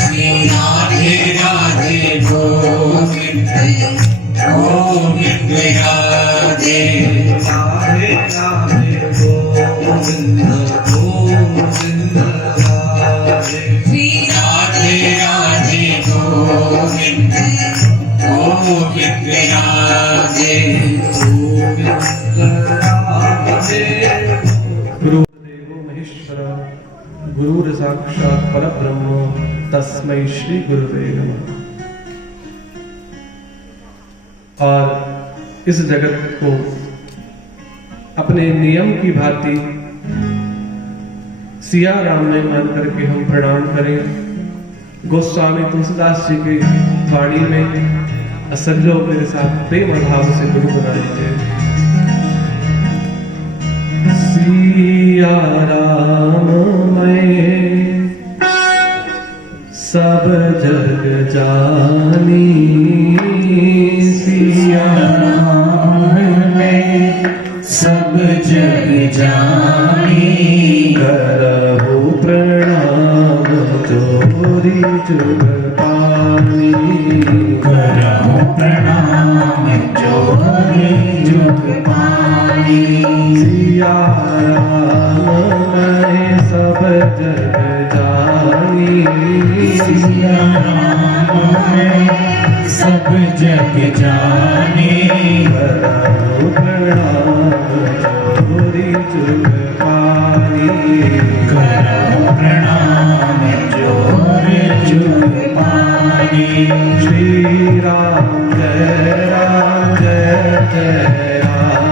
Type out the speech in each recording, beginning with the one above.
श्री राधे राधे गोविंद गोविंद राधे राधे राधे गोविंद गोविंद राधे श्री राधे राधे गोविंद गोविंद राधे गोविंद राधे। गुरुदेवो महेश्वर गुरुर साक्षात् परब्रह्म तस्मै श्री गुरुवे नमः। और इस जगत को अपने नियम की भांति सिया राम में मान करके हम प्रणाम करें। गोस्वामी तुलसीदास जी की वाणी में सब लोग मेरे साथ प्रेम और भाव से गुरु बना लीजिए। सिया राम मैं सब जग जानी, सिया राम में सब जग जानी, करहु प्रणाम जोरी जुग पानी, करहु प्रणाम जोरी जुग पानी। सिया राम मैं सब जग जानी, सिया राम में सब जग जानी, करहु प्रणाम जोरी जुग पानी, करहु प्रणाम जोरी जुग पानी। श्री राम जय जय राम,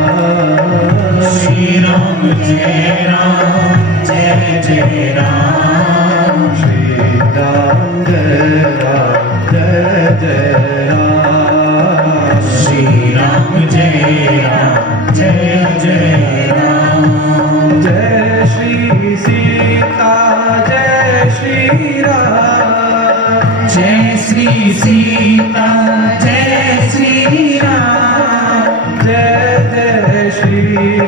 श्री राम जय जय राम, श्री राम जय जय राम, श्री राम जय जय राम। जय श्री सीता जय श्री राम, जय श्री सीता जय श्री राम, जय जय श्री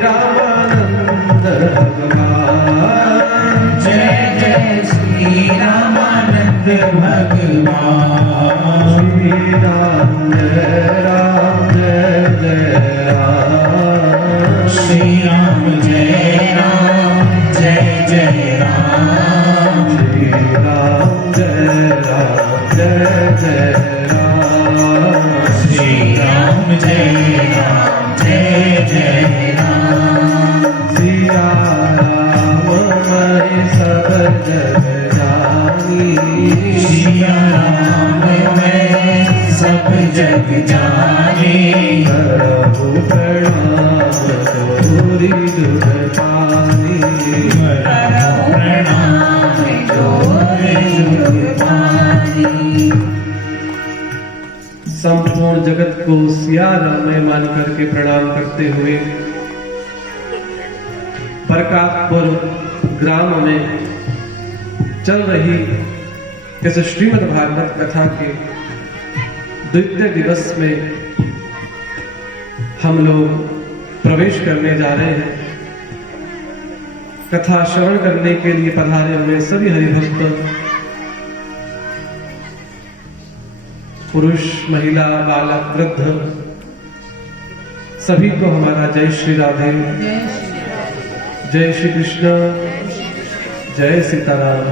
रामानंद भगवान, जय जय श्री रामानंद भगवान। श्री राम जय जय राम, श्री राम जय जय राम, श्री राम जय जय राम, श्री राम जय जय राम। सिया राम मैं सब जग जानी, सिया राम मैं सब जग जानी, करहु प्रणाम जोरी जुग पानी, करहु प्रणाम जोरी जुग पानी। संपूर्ण जगत को सिया राम में मान करके प्रणाम करते हुए बरकातपुर ग्राम में चल रही इस श्रीमद् भागवत कथा के द्वितीय दिवस में हम लोग प्रवेश करने जा रहे हैं। कथा श्रवण करने के लिए पधारे हुए सभी हरिभक्त पुरुष महिला बालक वृद्ध सभी को हमारा जय श्री राधे, जय श्री कृष्ण, जय सीताराम।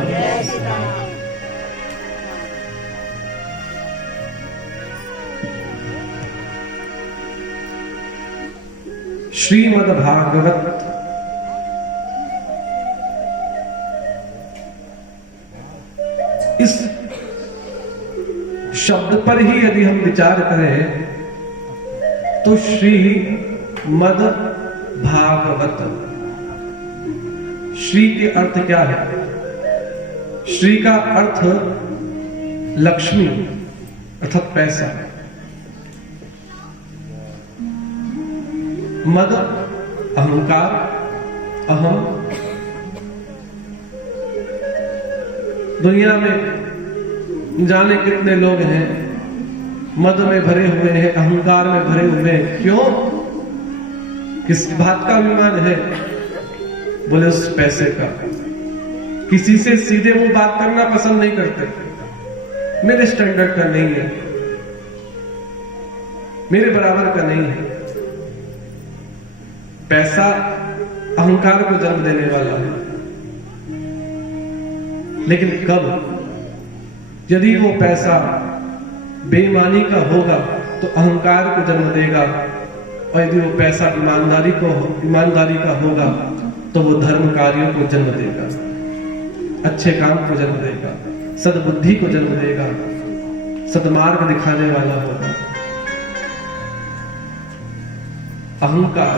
श्रीमद् भागवत इस शब्द पर ही यदि हम विचार करें तो श्री मद भागवत, श्री के अर्थ क्या है? श्री का अर्थ लक्ष्मी अर्थात पैसा, मद अहंकार, अहम। दुनिया में जाने कितने लोग हैं मद में भरे हुए हैं, अहंकार में भरे हुए हैं। क्यों? किस बात का अभिमान है? बोले उस पैसे का। किसी से सीधे मुंह बात करना पसंद नहीं करते, मेरे स्टैंडर्ड का नहीं है, मेरे बराबर का नहीं है। पैसा अहंकार को जन्म देने वाला है, लेकिन कब? यदि वो पैसा बेईमानी का होगा तो अहंकार को जन्म देगा, और यदि वो पैसा ईमानदारी का होगा तो वो धर्म कार्यों को जन्म देगा, अच्छे काम को जन्म देगा, सद्बुद्धि को जन्म देगा, सद्मार्ग दिखाने वाला होगा। अहंकार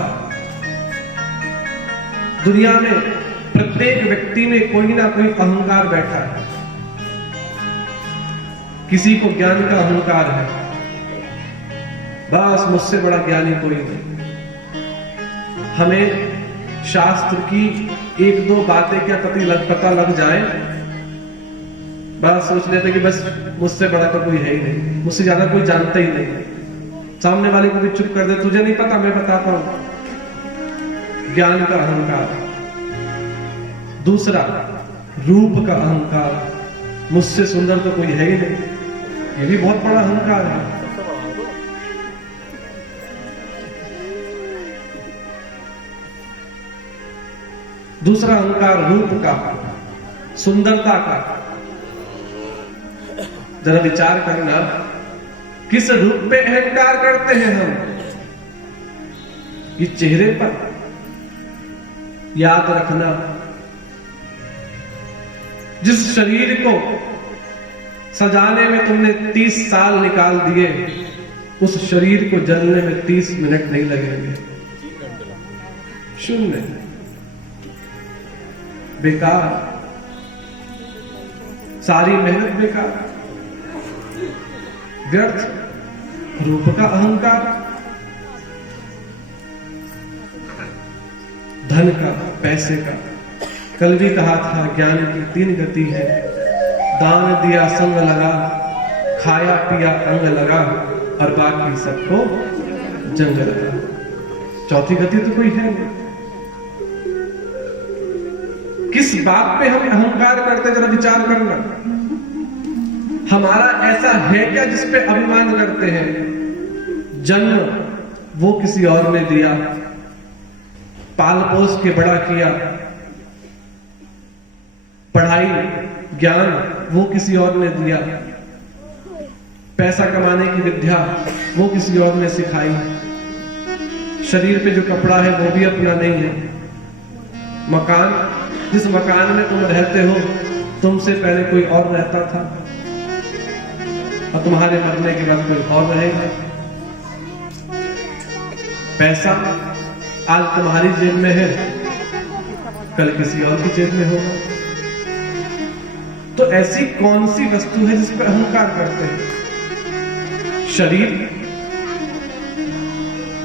दुनिया में प्रत्येक व्यक्ति में कोई ना कोई अहंकार बैठा है। किसी को ज्ञान का अहंकार है, बस मुझसे बड़ा ज्ञानी कोई नहीं। हमें शास्त्र की एक दो बातें क्या पता लग जाए, बस सोच लेते कि बस मुझसे बड़ा तो कोई है ही नहीं, मुझसे ज्यादा कोई जानता ही नहीं। सामने वाले को भी चुप कर दे, तुझे नहीं पता मैं बताता हूं। ज्ञान का अहंकार। दूसरा, रूप का अहंकार, मुझसे सुंदर तो कोई है ही नहीं, ये भी बहुत बड़ा अहंकार है। दूसरा अहंकार रूप का, सुंदरता का। जरा विचार करना, किस रूप पे अहंकार करते हैं हम? ये चेहरे पर। याद रखना, जिस शरीर को सजाने में तुमने 30 साल निकाल दिए, उस शरीर को जलने में 30 मिनट नहीं लगेंगे। शून्य, बेकार, सारी मेहनत बेकार, व्यर्थ। रूप का अहंकार, धन का, पैसे का। कल भी कहा था, ज्ञान की 3 गति है। दान दिया संग लगा, खाया पिया अंग लगा, और बाकी सबको जंग लगा। चौथी गति तो कोई है नहीं। किस बात पे हम अहंकार करते, जरा विचार करना। हमारा ऐसा है क्या जिस पे अभिमान करते हैं? जन्म वो किसी और ने दिया, पाल पोस के बड़ा किया, पढ़ाई ज्ञान वो किसी और ने दिया, पैसा कमाने की विद्या वो किसी और ने सिखाई, शरीर पे जो कपड़ा है वो भी अपना नहीं है, मकान, जिस मकान में तुम रहते हो तुमसे पहले कोई और रहता था, और तुम्हारे मरने के बाद कोई और रहेगा। पैसा आज तुम्हारी जेब में है, कल किसी और की जेब में होगा। तो ऐसी कौन सी वस्तु है जिस पर अहंकार करते हैं? शरीर,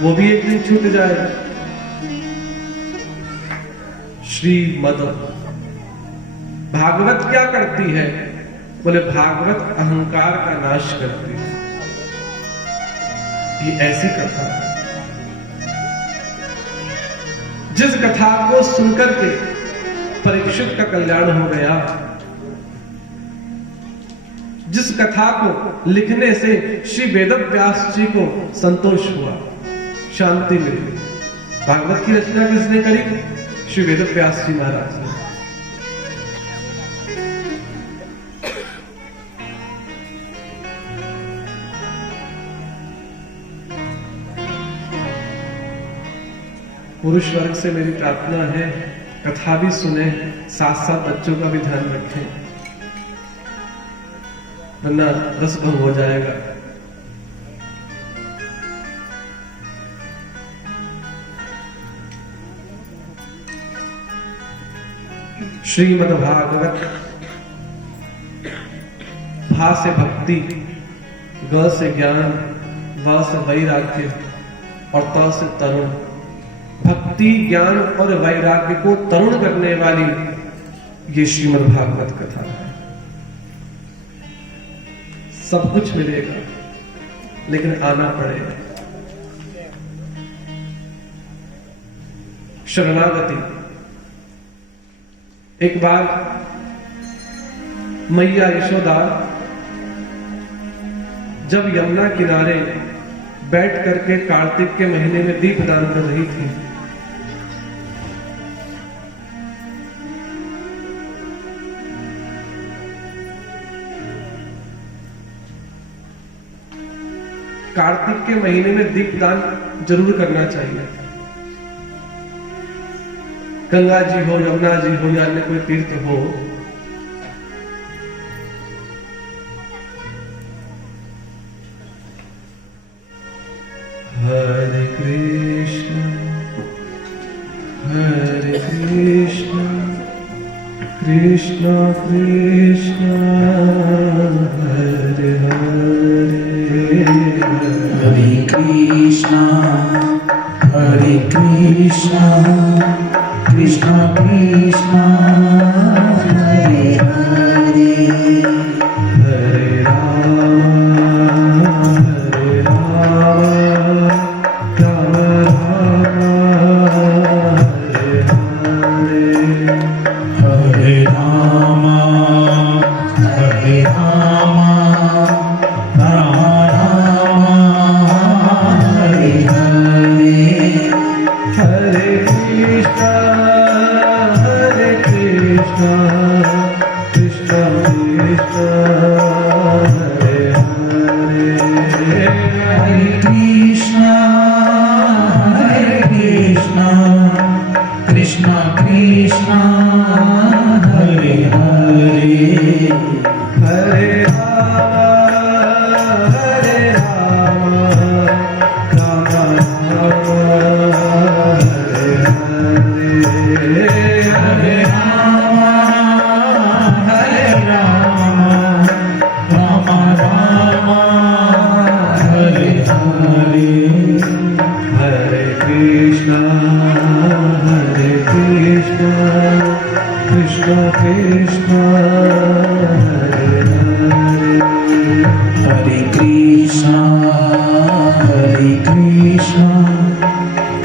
वो भी एक दिन छूट जाएगा। श्रीमद् भागवत क्या करती है? बोले भागवत अहंकार का नाश करती है। ये ऐसी कथा है, जिस कथा को सुनकर के परीक्षित का कल्याण हो गया, जिस कथा को लिखने से श्री वेदव्यास जी को संतोष हुआ, शांति मिली। भागवत की रचना किसने करी? श्री वेदव्यास जी महाराज ने। पुरुष वर्ग से मेरी प्रार्थना है, कथा भी सुने, साथ साथ बच्चों का भी ध्यान रखें, वरना रस भंग हो जाएगा। श्रीमद् भागवत। भा से भक्ति, ग से ज्ञान, व से वैराग्य और त से तरुण। भक्ति, ज्ञान और वैराग्य को तरुण करने वाली ये श्रीमद् भागवत कथा है। सब कुछ मिलेगा, लेकिन आना पड़ेगा। शरणागति, एक बार मैया यशोदा जब यमुना किनारे बैठ करके कार्तिक के महीने में दीपदान कर रही थी, कार्तिक के महीने में दीपदान जरूर करना चाहिए। गंगा जी हो, यमुना जी हो या अन्य कोई तीर्थ हो, हरे कृष्ण कृष्ण कृष्ण हरे हरे, हरे कृष्णा कृष्णा कृष्णा हरे हरे, हरे राम हरे राम हरे राम राम राम हरे हरे, हरे कृष्णा कृष्ण कृष्ण हरे हरे, हरे कृष्णा कृष्णा कृष्णा हरे हरे, हरे राम राम राम हरे हरे, हरे राम राम राम हरे हरे, हरे कृष्णा कृष्ण कृष्ण हरे हरे, हरे कृष्णा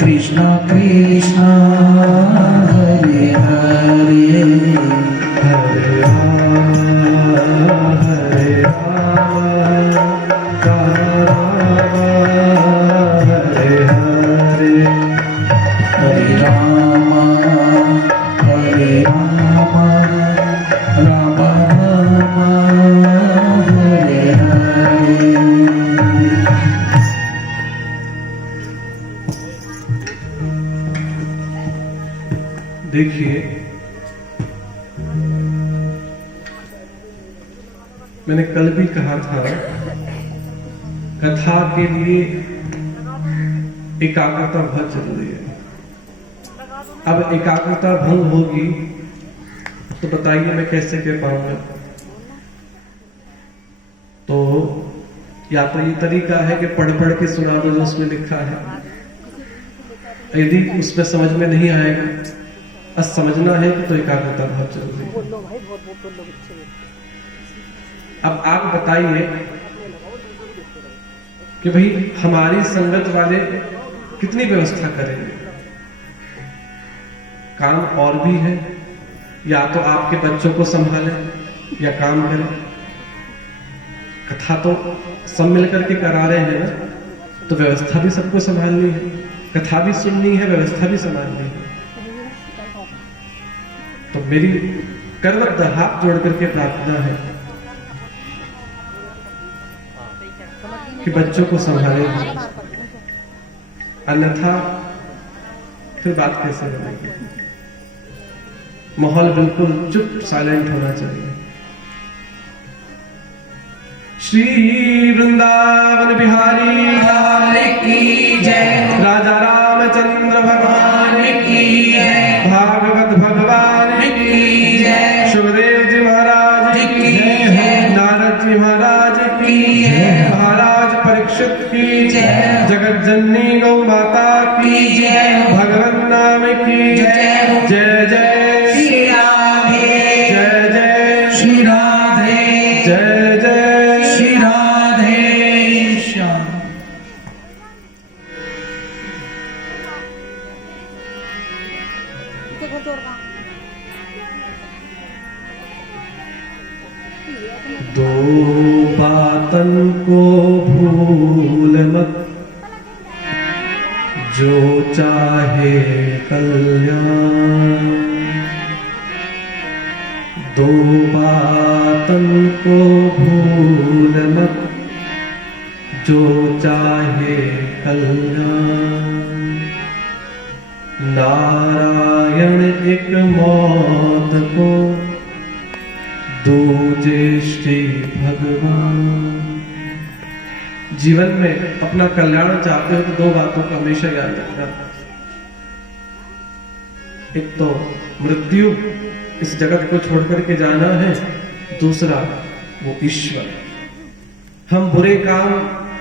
कृष्णा कृष्णा हरे हरे, हरे राम राम हरे हरे, हरे राम राम राम हरे हरे। देखिए, मैंने कल भी कहा था, कथा के लिए एकाग्रता बहुत जरूरी है। अब एकाग्रता भंग होगी तो बताइए मैं कैसे कह पाऊंगा। तो या तो ये तरीका है कि पढ़ पढ़ के सुना दो जो उसमें लिखा है, यदि उसमें समझ में नहीं आएगा, अब समझना है कि तो एकाग्रता बहुत जरूरी है। अब आप बताइए कि भाई हमारी संगत वाले कितनी व्यवस्था करेंगे। काम और भी है, या तो आपके बच्चों को संभालें या काम करें। कथा तो सब मिलकर के करा रहे हैं ना, तो व्यवस्था भी सबको संभालनी है, कथा भी सुननी है, व्यवस्था भी संभालनी है। तो मेरी करवत हाथ जोड़ करके प्रार्थना है कि बच्चों को संभालें, अन्यथा फिर बात कैसे बनेगी। माहौल बिल्कुल चुप साइलेंट होना चाहिए। श्री वृंदावन बिहारी लाल की जय, राजा रामचंद्र भगवान की जय, भागवत भगवान की जय, सुखदेव जी महाराज की जय, नारद जी महाराज की जय, महाराज परीक्षित की जय, जगत जननी गौ माता की जय, भगवान नाम की जय, जय जय श्री राधे, जय जय श्री राधे, जय जय श्री राधे श्याम। इथे घर जोड का दो बातन को भूल मत, जो चाहे कल्याण। दो बातन को भूल मत, जो चाहे कल्याण। नारायण एक मौत को, दूजे श्री भगवान। जीवन में अपना कल्याण चाहते हो तो दो बातों को हमेशा याद रखना। एक तो मृत्यु, इस जगत को छोड़कर के जाना है। दूसरा वो ईश्वर। हम बुरे काम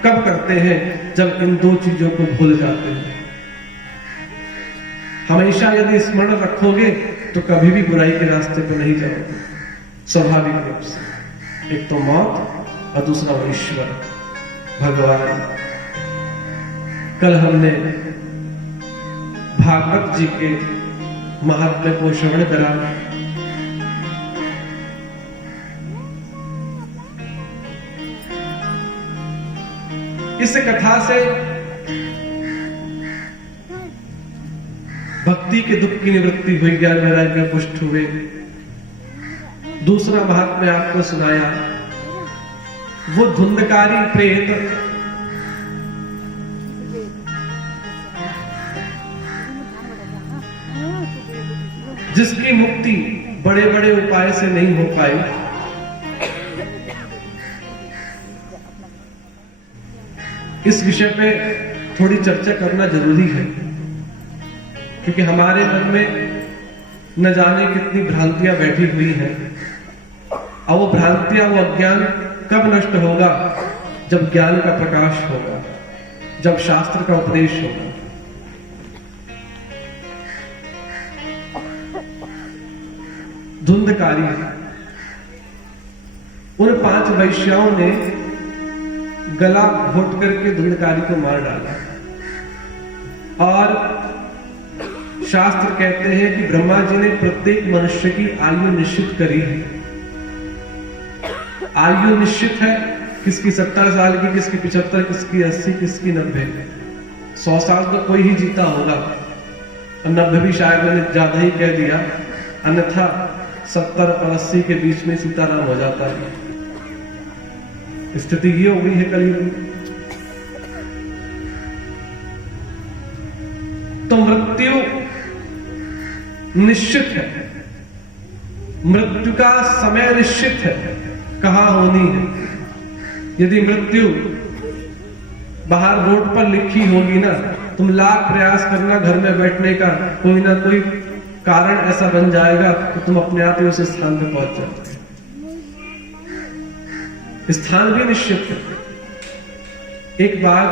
कब करते हैं? जब इन दो चीजों को भूल जाते हैं। हमेशा यदि स्मरण रखोगे तो कभी भी बुराई के रास्ते पर नहीं जाओगे, स्वाभाविक रूप से। एक तो मौत और दूसरा वो ईश्वर, भगवान। कल हमने भागवत जी के महात्म्य को श्रवण करा। इस कथा से भक्ति के दुख की निवृत्ति हुई, ज्ञान वैराग्य पुष्ट हुए। दूसरा महात्म्य आपको सुनाया, वो धुंधकारी प्रेत जिसकी मुक्ति बड़े बड़े उपाय से नहीं हो पाई। इस विषय पे थोड़ी चर्चा करना जरूरी है, क्योंकि हमारे मन में न जाने कितनी भ्रांतियां बैठी हुई हैं। और वो भ्रांतियां, वो अज्ञान कब नष्ट होगा? जब ज्ञान का प्रकाश होगा, जब शास्त्र का उपदेश होगा। धुंधकारी, उन 5 वैश्याओं ने गला घोट करके धुंधकारी को मार डाला। और शास्त्र कहते हैं कि ब्रह्मा जी ने प्रत्येक मनुष्य की आयु निश्चित करी है। आयु निश्चित है, किसकी 70 साल की, किसकी 75, किसकी 80, किसकी 90। 100 साल तो कोई ही जीता होगा, और 90 भी शायद मैंने ज्यादा ही कह दिया, अन्यथा 70 और 80 के बीच में सीताराम हो जाता है। स्थिति ये हो गई है कलयुग में। तो मृत्यु निश्चित है, मृत्यु का समय निश्चित है, कहां होनी है। यदि मृत्यु बाहर रोड पर लिखी होगी ना, तुम लाख प्रयास करना घर में बैठने का, कोई ना कोई कारण ऐसा बन जाएगा तो तुम अपने आप ही उस स्थान पे पहुंच जाओगे। स्थान भी निश्चित है। एक बार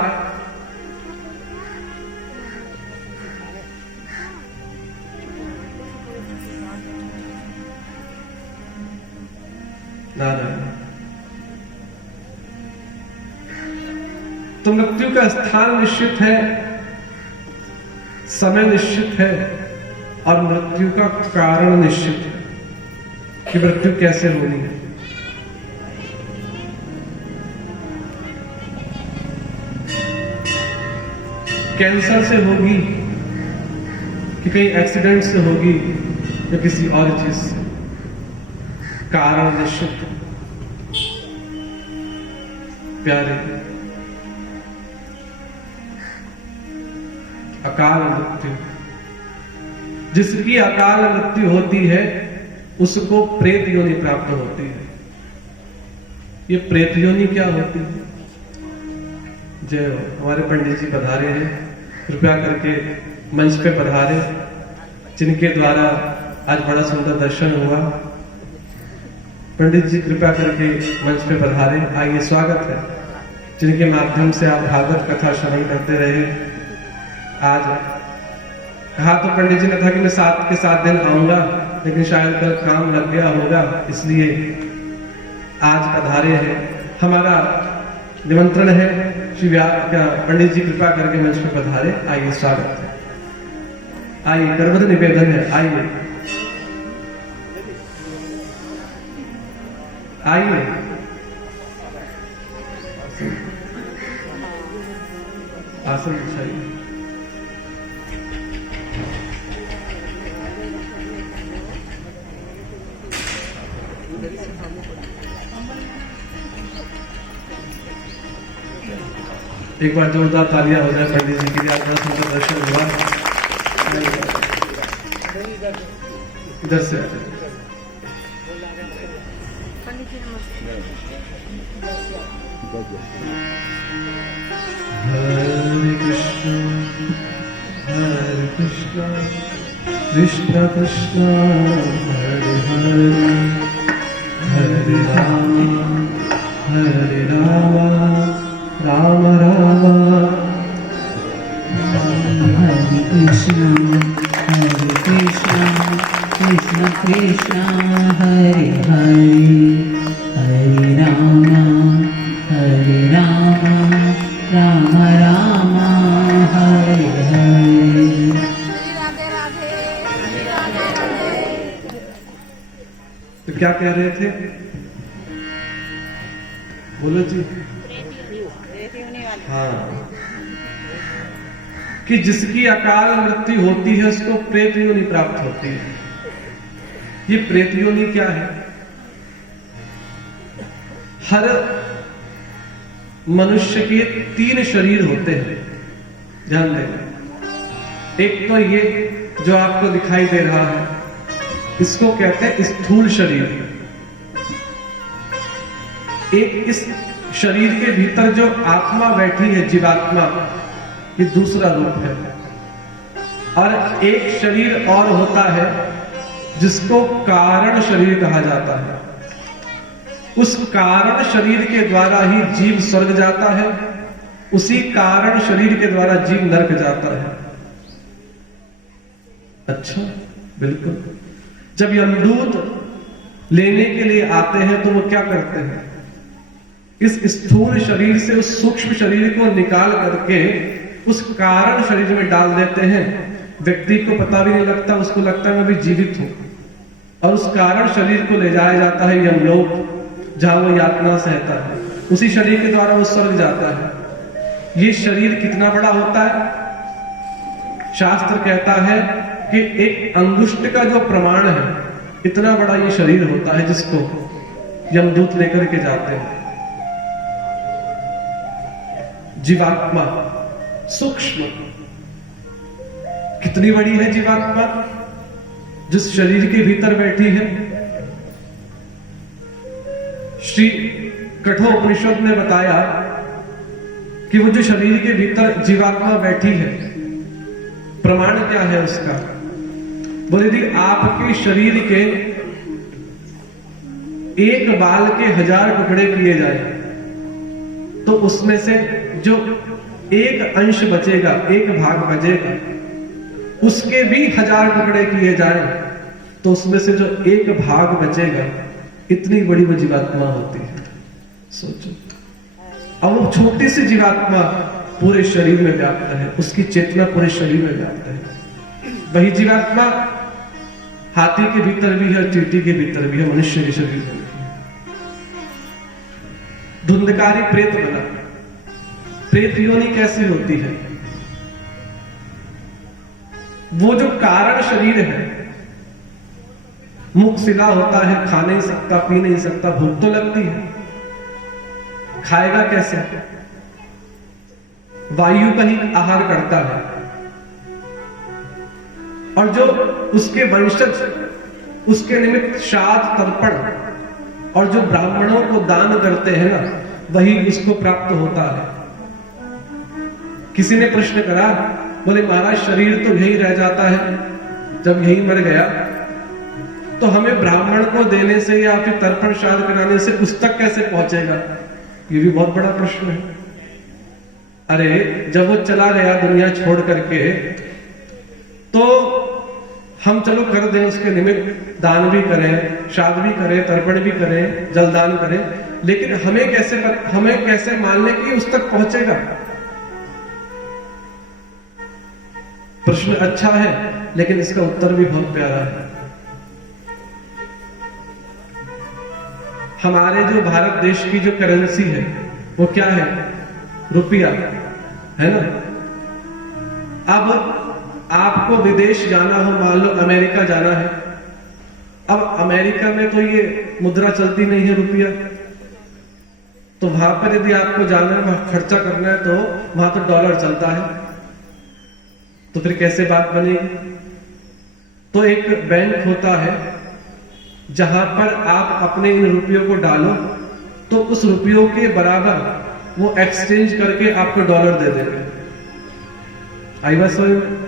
ना तो मृत्यु का स्थान निश्चित है, समय निश्चित है, और मृत्यु का कारण निश्चित है कि मृत्यु कैसे होनी है। कैंसर से होगी कि कहीं एक्सीडेंट से होगी या किसी और चीज से, कारण निश्चित है। प्यारे, अकाल मृत्यु, जिसकी अकाल मृत्यु होती है उसको प्रेत योनि प्राप्त होती है। ये प्रेत योनि क्या होती है? जय हो। हमारे पंडित जी पधारे हैं, कृपया करके मंच पे पधारे, जिनके द्वारा आज बड़ा सुंदर दर्शन हुआ। पंडित जी कृपया करके मंच पे पधारे। आइए, स्वागत है, जिनके माध्यम से आप भागवत कथा श्रवण करते रहे। आज कहा तो पंडित जी ने था कि मैं 7 के 7 दिन आऊंगा, लेकिन शायद कल काम लग गया होगा, इसलिए आज पधारे हैं। हमारा निमंत्रण है, श्री पंडित जी कृपा करके मंच पर पधारे। आइए, स्वागत है। आइए, करवत निवेदन है, आइए आइए। आसन बिछाइए। एक बार जोरदार तालियां हो जाए पंडित जी के लिए। बड़ा सुंदर दर्शन हुआ। इधर से हरे कृष्ण कृष्ण कृष्ण हरे हरे हरे राम राम राम हरे कृष्ण कृष्ण कृष्ण हरे हरे हरे राम राम राम हरे हरे। तो क्या कह रहे थे? बोलो जी। हाँ, कि जिसकी अकाल मृत्यु होती है उसको प्रेत योनि प्राप्त होती है। ये प्रेत योनि क्या है? हर मनुष्य के 3 शरीर होते हैं, ध्यान दें। एक तो ये जो आपको दिखाई दे रहा है, इसको कहते हैं स्थूल शरीर। एक इस शरीर के भीतर जो आत्मा बैठी है, जीवात्मा, ये दूसरा रूप है। और एक शरीर और होता है जिसको कारण शरीर कहा जाता है। उस कारण शरीर के द्वारा ही जीव स्वर्ग जाता है, उसी कारण शरीर के द्वारा जीव नरक जाता है। अच्छा, बिल्कुल। जब यमदूत लेने के लिए आते हैं तो वो क्या करते हैं? इस स्थूल शरीर से उस सूक्ष्म शरीर को निकाल करके उस कारण शरीर में डाल देते हैं। व्यक्ति को पता भी नहीं लगता, उसको लगता है मैं भी जीवित हूं। और उस कारण शरीर को ले जाया जाता है यमलोक, जहां वो यातना सहता है। उसी शरीर के द्वारा वो स्वर्ग जाता है। ये शरीर कितना बड़ा होता है? शास्त्र कहता है कि एक अंगुष्ठ का जो प्रमाण है, इतना बड़ा ये शरीर होता है जिसको यमदूत लेकर के जाते हैं। जीवात्मा सूक्ष्म, कितनी बड़ी है जीवात्मा जिस शरीर के भीतर बैठी है। श्री कठोपनिषद ने बताया कि वो जो शरीर के भीतर जीवात्मा बैठी है, प्रमाण क्या है उसका? बोले यदि आपके शरीर के एक बाल के 1000 टुकड़े किए जाए तो उसमें से जो एक अंश बचेगा, एक भाग बचेगा, उसके भी 1000 टुकड़े किए जाए तो उसमें से जो एक भाग बचेगा, इतनी बड़ी वो जीवात्मा होती है। सोचो, अब वो छोटी सी जीवात्मा पूरे शरीर में व्याप्त है, उसकी चेतना पूरे शरीर में व्याप्त है। वही जीवात्मा हाथी के भीतर भी है, चींटी के भीतर भी है, मनुष्य के शरीर में भी है। धुंधकारी प्रेत बना। प्रेत योनि कैसी होती है? वो जो कारण शरीर है, मुख सिला होता है, खा नहीं सकता, पी नहीं सकता, भूख तो लगती है, खाएगा कैसे? वायु का ही आहार करता है। और जो उसके वंशज उसके निमित्त श्राद्ध तर्पण और जो ब्राह्मणों को दान करते हैं ना, वही उसको प्राप्त होता है। किसी ने प्रश्न करा, बोले महाराज शरीर तो यही रह जाता है, जब यही मर गया तो हमें ब्राह्मण को देने से या फिर तर्पण श्राद्ध कराने से उस तक कैसे पहुंचेगा? ये भी बहुत बड़ा प्रश्न है। अरे जब वो चला गया दुनिया छोड़ करके, तो हम चलो कर दें उसके निमित्त, दान भी करें, श्राद्ध भी करें, तर्पण भी करें, जलदान करें, लेकिन हमें कैसे मान लें कि उस तक पहुंचेगा? प्रश्न अच्छा है, लेकिन इसका उत्तर भी बहुत प्यारा है। हमारे जो भारत देश की जो करेंसी है वो क्या है? रुपया है ना। अब आपको विदेश जाना हो, मान लो अमेरिका जाना है, अब अमेरिका में तो ये मुद्रा चलती नहीं है रुपया, तो वहां पर यदि आपको जाना है, वहां खर्चा करना है, तो वहां तो डॉलर चलता है, तो फिर कैसे बात बनेगी? तो एक बैंक होता है जहां पर आप अपने इन रुपयों को डालो, तो उस रुपयों के बराबर वो एक्सचेंज करके आपको डॉलर दे देंगे। आई बात समझ में?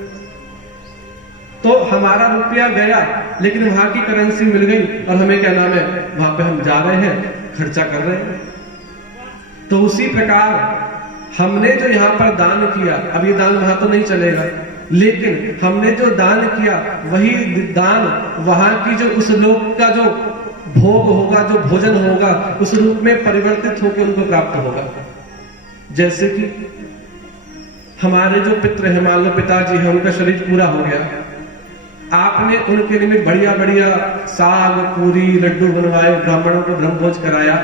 तो हमारा रुपया गया, लेकिन वहां की करेंसी मिल गई, और हमें क्या नाम है, वहां पे हम जा रहे हैं, खर्चा कर रहे हैं। तो उसी प्रकार हमने जो यहाँ पर दान किया, अब ये दान वहां तो नहीं चलेगा, लेकिन हमने जो दान किया वही दान वहां की जो उस लोक का जो भोग होगा, जो भोजन होगा, उस रूप में परिवर्तित होकर उनको प्राप्त होगा। जैसे कि हमारे जो पितृ है, मान लो पिताजी है, उनका शरीर पूरा हो गया, आपने उनके लिए बढ़िया बढ़िया साग पूरी लड्डू बनवाए, ब्राह्मणों को ब्रह्मभोज कराया,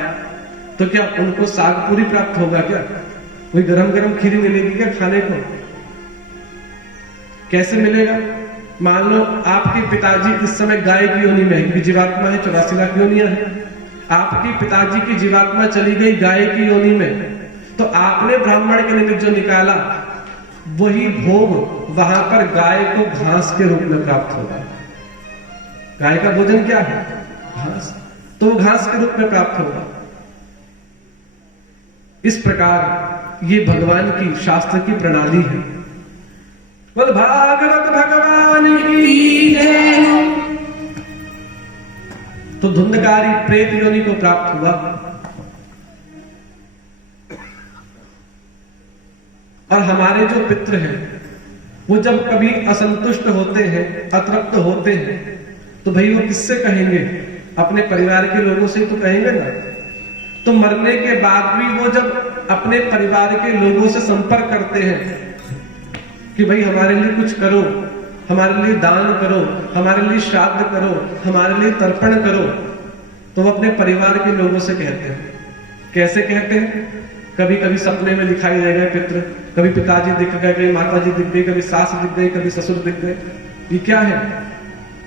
तो क्या उनको साग पूरी प्राप्त होगा? क्या कोई गरम गरम खीर मिलेगी क्या खाने को? कैसे मिलेगा? मान लो आपके पिताजी इस समय गाय की योनि में, क्योंकि जीवात्मा है, 84 लाख योनियां है, आपके पिताजी की जीवात्मा चली गई गाय की योनि में, तो आपने ब्राह्मण के निमित्त जो निकाला वही भोग वहां पर गाय को घास के रूप में प्राप्त होगा। गाय का भोजन क्या है? घास, तो वो घास के रूप में प्राप्त होगा। इस प्रकार ये भगवान की, शास्त्र की प्रणाली है। बोल भागवत भगवान की जय। तो धुंधकारी प्रेत योनि को प्राप्त हुआ, और हमारे जो पितृ हैं वो जब कभी असंतुष्ट होते हैं, अतृप्त होते हैं, तो भाई वो किससे कहेंगे? अपने परिवार के लोगों से तो कहेंगे ना। तो मरने के बाद भी वो जब अपने परिवार के लोगों से संपर्क करते हैं कि भाई हमारे लिए कुछ करो, हमारे लिए दान करो, हमारे लिए श्राद्ध करो, हमारे लिए तर्पण करो, तो वो अपने परिवार के लोगों से कहते हैं। कैसे कहते हैं? कभी कभी सपने में दिखाई दे गए पितृ, कभी पिताजी दिख गए, कभी माताजी दिख गई, कभी सास दिख गई, कभी ससुर दिख गए। ये क्या है?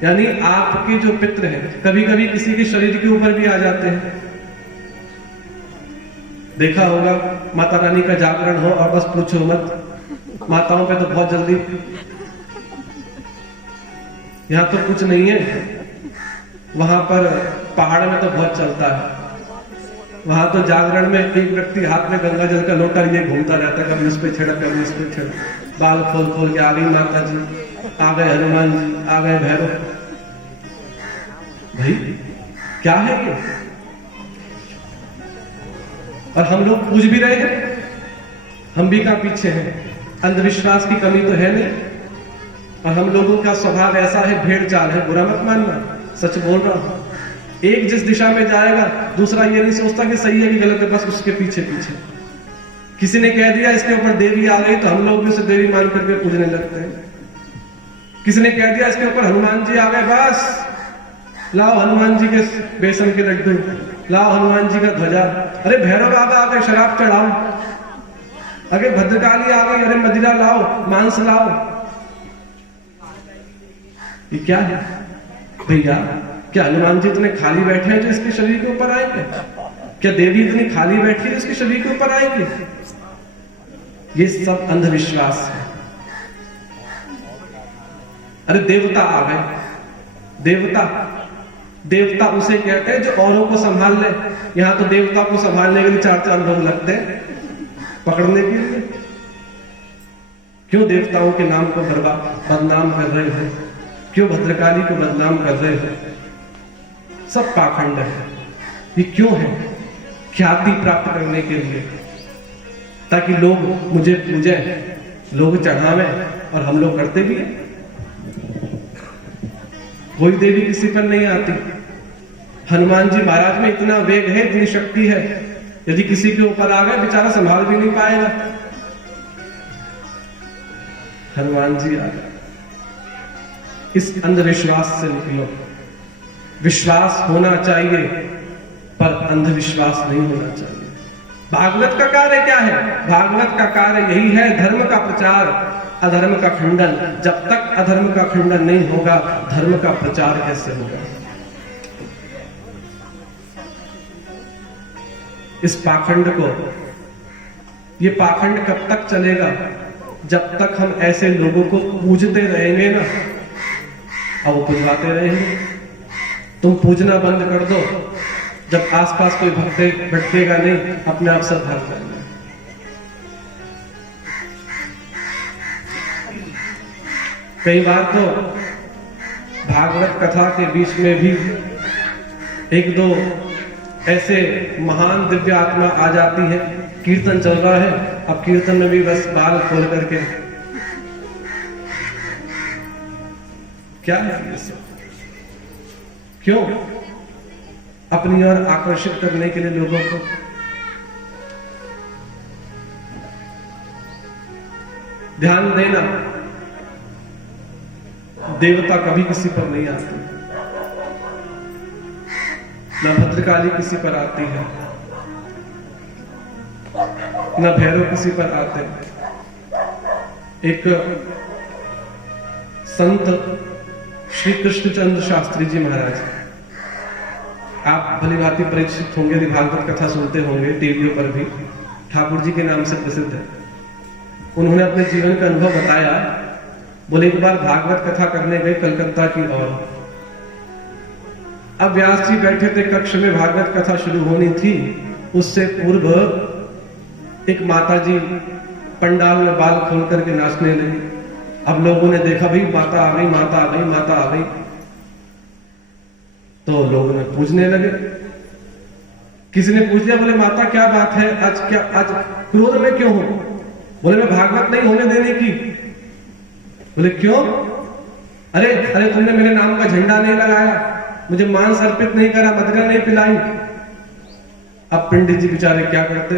यानी आपके जो पितृ हैं कभी कभी किसी के शरीर के ऊपर भी आ जाते हैं। देखा होगा माता रानी का जागरण हो और बस पूछो मत, माताओं पे तो बहुत जल्दी, यहां तो कुछ नहीं है, वहां पर पहाड़ में तो बहुत चलता है। वहां तो जागरण में एक व्यक्ति हाथ में गंगा जल का लोटा लिए घूमता रहता है, कभी उस पर छिड़क, कभी उस पर छिड़क, बाल खोल खोल के आ गई माता जी, आ गए हनुमान जी, आ गए भैरव। भाई क्या है ये? और हम लोग पूछ भी रहे हैं, हम भी कहां पीछे हैं? अंधविश्वास की कमी तो है नहीं, और हम लोगों का स्वभाव ऐसा है, भेड़ चाल है, बुरा मत मानना, सच बोल रहा हूं। एक जिस दिशा में जाएगा दूसरा ये नहीं सोचता कि सही है कि गलत है, बस उसके पीछे पीछे। किसी ने कह दिया इसके ऊपर देवी आ गई, तो हम लोग भी उसे देवी मान करके पूजने लगते हैं। किसी ने कह दिया इसके ऊपर हनुमान जी आ गए, बस लाओ हनुमान जी के बेसन के लड्डू, लाओ हनुमान जी का ध्वजा, अरे भैरव बाबा आ गए शराब चढ़ाओ, अरे भद्रकाली आ गई, अरे मदिरा लाओ, मांस लाओ। ये क्या है भैया? क्या हनुमान जी इतने खाली बैठे हैं जो इसके शरीर के ऊपर आएंगे? क्या देवी इतनी खाली बैठी है जो इसके शरीर के ऊपर आएंगे? ये सब अंधविश्वास है। अरे देवता आ गए, देवता, देवता उसे कहते हैं जो औरों को संभाल ले। यहां तो देवता को संभालने के लिए 4-4 लोग लगते हैं पकड़ने के लिए। क्यों देवताओं के नाम को बदनाम कर रहे हो? क्यों भद्रकाली को बदनाम कर रहे हो? सब पाखंड है। ये क्यों है? ख्याति प्राप्त करने के लिए, ताकि लोग मुझे पूजे, लोग चढ़ावे, और हम लोग करते भी हैं। कोई देवी किसी पर नहीं आती। हनुमान जी महाराज में इतना वेग है, इतनी शक्ति है, यदि किसी के ऊपर आ गए बेचारा संभाल भी नहीं पाएगा। हनुमान जी आ गए। इस अंधविश्वास से निकलो। विश्वास होना चाहिए पर अंधविश्वास नहीं होना चाहिए। भागवत का कार्य क्या है? भागवत का कार्य यही है, धर्म का प्रचार, अधर्म का खंडन। जब तक अधर्म का खंडन नहीं होगा, धर्म का प्रचार कैसे होगा? इस पाखंड को, ये पाखंड कब तक चलेगा? जब तक हम ऐसे लोगों को पूजते रहेंगे ना, और वो पूजवाते रहेंगे। तुम पूजना बंद कर दो, जब आसपास कोई भटकेगा नहीं, अपने आप सब भाग जाएंगे। कई बार तो भागवत कथा के बीच में भी एक दो ऐसे महान दिव्य आत्मा आ जाती है। कीर्तन चल रहा है, अब कीर्तन में भी बस बाल खोल करके, क्या है ये सब? क्यों? अपनी ओर आकर्षित करने के लिए लोगों को। ध्यान देना, देवता कभी किसी पर नहीं आते, न भद्रकाली किसी पर आती है, न भैरव किसी पर आते। एक संत श्री कृष्णचंद्र शास्त्री जी महाराज, आप भली भांति परिचित होंगे, भागवत कथा सुनते होंगे टीवियों पर भी, ठाकुर जी के नाम से प्रसिद्ध है। उन्होंने अपने जीवन का अनुभव बताया। बोले एक बार भागवत कथा करने गए कलकत्ता की ओर। अब व्यास जी बैठे थे कक्ष में, भागवत कथा शुरू होनी थी। उससे पूर्व एक माता जी पंडाल में बाल खोल करके नाचने लगी। अब लोगों ने देखा, भाई माता आ गई, माता आ गई, माता आ गई, तो लोगों ने पूछने लगे। किसी ने पूछ लिया, बोले माता क्या बात है, आज क्रोध में क्यों हो? बोले मैं भागवत नहीं होने देने की। बोले क्यों? अरे तुमने मेरे नाम का झंडा नहीं लगाया, मुझे मांस अर्पित नहीं करा, मदिरा नहीं पिलाई। अब पंडित जी बेचारे क्या करते?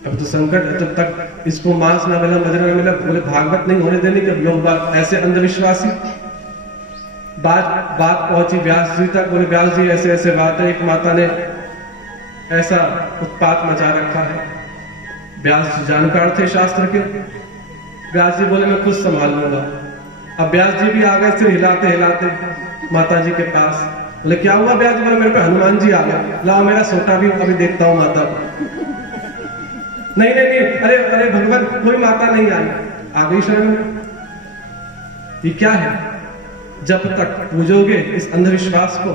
अब तो संकट है, जब तक इसको मांस ना मिला, मदिरा ना मिला। बोले भागवत नहीं होने देने के। लोग बात ऐसे अंधविश्वासी, बात पहुंची व्यास जी तक। बोले व्यास जी ऐसे ऐसे बात है, एक माता ने ऐसा उत्पात मचा रखा है। व्यास जी जानकार थे शास्त्र के। व्यास जी बोले मैं खुद संभाल लूंगा। अब व्यास जी भी आ गए, सिर हिलाते हिलाते माता जी के पास। बोले क्या हुआ व्यास जी? बोले मेरे पे हनुमान जी आ गए, लाओ मेरा सोटा भी अभी देखता हूं माता को। नहीं, अरे भगवान, कोई माता नहीं आई, आ गई शरण में। ये क्या है? जब तक पूजोगे इस अंधविश्वास को,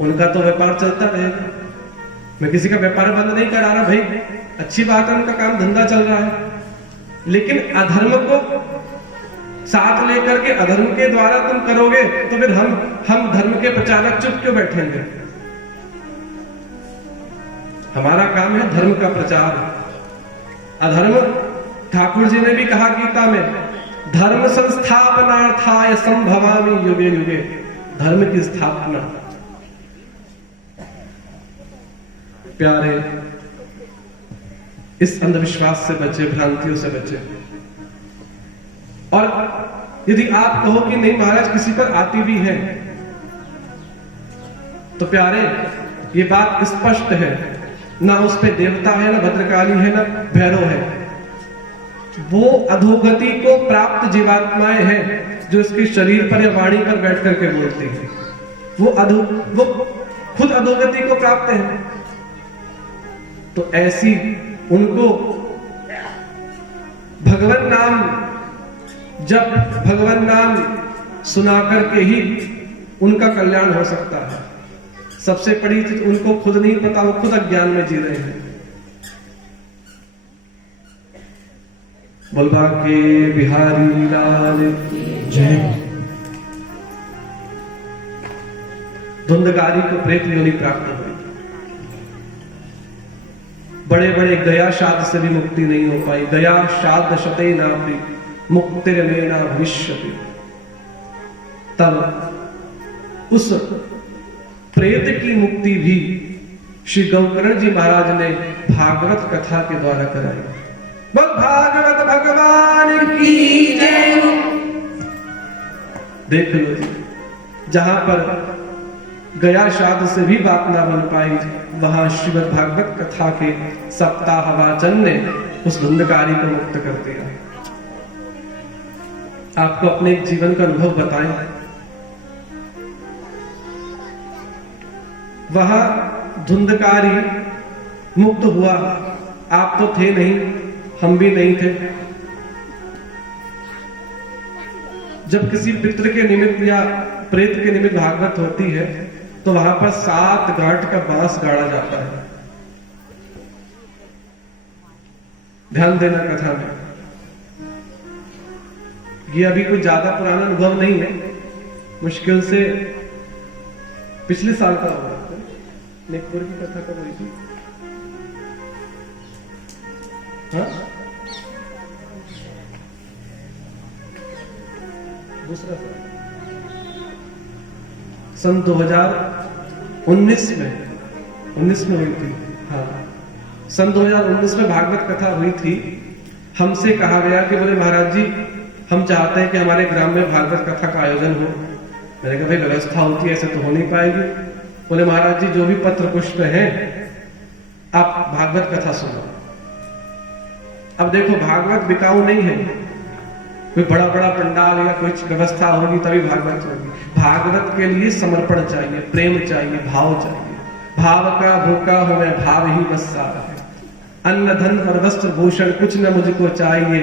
उनका तो व्यापार चलता रहेगा। मैं किसी का व्यापार बंद नहीं करा रहा भाई, अच्छी बात है, उनका काम धंधा चल रहा है। लेकिन अधर्म को साथ लेकर के अधर्म के द्वारा तुम करोगे तो फिर हम धर्म के प्रचारक चुप क्यों बैठेंगे? हमारा काम है धर्म का प्रचार। अधर्म, ठाकुर जी ने भी कहा गीता में, धर्म संस्थापनार्थाय संभवामि युगे युगे। धर्म की स्थापना। प्यारे, इस अंधविश्वास से बचे, भ्रांतियों से बचे। और यदि आप कहो कि नहीं महाराज किसी पर आती भी है, तो प्यारे ये बात स्पष्ट है, ना उस पे देवता है, ना भद्रकाली है, ना भैरव है। वो अधोगति को प्राप्त जीवात्माएं हैं जो इसके शरीर पर या वाणी पर बैठ करके बोलती है। वो खुद अधोगति को प्राप्त है। तो ऐसी उनको भगवान नाम, जब भगवान नाम सुना करके ही उनका कल्याण हो सकता है। सबसे बड़ी चीज उनको खुद नहीं पता, वो खुद अज्ञान में जी रहे हैं। बोलबा के बिहारी लाल जय। धुंधकारी को प्रेत योनि प्राप्त हुई। बड़े बड़े गया शाद से भी मुक्ति नहीं हो पाई। गया शाद शते नापि मुक्तिर्मेना भविष्यति। तब उस प्रेत की मुक्ति भी श्री गौकर्ण जी महाराज ने भागवत कथा के द्वारा कराई। भागवत भगवान की जय। देख लो जी, जहां पर गया शाद से भी बात ना बन पाई, वहां श्रीमद् भागवत कथा के सप्ताह वाचन ने उस धुंधकारी को मुक्त कर दिया। आपको अपने एक जीवन का अनुभव बताएं। वहां धुंधकारी मुक्त हुआ, आप तो थे नहीं, हम भी नहीं थे। जब किसी पितृ के निमित्त या प्रेत के निमित्त भागवत होती है तो वहां पर 7 गांठ का बांस गाड़ा जाता है। ध्यान देना कथा में। ये अभी कोई ज्यादा पुराना अनुभव नहीं है, मुश्किल से पिछले साल का हुआ। नेकपुर की कथा कब हुई थी? हाँ? दूसरा साल सन 2019 में हुई थी। हाँ, सन 2019 में भागवत कथा हुई थी। हमसे कहा गया कि बोले महाराज जी हम चाहते हैं कि हमारे ग्राम में भागवत कथा का आयोजन हो। मैंने कहा भाई व्यवस्था होती है, ऐसे तो हो नहीं पाएगी। बोले महाराज जी जो भी पत्र पुष्प हैं आप भागवत कथा सुनो। अब देखो भागवत बिकाऊ नहीं है, कोई बड़ा बड़ा पंडाल या कुछ व्यवस्था होगी तभी भागवत होगी। भागवत के लिए समर्पण चाहिए, प्रेम चाहिए, भाव चाहिए। भाव का भूखा हो मैं, भाव ही बस सारा है। अन्न धन और वस्त्र भूषण कुछ न मुझको चाहिए,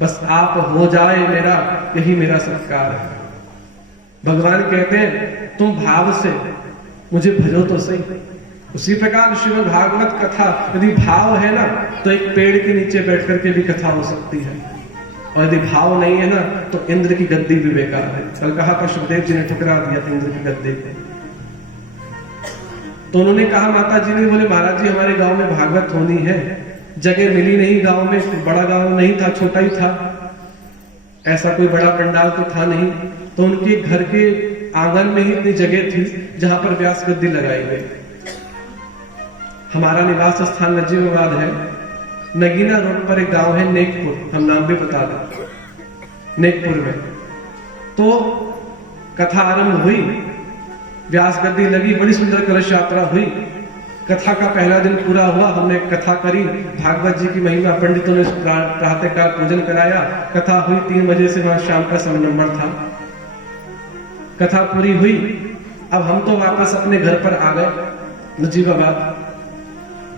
बस आप हो जाए मेरा, यही मेरा सत्कार है। भगवान कहते हैं तुम भाव से मुझे भजो तो सही। उसी प्रकार श्रीमद् भागवत कथा यदि भाव है ना तो एक पेड़ के नीचे बैठ करके भी कथा हो सकती है, और यदि भाव नहीं है ना तो इंद्र की गद्दी भी बेकार है। कल कहा था सुखदेव जी ने ठुकरा दिया इंद्र की गद्दी को। तो उन्होंने कहा माता जी ने, बोले महाराज जी हमारे गांव में भागवत होनी है, जगह मिली नहीं। गांव में बड़ा गांव नहीं था, छोटा ही था, ऐसा कोई बड़ा पंडाल तो था नहीं। तो उनके घर के आंगन में ही इतनी जगह थी जहां पर व्यास गद्दी लगाई गई। हमारा निवास स्थान नजीबाबाद है। नगीना रोड पर एक गांव है नेकपुर, हम नाम भी बता दें, नेकपुर में। तो कथा आरंभ हुई, व्यास गद्दी लगी, बड़ी सुंदर कलश यात्रा हुई। कथा का पहला दिन पूरा हुआ, हमने कथा करी, भागवत जी की महिमा, पंडितों ने प्रातःकाल पूजन कराया। कथा हुई 3 बजे से, वहां शाम का समय नंबर था। कथा पूरी हुई। अब हम तो वापस अपने घर पर आ गए नजीबाबाद।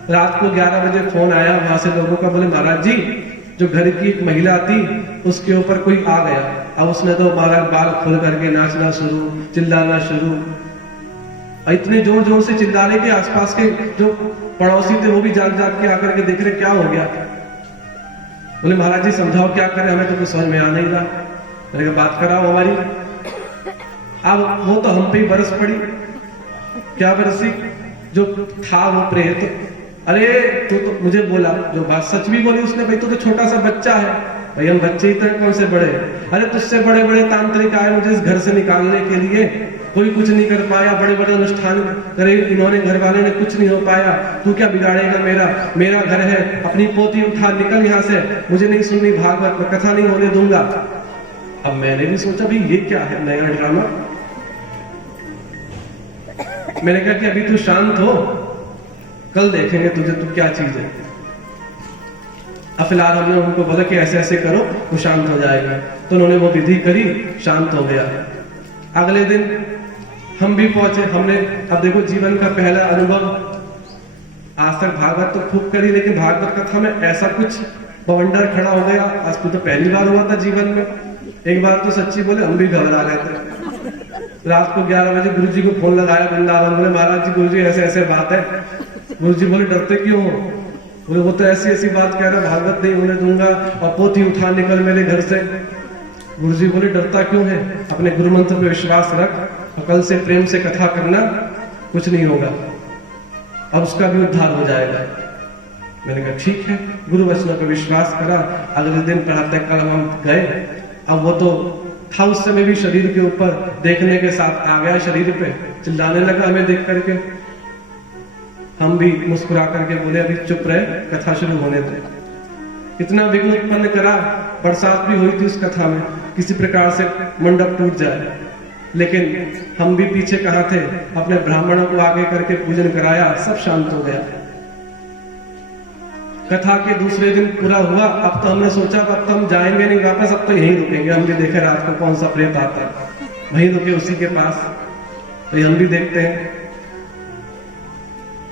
रात को 11 बजे फोन आया वहां से लोगों का, बोले महाराज जी जो घर की एक महिला थी उसके ऊपर कोई आ गया। अब उसने तो महाराज बाल खोल करके नाचना शुरू, चिल्लाना शुरू। इतने जोर जोर से चिल्ला रहे कि आसपास के जो पड़ोसी थे वो भी जाग जाग के आकर के देख रहे क्या हो गया। बोले महाराज जी समझाओ क्या करें, हमें तो कुछ समझ में आ नहीं रहा। मैंने कहा बात कराओ हमारी। अब वो तो हम पे ही बरस पड़ी। क्या बरसी? जो था वो प्रेत। अरे तू तो मुझे बोला, जो बात सच भी बोली उसने, भाई तू तो छोटा सा बच्चा है। भाई हम बच्चे ही तो कौन से बड़े? अरे तुझसे बड़े बड़े तांत्रिक आए मुझे इस घर से निकालने के लिए, कोई कुछ नहीं कर पाया। बड़े बड़े अनुष्ठान करे इन्होंने, घर वाले ने, कुछ नहीं हो पाया। तू क्या बिगाड़ेगा मेरा घर है। अपनी पोती उठा, निकल यहाँ से, मुझे नहीं सुननी भागवत में, कथा नहीं होने दूंगा। अब मैंने भी सोचा भाई ये क्या है नया ड्रामा। मैंने कहा कि अभी तू शांत हो, कल देखेंगे तुझे तू क्या चीज है। अब फिलहाल हमने उनको बोला कि ऐसे ऐसे करो, वो शांत हो जाएगा। तो उन्होंने वो विधि करी, शांत हो गया। अगले दिन हम भी पहुंचे। हमने, अब देखो जीवन का पहला अनुभव, आज तक भागवत तो खूब करी, लेकिन भागवत कथा में ऐसा कुछ बवंडर खड़ा हो गया। आज तो पहली बार हुआ था जीवन में। एक बार तो सच्ची बोले हम भी घबरा गए थे। रात को 11 बजे गुरु जी को फोन लगाया वृंदावन। बोले महाराज जी, गुरु जी ऐसे ऐसे बात है। गुरु जी बोले डरते क्यों हो? बोले वो तो ऐसी ऐसी बात कह रहा, भागवत नहीं होने दूंगा और पोथी उठा निकल मेरे घर से। गुरु जी बोले डरता क्यों है? अपने गुरु मंत्र पे विश्वास रख और कल से प्रेम से कथा करना, कुछ नहीं होगा, अब उसका भी उद्धार हो जाएगा। मैंने कहा ठीक है। गुरु वचनों पर विश्वास करा। अगले दिन प्रातःकाल हम गए। अब वो तो था उस समय भी शरीर के ऊपर, देखने के साथ आ गया शरीर पे, चिल्लाने लगा हमें देख करके। हम भी मुस्कुरा करके बोले अभी चुप रहे, कथा शुरू होने दे। इतना विघ्न उत्पन्न करा, बरसात भी हुई थी उस कथा में, किसी प्रकार से मंडप टूट जाए। लेकिन हम भी पीछे कहाँ थे, अपने ब्राह्मणों को आगे करके पूजन कराया, सब शांत हो गया। कथा के दूसरे दिन पूरा हुआ। अब तो हमने सोचा अब तो हम जाएंगे नहीं वापस, अब तो यहीं रुकेंगे। हम भी देखे रात को कौन सा प्रेत आता है, वहीं रुके उसी के पास। तो हम भी देखते हैं।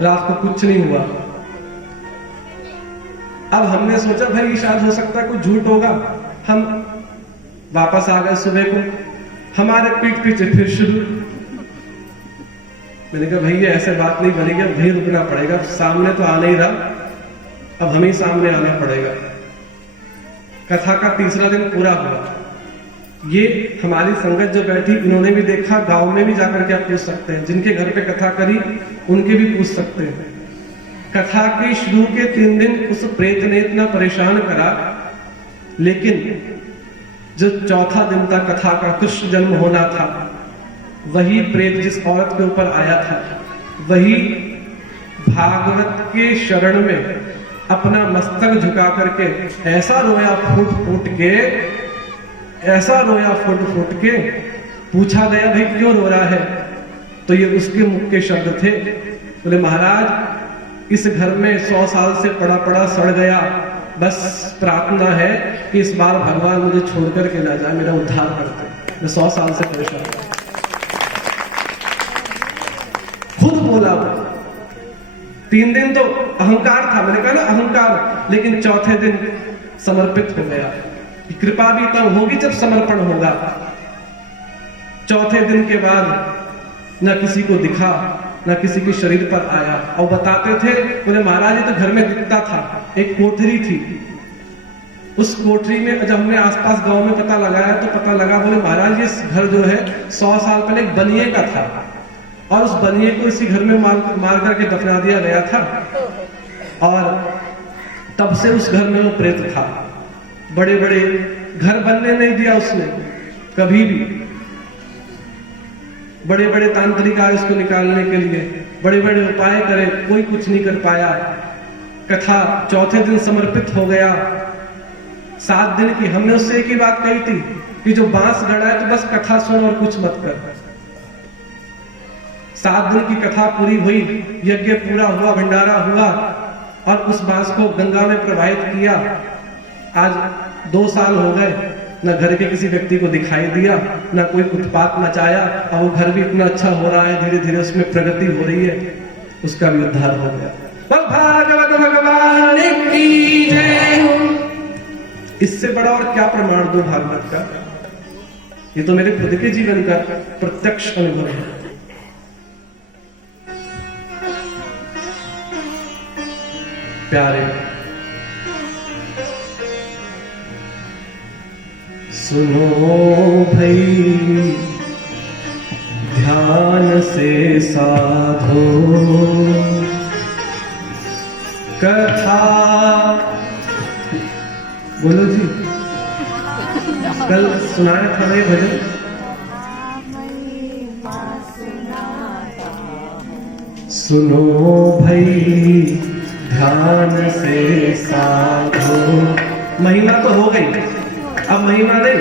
रात को कुछ नहीं हुआ। अब हमने सोचा भाई शायद हो सकता है कुछ झूठ होगा। हम वापस आ गए सुबह को। हमारे पीठ पीछे फिर शुरू। मैंने कहा भैया ऐसे बात नहीं बनेगी, अब वहीं रुकना पड़ेगा। सामने तो आ नहीं रहा, अब हमें सामने आना पड़ेगा। कथा का तीसरा दिन पूरा हुआ। ये हमारी संगत जो बैठी, इन्होंने भी देखा। गांव में भी जाकर के आप पूछ सकते हैं, जिनके घर पे कथा करी उनके भी पूछ सकते हैं। कथा के शुरू के 3 दिन उस प्रेत ने इतना परेशान करा, लेकिन जो चौथा दिन था कथा का, कृष्ण जन्म होना था, वही प्रेत जिस औरत के ऊपर आया था, वही भागवत के शरण में अपना मस्तक झुका करके ऐसा रोया फूट फूट के, ऐसा रोया फूट फूट के। पूछा गया भाई क्यों रो रहा है, तो ये उसके मुख के शब्द थे। बोले महाराज इस घर में 100 साल से पड़ा पड़ा सड़ गया, बस प्रार्थना है कि इस बार भगवान मुझे छोड़ करके ना जाए, मेरा उद्धार करते। मैं 100 साल से परेशान हूं। खुद बोला वो। 3 दिन तो अहंकार था, मैंने कहा ना अहंकार, लेकिन चौथे दिन समर्पित हो गया। कृपा भी तब होगी जब समर्पण होगा। चौथे दिन के बाद न किसी को दिखा, न किसी के शरीर पर आया। और बताते थे, बोले महाराज ये तो घर में दिखता था। एक कोठरी थी, उस कोठरी में जब हमने आसपास गांव में पता लगाया तो पता लगा, बोले महाराज ये घर जो है 100 साल पहले एक बनिए का था, और उस बनिए को इसी घर में मार करके दफना दिया गया था। और तब से उस घर में वो प्रेत था। बड़े बड़े घर बनने नहीं दिया उसने कभी भी। बड़े बड़े तांत्रिक आए उसको निकालने के लिए, बड़े बड़े उपाय करे, कोई कुछ नहीं कर पाया। कथा चौथे दिन समर्पित हो गया। 7 दिन की हमने उससे एक ही बात कही थी कि जो बांस गड़ा है तो बस कथा सुन और कुछ मत कर। 7 दिन की कथा पूरी हुई, यज्ञ पूरा हुआ, भंडारा हुआ, और उस बांस को गंगा में प्रवाहित किया। आज 2 साल हो गए, न घर के किसी व्यक्ति को दिखाई दिया, न कोई उत्पात मचाया, और वो घर भी इतना अच्छा हो रहा है, धीरे धीरे उसमें प्रगति हो रही है, उसका भी उद्धार हो गया। भागवत भगवान की जय हो। इससे बड़ा और क्या प्रमाण दो भागवत का। ये तो मेरे खुद के जीवन का प्रत्यक्ष अनुभव है। प्यारे सुनो भाई ध्यान से साधो कथा। बोलो जी, कल सुनाया था ये भजन। सुनो भाई ध्यान से साधो। महिमा तो हो गई, अब महिमा नहीं।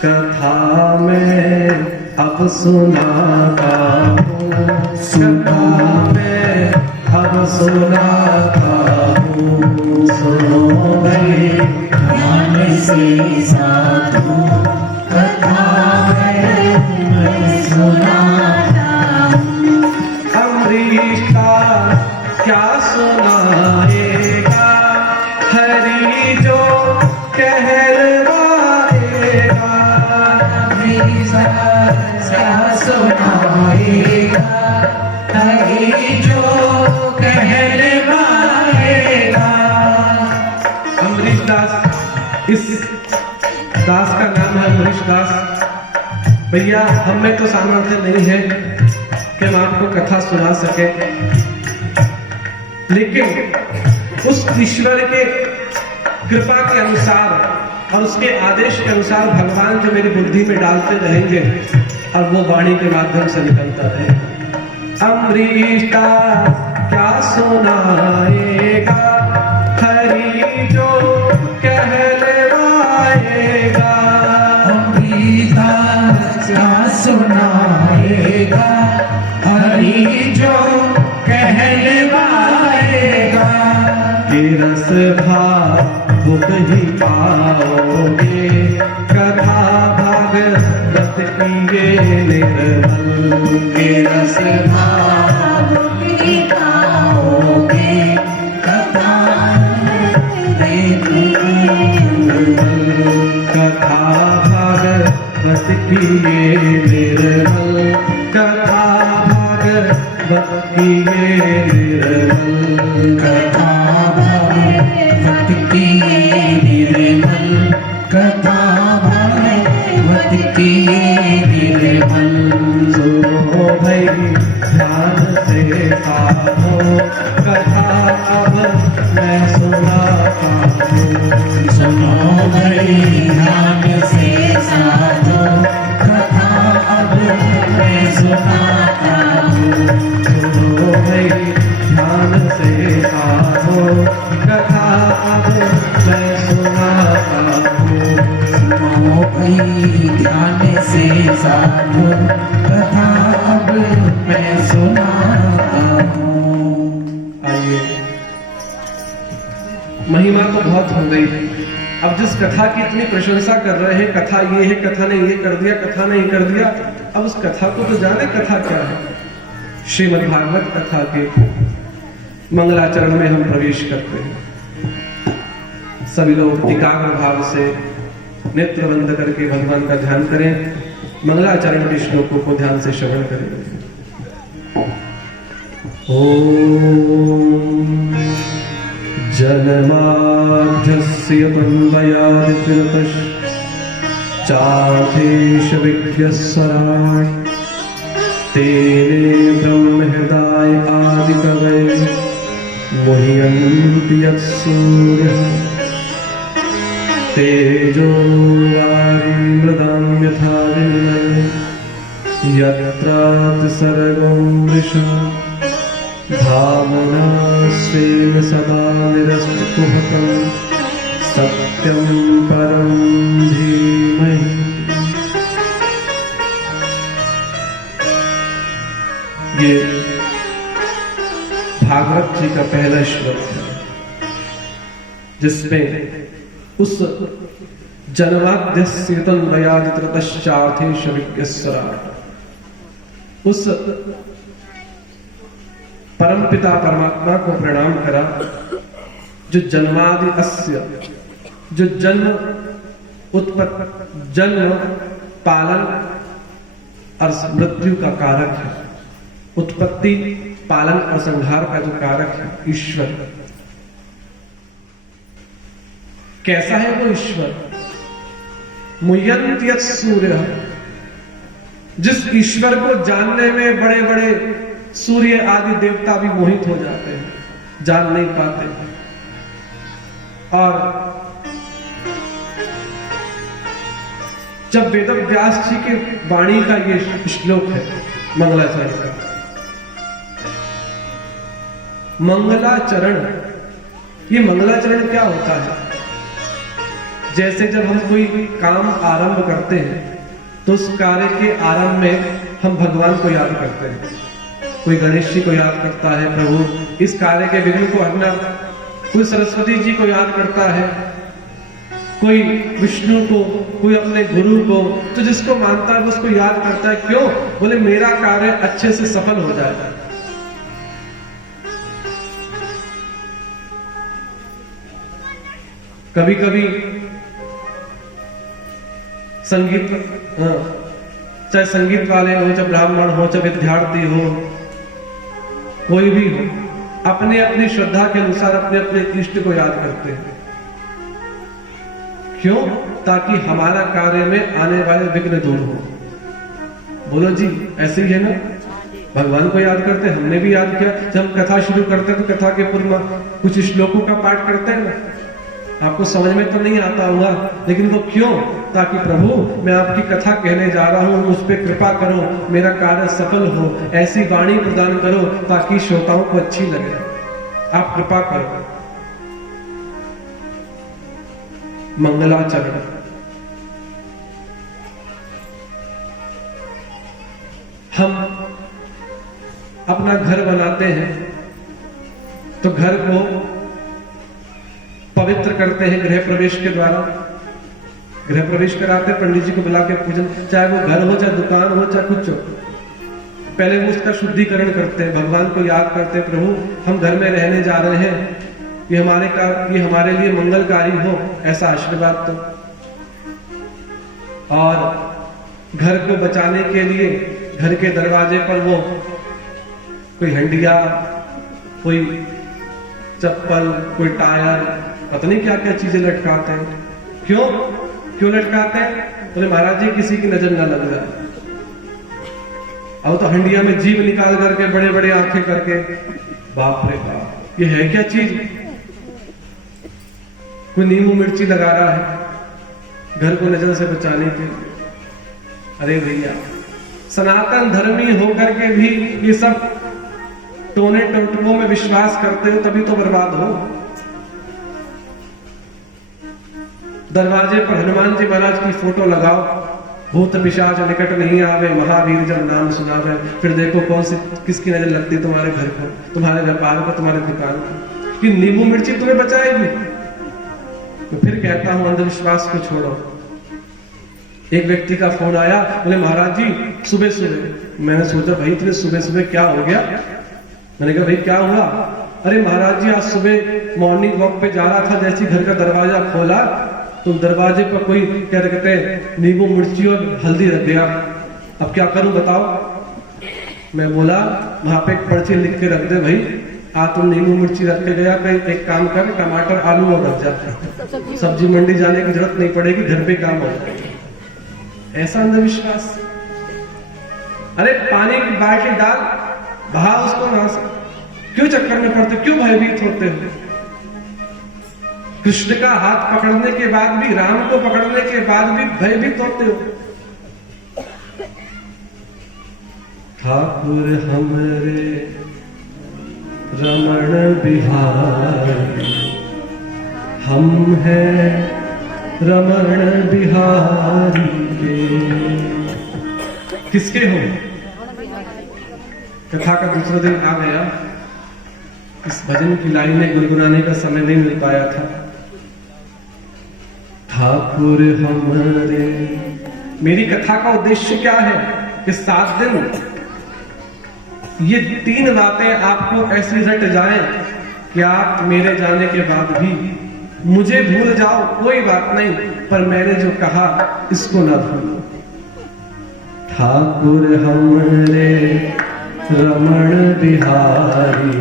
कथा में अब सुनाता हूँ, कथा में अब सुनाता हूँ। सुनो भाई ध्यान से साधो, कथा में सुनाता हूँ। अमरीश का क्या सुनाएगा, हरि जो कहलवाएगा। क्या सुनाएगा, हरि जो कहलवाएगा। अमरीश दास, इस दास का नाम है अमरीश दास। भैया हम में तो सामर्थ्य नहीं है कि हम आपको कथा सुना सके, लेकिन उस ईश्वर के कृपा के अनुसार और उसके आदेश के अनुसार भगवान जो मेरी बुद्धि में डालते रहेंगे, और वो वाणी के माध्यम से निकलता है। अमरीश दास क्या सुनाएगा, हरि जो कहलवाएगा। अमरीश दास क्या सुना ही पाओगे कथा भागवत की ये निर्मल के रस भाव की पाओगे कथा कथा भागवत की ये निर्मल कथा भागवत की ये निर्मल कथा भागवत की निर्मल कथा भागवत की निर्मल सुनो भाई ध्यान से साधो कथा अब मैं सुनाता हूँ सुनो भाई ध्यान से साधो कथा अब मैं सुनाता हूँ सुनो भाई ध्यान से साधो कथा अब मैं सुनाता हूँ सुनो भाई ध्यान से साधो कथा अब मैं सुनाता हूँ। आइए महिमा तो बहुत हो गई। अब जिस कथा की इतनी प्रशंसा कर रहे हैं, कथा ये है, कथा ने ये कर दिया, कथा ने ये कर दिया, अब उस कथा को तो जाने कथा क्या है। श्रीमद् भागवत कथा के मंगलाचरण में हम प्रवेश करते हैं। सभी लोग एकाग्र भाव से नेत्र बंद करके भगवान का ध्यान करें, मंगलाचरण के श्लोकों को ध्यान से श्रवण करें। ओम जन्माद्यस्य तन्मयादितिरतश्चार्थेशविज्ञस्वराट् तेने ब्रह्महृदाय आदिकवये मुह्यन्ति यत्सूर्यः तेजो वारी मृदां यथा विनिमयो यत्र सर्वं मृषा भावना स्वेन सदा निरस्तकुहकं सत्यं परं धीमहि। ये भागवत जी का पहला श्लोक है जिसमें उस जन्माद्यस्य तन्मयादितरतश्चार्थेशविज्ञस्वराट् उस परमपिता परमात्मा को प्रणाम करा जो जन्मादि अस्य जो जन्म उत्पत्ति जन्म पालन और मृत्यु का कारक है, उत्पत्ति पालन और संहार का जो कारक है ईश्वर। कैसा है वो ईश्वर? मुह्यन्ति यत्सूर्यः, जिस ईश्वर को जानने में बड़े बड़े सूर्य आदि देवता भी मोहित हो जाते हैं, जान नहीं पाते। और जब वेदव्यास जी के वाणी का ये श्लोक है मंगलाचरण का, मंगलाचरण, ये मंगलाचरण क्या होता है? जैसे जब हम कोई काम आरंभ करते हैं तो उस कार्य के आरंभ में हम भगवान को याद करते हैं। कोई गणेश जी को याद करता है, प्रभु इस कार्य के विघ्न को हटना। कोई सरस्वती जी को याद करता है, कोई विष्णु को, कोई अपने गुरु को। तो जिसको मानता है वो उसको याद करता है। क्यों? बोले मेरा कार्य अच्छे से सफल हो जाएगा। कभी कभी संगीत, चाहे संगीत वाले हो, चाहे ब्राह्मण हो, चाहे विद्यार्थी हो, कोई भी हो, अपने अपनी श्रद्धा के अनुसार अपने अपने इष्ट को याद करते हैं। क्यों? ताकि हमारा कार्य में आने वाले विघ्न दूर हो। बोलो जी, ऐसे ही है ना? भगवान को याद करते, हमने भी याद किया। जब हम कथा शुरू करते हैं तो कथा के पूर्व कुछ श्लोकों का पाठ करते हैं ना। आपको समझ में तो नहीं आता होगा, लेकिन वो क्यों? ताकि प्रभु मैं आपकी कथा कहने जा रहा हूं, मुझ पे कृपा करो, मेरा कार्य सफल हो, ऐसी वाणी प्रदान करो ताकि श्रोताओं को अच्छी लगे। आप कृपा करो। मंगलाचरण, हम अपना घर बनाते हैं तो घर को पवित्र करते हैं गृह प्रवेश के द्वारा। गृह प्रवेश कराते पंडित जी को बुला के पूजन, चाहे वो घर हो, चाहे दुकान हो, चाहे कुछ हो, पहले वो उसका शुद्धिकरण करते हैं, भगवान को याद करते हैं, प्रभु हम घर में रहने जा रहे हैं, ये हमारे लिए मंगलकारी हो, ऐसा आशीर्वाद दो। और घर को बचाने के लिए घर के दरवाजे पर वो कोई हंडिया, कोई चप्पल, कोई टायर, पता नहीं क्या क्या चीजें लटकाते हैं। क्यों लटकाते हैं? बोले महाराज जी किसी की नजर ना लग जाए। अब तो हंडिया में जीभ निकाल करके बड़े बड़े आंखें करके, बाप रे बाप, ये है क्या चीज? कोई नींबू मिर्ची लगा रहा है घर को नजर से बचाने के लिए। अरे भैया, सनातन धर्मी होकर के भी ये सब टोने टोटकों में विश्वास करते हो, तभी तो बर्बाद हो। दरवाजे पर हनुमान जी महाराज की फोटो लगाओ, भूत पिशाच निकट नहीं आवे, महावीर जब नाम सुनावे। फिर देखो कौन सी किसकी नजर लगती है तुम्हारे घर को, तुम्हारे व्यापार को, तुम्हारे दुकान को, कि नींबू मिर्ची तुम्हें बचाएगी। तो फिर कहता हूं अंधविश्वास को छोड़ो। एक व्यक्ति का फोन आया, बोले महाराज जी सुबह सुबह। मैंने सोचा भाई इतने सुबह सुबह क्या हो गया? मैंने कहा भाई क्या हुआ? अरे महाराज जी आज सुबह मॉर्निंग वॉक पे जा रहा था, जैसे घर का दरवाजा खोला तो दरवाजे पर कोई क्या कहते हैं नींबू मिर्ची और हल्दी रख दिया। अब क्या करूं बताओ? मैं बोला वहां पे एक पर्ची लिख के रख दे भाई, तुम नींबू मिर्ची रख के गया, एक काम कर टमाटर आलू और रख जा, सब्जी मंडी जाने की जरूरत नहीं पड़ेगी, घर पे काम हो जाएगा। ऐसा अंधविश्वास। अरे पानी की बाल्टी डाल, बहा उसको वहां से, क्यों चक्कर में पड़ते, क्यों भयभीत होते हो? कृष्ण का हाथ पकड़ने के बाद भी, राम को पकड़ने के बाद भी भयभीत होते हो। ठाकुर हमरे रमण बिहारी, हम हैं रमण बिहारी के। किसके हो? कथा का दूसरा दिन आ गया, इस भजन की लाइन में गुनगुनाने का समय नहीं मिल पाया था। ठाकुर हमरे, मेरी कथा का उद्देश्य क्या है कि 7 दिन ये 3 बातें आपको ऐसी रट जाएं कि आप मेरे जाने के बाद भी मुझे भूल जाओ, कोई बात नहीं, पर मैंने जो कहा इसको ना भूलो। ठाकुर हमरे रमण बिहारी,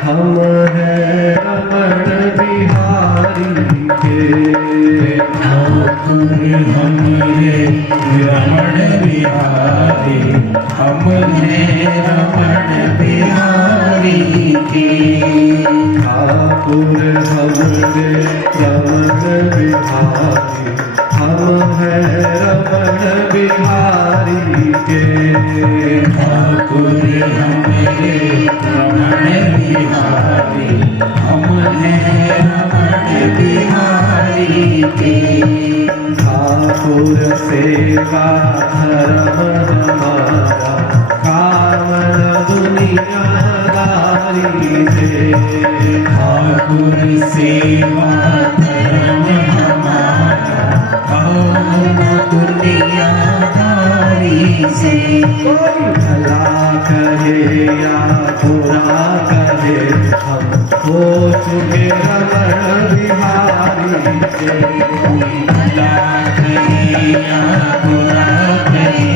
हम हैं रमण बिहारी के। ठाकुर हमरे रमण बिहारी, हम हैं रमण बिहारी के। ठाकुर हमरे रमण बिहारी, हम हैं रमण बिहारी के। ठाकुर हमरे रमण बिहारी, हम हैं रमण बिहारी के। ठाकुर सेवा धर्म हमारा, कामन दुनियादारी से। ठाकुर सेवा धर्म हमारा, कामन दुनियादारी से। कोई भला करे या बुरा करे, हम हो चुके रमण बिहारी के। कोई भला करे या बुरा करे,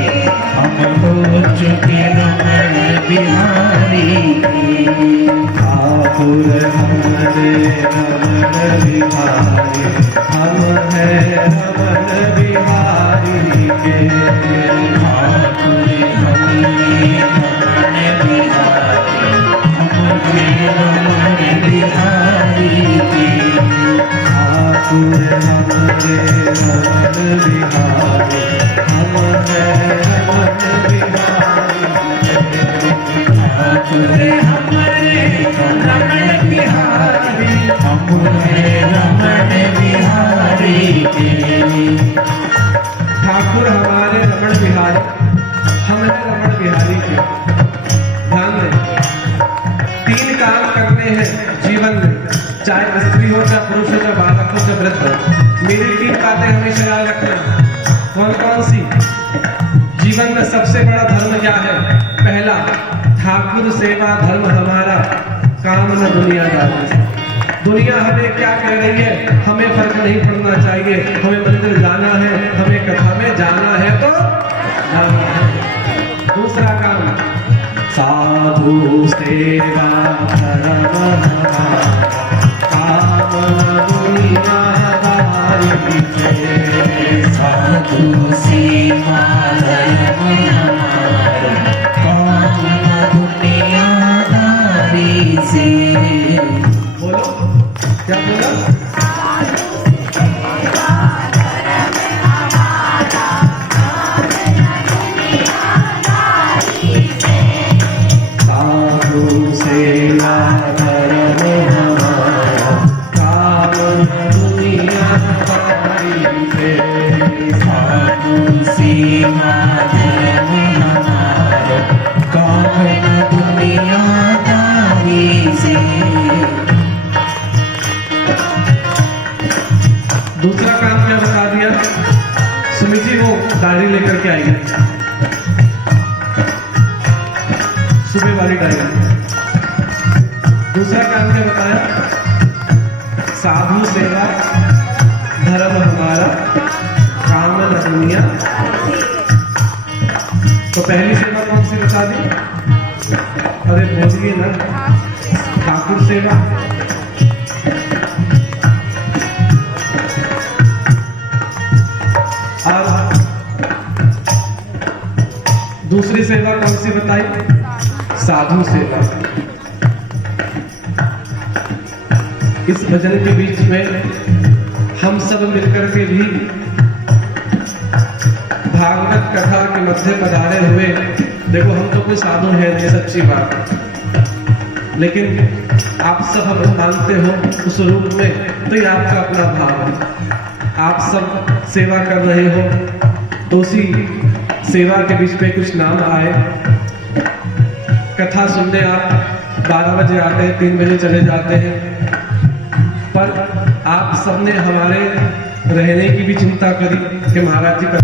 हम हो चुके रमण बिहारी के। ठाकुर हमरे रमण बिहारी, हम हैं रमण बिहारी के। ठाकुर हमरे रमण बिहारी, हम हैं रमण बिहारी के। ठाकुर हमरे रमण बिहारी, हम हैं रमण बिहारी के। ठाकुर हमरे रमण बिहारी, हम हैं रमण बिहारी के। ठाकुर हमारे रमण बिहारी, हम हैं रमण बिहारी के। ध्यान दें, 3 काम करने हैं जीवन में, चाहे स्त्री हो, चाहे पुरुष हो, चाहे मेरी 3 बातें हमेशा याद रखना। कौन कौन सी? जीवन में सबसे बड़ा धर्म क्या है? पहला, ठाकुर सेवा धर्म हमारा, काम न दुनियादारी से। दुनिया हमें क्या कह रही है, हमें फर्क नहीं पड़ना चाहिए। हमें मंदिर जाना है, हमें कथा में जाना है तो जाना है। दूसरा काम, साधु सेवा धर्म हमारा, काम न दुनियादारी से। साधु सेवा धर्म हमारा, काम न दुनियादारी से। बोलो, क्या बोला? साधु सेवा धर्म हमारा, काम न दुनियादारी से। साधु सेवा धर्म हमारा, काम न दुनियादारी से। दूसरा काम क्या बता दिया? सुमित जी वो डायरी लेकर के आइए, सुबह वाली डायरी। दूसरा काम क्या बताया? साधु सेवा धर्म हमारा, काम न दुनिया। तो पहली सेवा कौन सी बता दी? अरे बोलिए ना, ठाकुर सेवा। और दूसरी सेवा कौन सी बताई? साधु सेवा। इस भजन के बीच में हम सब मिलकर के भी भागवत कथा के मध्य पधारे हुए। देखो हम तो कोई साधु हैं नहीं, सच्ची बात है, लेकिन आप सब हमें मानते हो उस रूप में, तो ये आपका अपना भाव है। आप सब सेवा कर रहे हो तो उसी सेवा के बीच में कुछ नाम आए। कथा सुनने आप 12 बजे आते हैं, 3 बजे चले जाते हैं, पर आप सबने हमारे रहने की भी चिंता करी कि महाराज जी का।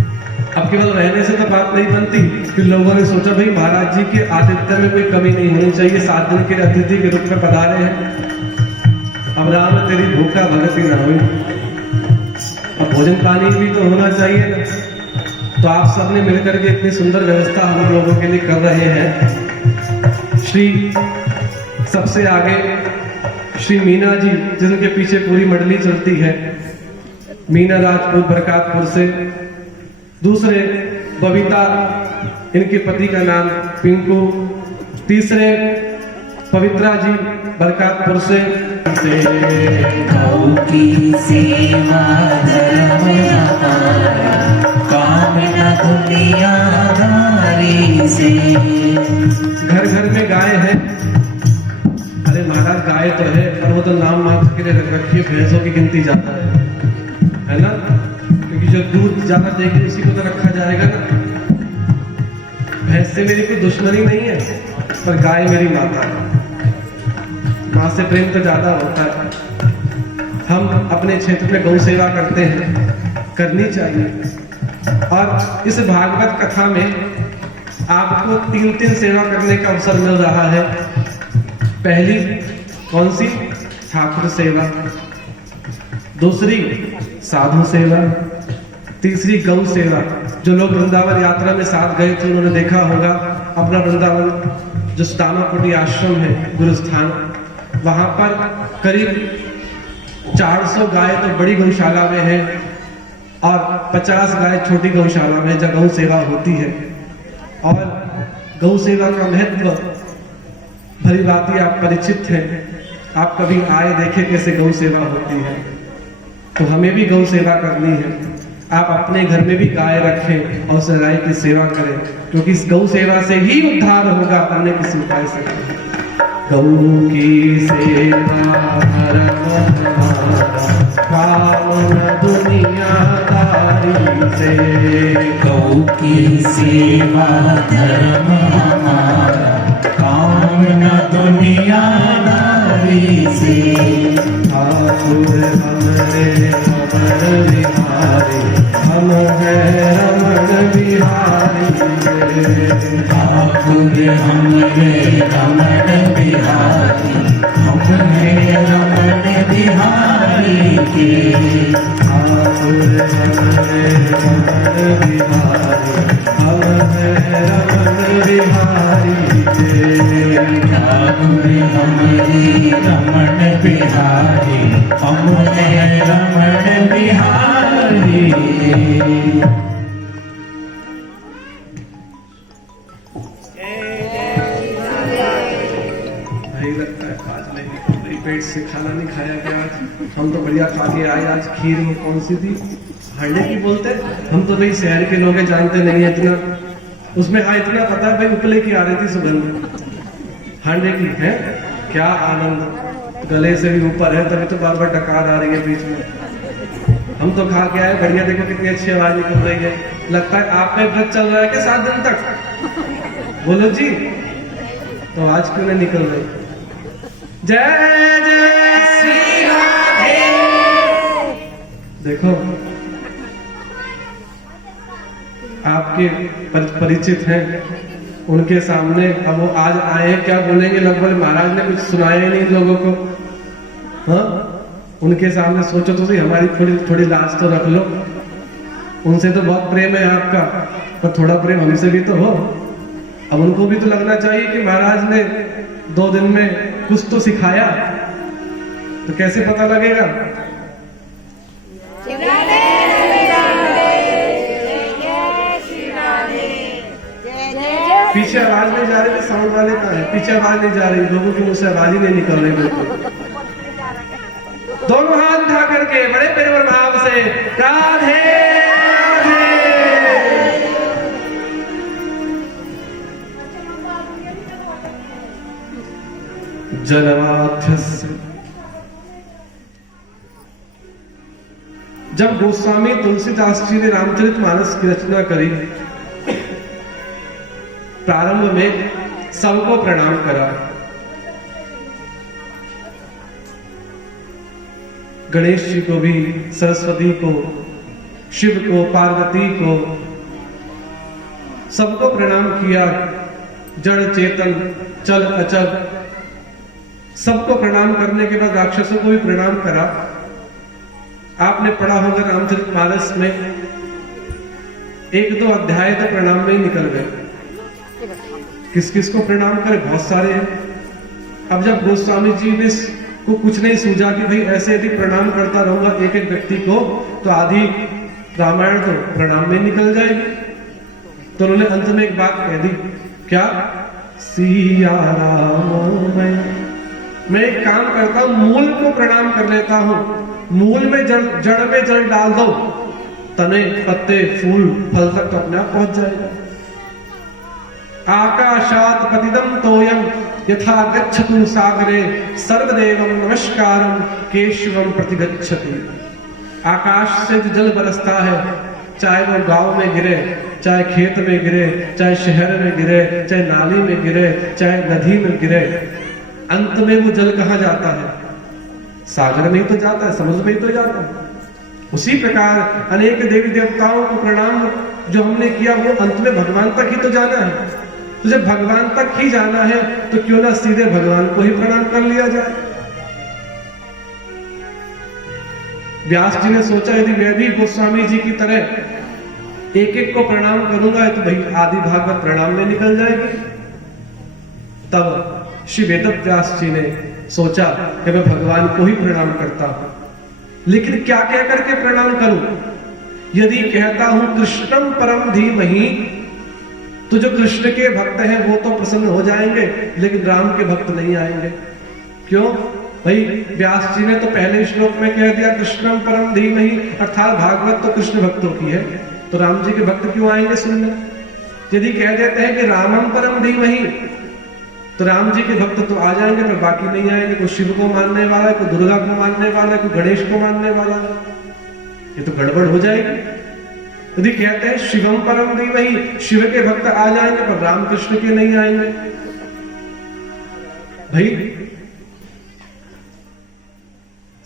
अब केवल रहने से तो बात नहीं बनती, कि लोगों ने सोचा भाई महाराज जी के आतिथ्य में कोई कमी नहीं होनी चाहिए, 7 दिन के अतिथि के रूप में पधारे हैं। अब राम तेरी भूखा भगती ना हुई, अब भोजन पानी भी तो होना चाहिए ना। तो आप सबने मिलकर के इतनी सुंदर व्यवस्था हम लोगों के लिए कर रहे हैं। श्री सबसे आगे श्री मीना जी, जिनके पीछे पूरी मंडली चलती है, मीना राजपूत बरकातपुर से। दूसरे बबीता, इनके पति का नाम पिंकू। तीसरे पवित्रा जी बरकातपुर से। गौ की सेवा धर्म हमारा, काम न दुनियादारी से। घर घर में गाय है। अरे महाराज गाय तो है, पर वो तो नाम मात्र के लिए रखी है, भैंसों की गिनती ज्यादा है ना? क्योंकि जो दूध ज्यादा देगी उसी को तो रखा जाएगा ना। भैंस से मेरी कोई दुश्मनी नहीं है, पर गाय मेरी माता है, माँ से प्रेम तो ज्यादा होता है। हम अपने क्षेत्र में गौ सेवा करते हैं, करनी चाहिए। और इस भागवत कथा में आपको 3 सेवा करने का अवसर मिल रहा है। पहली कौन सी? ठाकुर सेवा। दूसरी साधु सेवा। तीसरी गौ सेवा। जो लोग वृंदावन यात्रा में साथ गए थे उन्होंने देखा होगा, अपना वृंदावन जो सुदामाकुटी आश्रम है, गुरुस्थान, वहां पर करीब 400 गाय तो बड़ी गौशाला में है और 50 गाय छोटी गौशाला में, जहाँ गौ सेवा होती है। और गौ सेवा का महत्व भली बात आप परिचित हैं। आप कभी आए देखे कैसे गौ सेवा होती है, तो हमें भी गौ सेवा करनी है। आप अपने घर में भी गाय रखें और उस गाय की सेवा करें, क्योंकि इस गौ सेवा से ही उद्धार होगा, अन्य किसी उपाय से नहीं। गौ की सेवा धर्म हमारा, काम न दुनियादारी से। गौ की सेवा धर्म हमारा, काम न दुनियादारी से। ठाकुर हमरे अमर ठाकुर हमरे रमण बिहारी, हमरे रमण बिहारी के। ठाकुर हमरे रमण बिहारी, हमरे रमण बिहारी के। ठाकुर हमरे रमण बिहारी, हमरे रमण बिहारी के। नहीं लगता है आज नहीं, पेट से खाना नहीं खाया गया आज। हम तो बढ़िया खा के आए। आज खीर में कौन सी थी, हांडे की बोलते हैं। हम तो भाई शहर के लोग हैं, जानते नहीं है इतना। उसमें हाँ इतना पता है भाई, उपले की आ रही थी सुगंध, हांडे की है। क्या आनंद, गले से भी ऊपर है, तभी तो बार बार डकार आ रही है बीच में। हम तो खा के आए बढ़िया, देखो कितनी अच्छी आवाज निकल रही है। लगता है आपका व्रत चल रहा है क्या 7 दिन तक? बोलो जी, तो आज क्यों नहीं निकल रही? जय जय श्री राधे। देखो आपके परिचित हैं, उनके सामने अब वो आज आए हैं, क्या बोलेंगे? लगभग महाराज ने कुछ सुनाया ही नहीं लोगों को। हाँ, उनके सामने सोचो तो सही, हमारी थोड़ी थोड़ी लाज तो रख लो। उनसे तो बहुत प्रेम है आपका, पर थोड़ा प्रेम हमसे भी तो हो। अब उनको भी तो लगना चाहिए कि महाराज ने 2 दिन में कुछ तो सिखाया, तो कैसे पता लगेगा? पीछे आवाज नहीं जा रही, साउंड वाले का है, पीछे आवाज नहीं जा रही, लोगों की मुंह से आवाज ही नहीं निकल रही बिल्कुल। दोनों हाथ उठा करके बड़े प्रेम भाव से राधे राधे। जन्माद्यस्य, जब गोस्वामी तुलसीदास जी ने रामचरितमानस की रचना करी, प्रारंभ में सबको प्रणाम करा। गणेश जी को भी, सरस्वती को, शिव को, पार्वती को, सबको प्रणाम किया। जड़ चेतन चल अचल सबको प्रणाम करने के बाद राक्षसों को भी प्रणाम करा। आपने पढ़ा होगा रामचरितमानस में 1-2 अध्याय तो प्रणाम में ही निकल गए। किस किस को प्रणाम करे, बहुत सारे हैं। अब जब गोस्वामी जी ने को कुछ नहीं सूझा कि भाई ऐसे यदि प्रणाम करता रहूंगा एक एक व्यक्ति को, तो आधी रामायण तो प्रणाम में निकल जाएगी। तो उन्होंने अंत में एक बात कह दी, क्या? सिया राम मैं एक काम करता हूं, मूल को प्रणाम कर लेता हूं। मूल में जड़ में जल डाल दो, तने पत्ते फूल फल तक तो अपने आप पहुंच जाएगा। आकाशात पतिदम तोयम यथा गच्छतु सागरे सर्वदेवम नमस्कारम केशवम प्रतिगच्छति। आकाश से जो जल बरसता है, चाहे वो गांव में गिरे, चाहे खेत में गिरे, चाहे शहर में गिरे, चाहे नाली में गिरे, चाहे नदी में गिरे, अंत में वो जल कहाँ जाता है? सागर में ही तो जाता है, समुद्र में ही तो जाता है। उसी प्रकार अनेक देवी देवताओं को प्रणाम जो हमने किया, वो अंत में भगवान तक ही तो जाना है। तो जब भगवान तक ही जाना है, तो क्यों ना सीधे भगवान को ही प्रणाम कर लिया जाए। व्यास जी ने सोचा यदि मैं भी गोस्वामी जी की तरह एक एक को प्रणाम करूंगा, तो भाई आदि भागवत प्रणाम में निकल जाएगी। तब श्री वेद व्यास जी ने सोचा कि मैं भगवान को ही प्रणाम करता हूं, लेकिन क्या क्या करके प्रणाम करूं? यदि कहता हूं कृष्णम परम धीमहि, तो जो कृष्ण के भक्त हैं वो तो प्रसन्न हो जाएंगे, लेकिन राम के भक्त नहीं आएंगे। क्यों भाई? व्यास जी ने तो पहले श्लोक में कह दिया कृष्णम परम धीमहि, अर्थात भागवत तो कृष्ण भक्तों की है, तो राम जी के भक्त क्यों आएंगे सुनने? यदि कह देते हैं कि रामम परम धीमहि, तो राम जी के भक्त तो आ जाएंगे, पर बाकी नहीं आएंगे। कोई शिव को मानने वाला है, कोई दुर्गा को मानने वाला है, कोई गणेश को मानने वाला है, ये तो गड़बड़ हो जाएगी। यदि कहते हैं शिवम परम धीमहि, शिव के भक्त आ जाएंगे, पर रामकृष्ण के नहीं आएंगे। भाई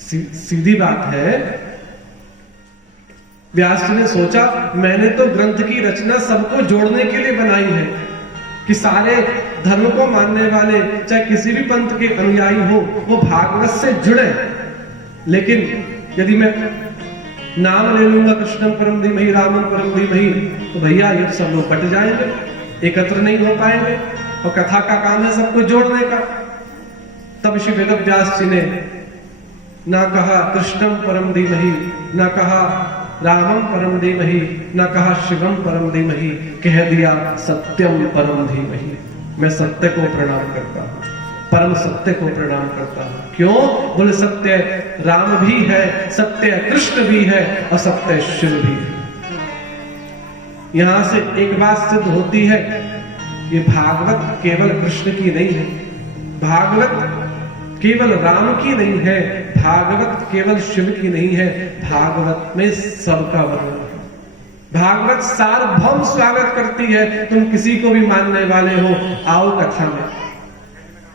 सीधी बात है। व्यास जी ने सोचा मैंने तो ग्रंथ की रचना सबको जोड़ने के लिए बनाई है, कि सारे धर्म को मानने वाले चाहे किसी भी पंथ के अनुयायी हो वो भागवत से जुड़े। लेकिन यदि मैं नाम ले लूंगा कृष्णम परम धीमहि रामम परम धीमहि, तो भैया ये सब लोग बट जाएंगे, एकत्र नहीं हो पाएंगे। और कथा का काम है सबको जोड़ने का। तब श्री वेद व्यास जी ने ना कहा कृष्णम परम धीमहि, ना कहा रामम परम धीमहि, ना कहा शिवम परम धीमहि, कह दिया सत्यम परम धीमहि। मैं सत्य को प्रणाम करता हूं, परम सत्य को प्रणाम करता हूं। क्यों? बोले सत्य राम भी है, सत्य कृष्ण भी है और सत्य शिव भी है। यहां से एक बात सिद्ध होती है, ये भागवत केवल कृष्ण की नहीं है, भागवत केवल राम की नहीं है, भागवत केवल शिव की नहीं है, भागवत में सबका वर्णन है। भागवत सार्वभौम स्वागत करती है, तुम किसी को भी मानने वाले हो आओ कथा में।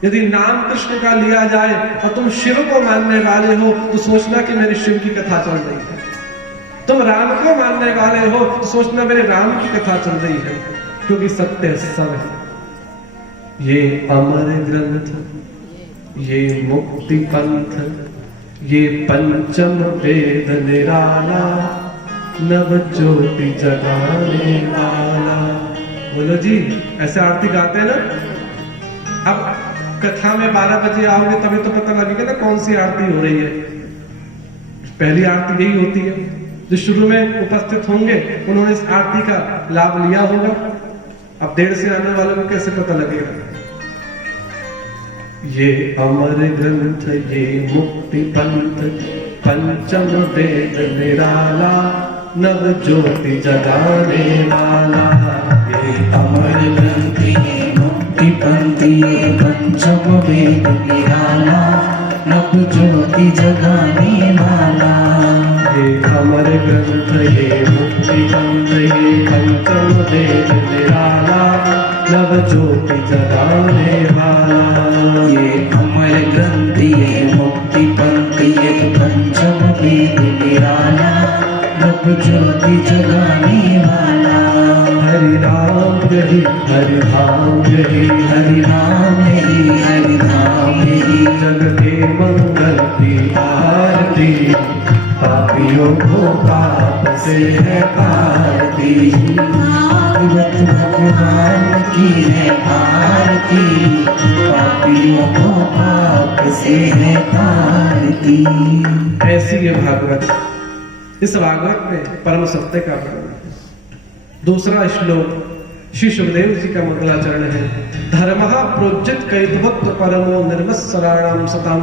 यदि नाम कृष्ण का लिया जाए और तुम शिव को मानने वाले हो तो सोचना कि मेरे शिव की कथा चल रही है। तुम राम को मानने वाले हो तो सोचना मेरे राम की कथा चल रही है, क्योंकि सत्य सब है। ये अमर ग्रंथ, ये मुक्ति पंथ, ये पंचम वेद निराला, नव ज्योति जगाने वाला। बोलो जी, ऐसे आरती गाते हैं ना। अब कथा में 12 बजे आओगे तभी तो पता लगेगा ना कौन सी आरती हो रही है। पहली आरती यही होती है, जो शुरू में उपस्थित होंगे उन्होंने इस आरती का लाभ लिया होगा। अब देर से आने वालों को कैसे पता लगेगा? ये अमर ग्रंथ, ये मुक्ति पंथ, पंचम वेद निराला, नव ज्योति जगाने वाला। ये अमर ग्रंथ, ये मुक्ति पंथ, ये पंचम वेद निराला, नव ज्योति जगाने वाला। ये अमर ग्रंथ, ये मुक्ति पंथ, ये पंचम वेद निराला, नव ज्योति जगाने वाला। ये अमर ग्रंथ, ये मुक्ति पंथ, ये पंचम वेद निराला, नव ज्योति जगाने वाला। हरि राम यही हरि धाम यही, हरि नाम यही, हरि नाम यही, जग के मंगल की आरती, पापियों को पाप से है आरती। भागवत भगवान की है आरती, पापियों को पाप से है आरती। ऐसी ये भागवत, इस भागवत में परम सत्य का वर्णन है। दूसरा श्लोक श्री सुखदेव जी का मंगलाचरण है। धर्मः प्रोज्जित कैतवत्र परमो निर्मत्सराणाम सताम,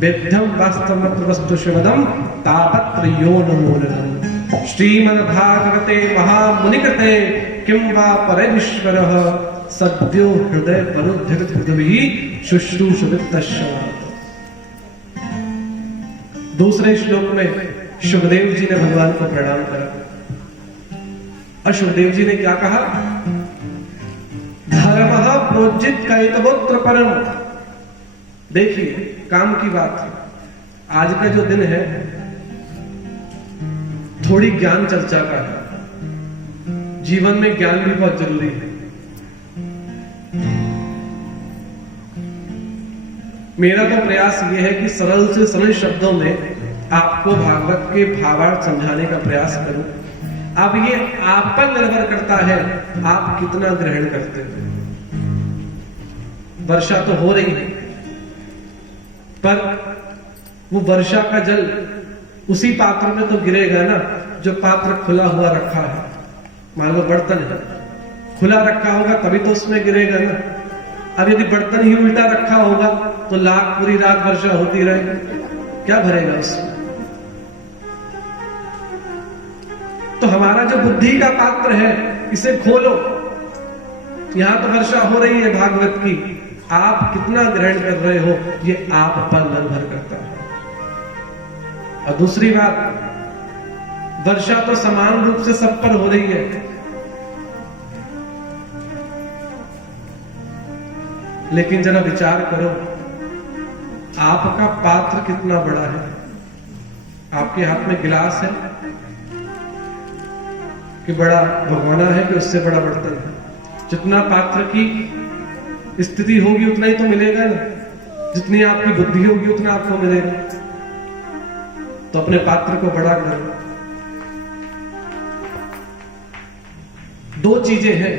वेद्यम वास्तवमत्र वस्तु शिवदम, तापत्र यो नमोनरम। श्रीमद्भागवते महामुनिकृते किं वा परमेश्वरः, सद्यो हृदय परुद्धित हृदयः शुश्रूषवित्तश्चात्। दूसरे श्लोक में सुखदेव जी ने भगवान को प्रणाम करा और सुखदेव जी ने क्या कहा? धर्मः प्रोज्जित कैतवोत्र परम। देखिए काम की बात है। आज का जो दिन है थोड़ी ज्ञान चर्चा का है। जीवन में ज्ञान भी बहुत जरूरी है। मेरा तो प्रयास यह है कि सरल से सरल शब्दों में आपको भागवत के भावार्थ समझाने का प्रयास करूं। अब ये आप पर निर्भर करता है आप कितना ग्रहण करते हैं। वर्षा तो हो रही है, पर वो वर्षा का जल उसी पात्र में तो गिरेगा ना जो पात्र खुला हुआ रखा है। मान लो बर्तन है, खुला रखा होगा तभी तो उसमें गिरेगा ना। अब यदि बर्तन ही उल्टा रखा होगा तो लाख पूरी रात वर्षा होती रहेगी, क्या भरेगा उसमें? तो हमारा जो बुद्धि का पात्र है इसे खोलो। यहां तो वर्षा हो रही है भागवत की, आप कितना ग्रहण कर रहे हो ये आप पर निर्भर करता है। और दूसरी बात, वर्षा तो समान रूप से सब पर हो रही है, लेकिन जरा विचार करो आपका पात्र कितना बड़ा है। आपके हाथ में गिलास है कि बड़ा भगोना है कि उससे बड़ा बर्तन है? जितना पात्र की स्थिति होगी उतना ही तो मिलेगा ना, जितनी आपकी बुद्धि होगी उतना आपको मिलेगा। तो अपने पात्र को बड़ा करो। दो चीजें हैं,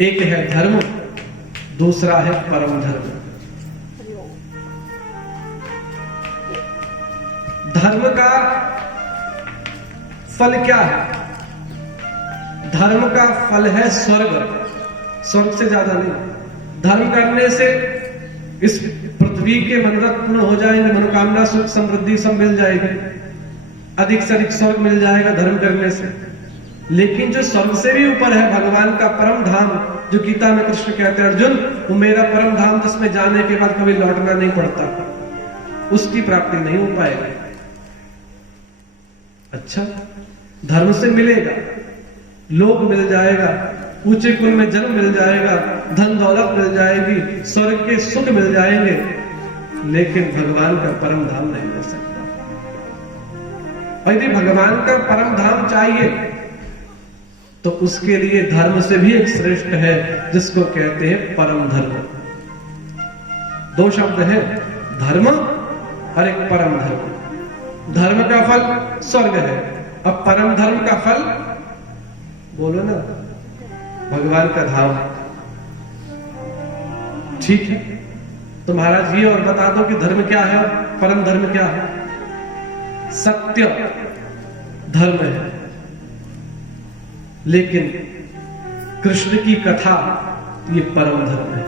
एक है धर्म, दूसरा है परम धर्म। धर्म का फल क्या है? धर्म का फल है स्वर्ग, स्वर्ग से ज्यादा नहीं। धर्म करने से इस पृथ्वी के मनोरथ पूर्ण हो जाएंगे, मनोकामना सुख समृद्धि सब मिल जाएगी, अधिक से अधिक स्वर्ग मिल जाएगा धर्म करने से। लेकिन जो स्वर्ग से भी ऊपर है, भगवान का परम धाम, जो गीता में कृष्ण कहते हैं अर्जुन वो मेरा परम धाम जिसमें जाने के बाद कभी लौटना नहीं पड़ता, उसकी प्राप्ति नहीं हो पाएगी। अच्छा, धर्म से मिलेगा, लोक मिल जाएगा, ऊंचे कुल में जन्म मिल जाएगा, धन दौलत मिल जाएगी, स्वर्ग के सुख मिल जाएंगे, लेकिन भगवान का परम धाम नहीं मिल सकता। और यदि भगवान का परम धाम चाहिए तो उसके लिए धर्म से भी एक श्रेष्ठ है, जिसको कहते हैं परम धर्म। दो शब्द हैं, धर्म और एक परम धर्म। धर्म का फल स्वर्ग है, अब परम धर्म का फल बोलो ना, भगवान का धाम। ठीक है, तो महाराज ये और बता दो कि धर्म क्या है और परम धर्म क्या है? सत्य धर्म है, लेकिन कृष्ण की कथा ये परम धर्म है।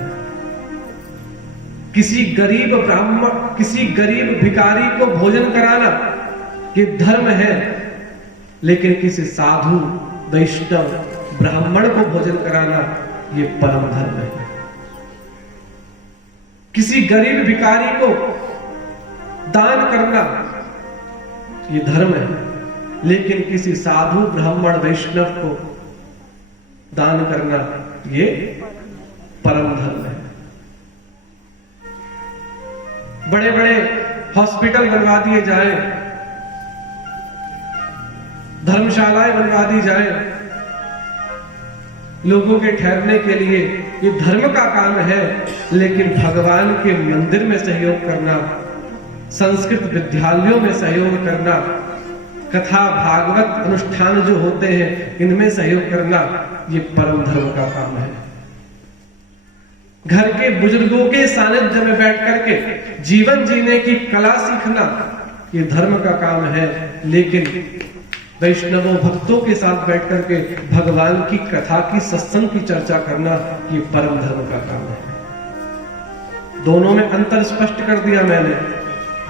किसी गरीब ब्राह्मण, किसी गरीब भिखारी को भोजन कराना ये धर्म है, लेकिन किसी साधु वैष्णव ब्राह्मण को भोजन कराना ये परम धर्म है। किसी गरीब भिखारी को दान करना ये धर्म है, लेकिन किसी साधु ब्राह्मण वैष्णव को दान करना ये परम धर्म है। बड़े बड़े हॉस्पिटल बनवा दिए जाए, धर्मशालाएं बनवा दी जाए लोगों के ठहरने के लिए, ये धर्म का काम है, लेकिन भगवान के मंदिर में सहयोग करना, संस्कृत विद्यालयों में सहयोग करना, कथा भागवत अनुष्ठान जो होते हैं इनमें सहयोग करना, ये परम धर्म का काम है। घर के बुजुर्गों के सानिध्य में बैठ करके जीवन जीने की कला सीखना ये धर्म का काम है, लेकिन वैष्णवों भक्तों के साथ बैठ करके भगवान की कथा की सत्संग की चर्चा करना ये परम धर्म का काम है। दोनों में अंतर स्पष्ट कर दिया मैंने,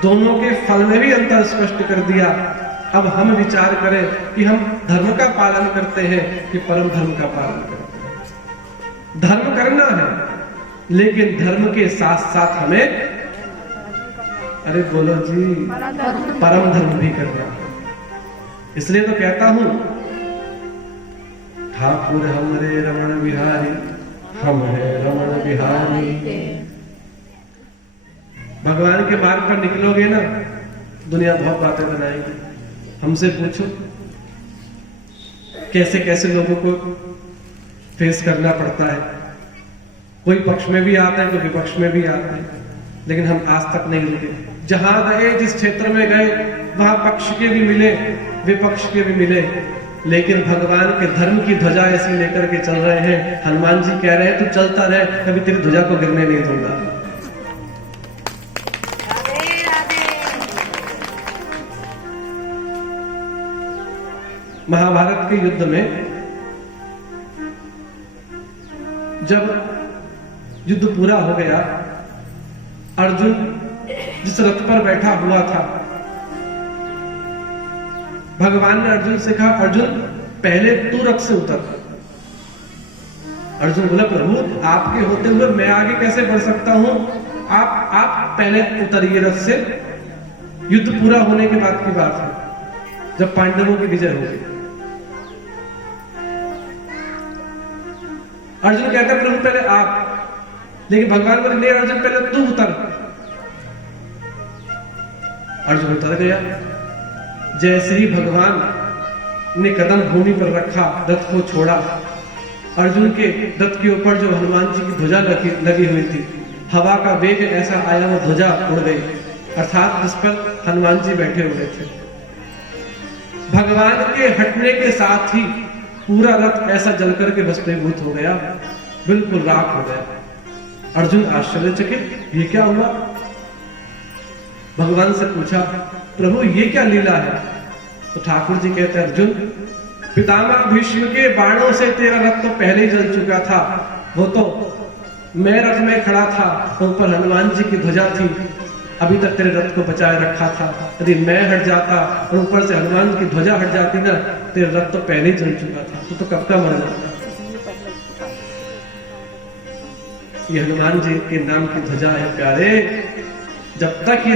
दोनों के फल में भी अंतर स्पष्ट कर दिया। अब हम विचार करें कि हम धर्म का पालन करते हैं कि परम धर्म का पालन करते हैं। धर्म करना है, लेकिन धर्म के साथ साथ हमें, अरे बोलो जी, परम धर्म भी करना है। इसलिए तो कहता हूं, ठाकुर हमरे रमण बिहारी, हम है रमण बिहारी। भगवान के मार्ग पर निकलोगे ना, दुनिया बहुत बातें बनाएगी। हमसे पूछो कैसे कैसे लोगों को फेस करना पड़ता है। कोई पक्ष में भी आते हैं, कोई विपक्ष में भी आते हैं, लेकिन हम आज तक नहीं रुके। जहां गए, जिस क्षेत्र में गए, वहां पक्ष के भी मिले, विपक्ष के भी मिले, लेकिन भगवान के धर्म की ध्वजा ऐसी लेकर के चल रहे हैं। हनुमान जी कह रहे हैं तू चलता रहे, कभी तेरी ध्वजा को गिरने नहीं दूंगा। महाभारत के युद्ध में जब युद्ध पूरा हो गया, अर्जुन जिस रथ पर बैठा हुआ था, भगवान ने अर्जुन से कहा, अर्जुन पहले तू रथ से उतर। अर्जुन बोला, प्रभु आपके होते हुए मैं आगे कैसे बढ़ सकता हूं, आप पहले उतरिए रथ से। युद्ध पूरा होने के बाद की बात है, जब पांडवों की विजय हो गई। अर्जुन कहता है, प्रभु पहले आप, लेकिन भगवान बोले, नहीं अर्जुन पहले तू उतर। अर्जुन उतर गया। जैसे ही भगवान ने कदम भूमि पर रखा, रथ को छोड़ा, अर्जुन के रथ के ऊपर जो हनुमान जी की ध्वजा लगी हुई थी, हवा का वेग ऐसा आया वो ध्वजा उड़ गई, अर्थात जिस पर हनुमान जी बैठे हुए थे। भगवान के हटने के साथ ही पूरा रथ ऐसा जलकर के भस्मीभूत हो गया, बिल्कुल राख हो गया। अर्जुन आश्चर्यचकित, ये क्या हुआ? भगवान से पूछा, प्रभु ये क्या लीला है? तो ठाकुर जी कहते हैं, अर्जुन, पितामह भीष्म के बाणों से तेरा रथ तो पहले ही जल चुका था। वो तो मैं रथ में खड़ा था, ऊपर हनुमान जी की ध्वजा थी, अभी तक तेरे रथ को बचाए रखा था। यदि मैं हट जाता और ऊपर से हनुमान की ध्वजा हट जाती ना, तेरा रथ तो पहले ही जल चुका था, तो कब का मर जाता। ये हनुमान जी के नाम की ध्वजा है प्यारे। जब तक ये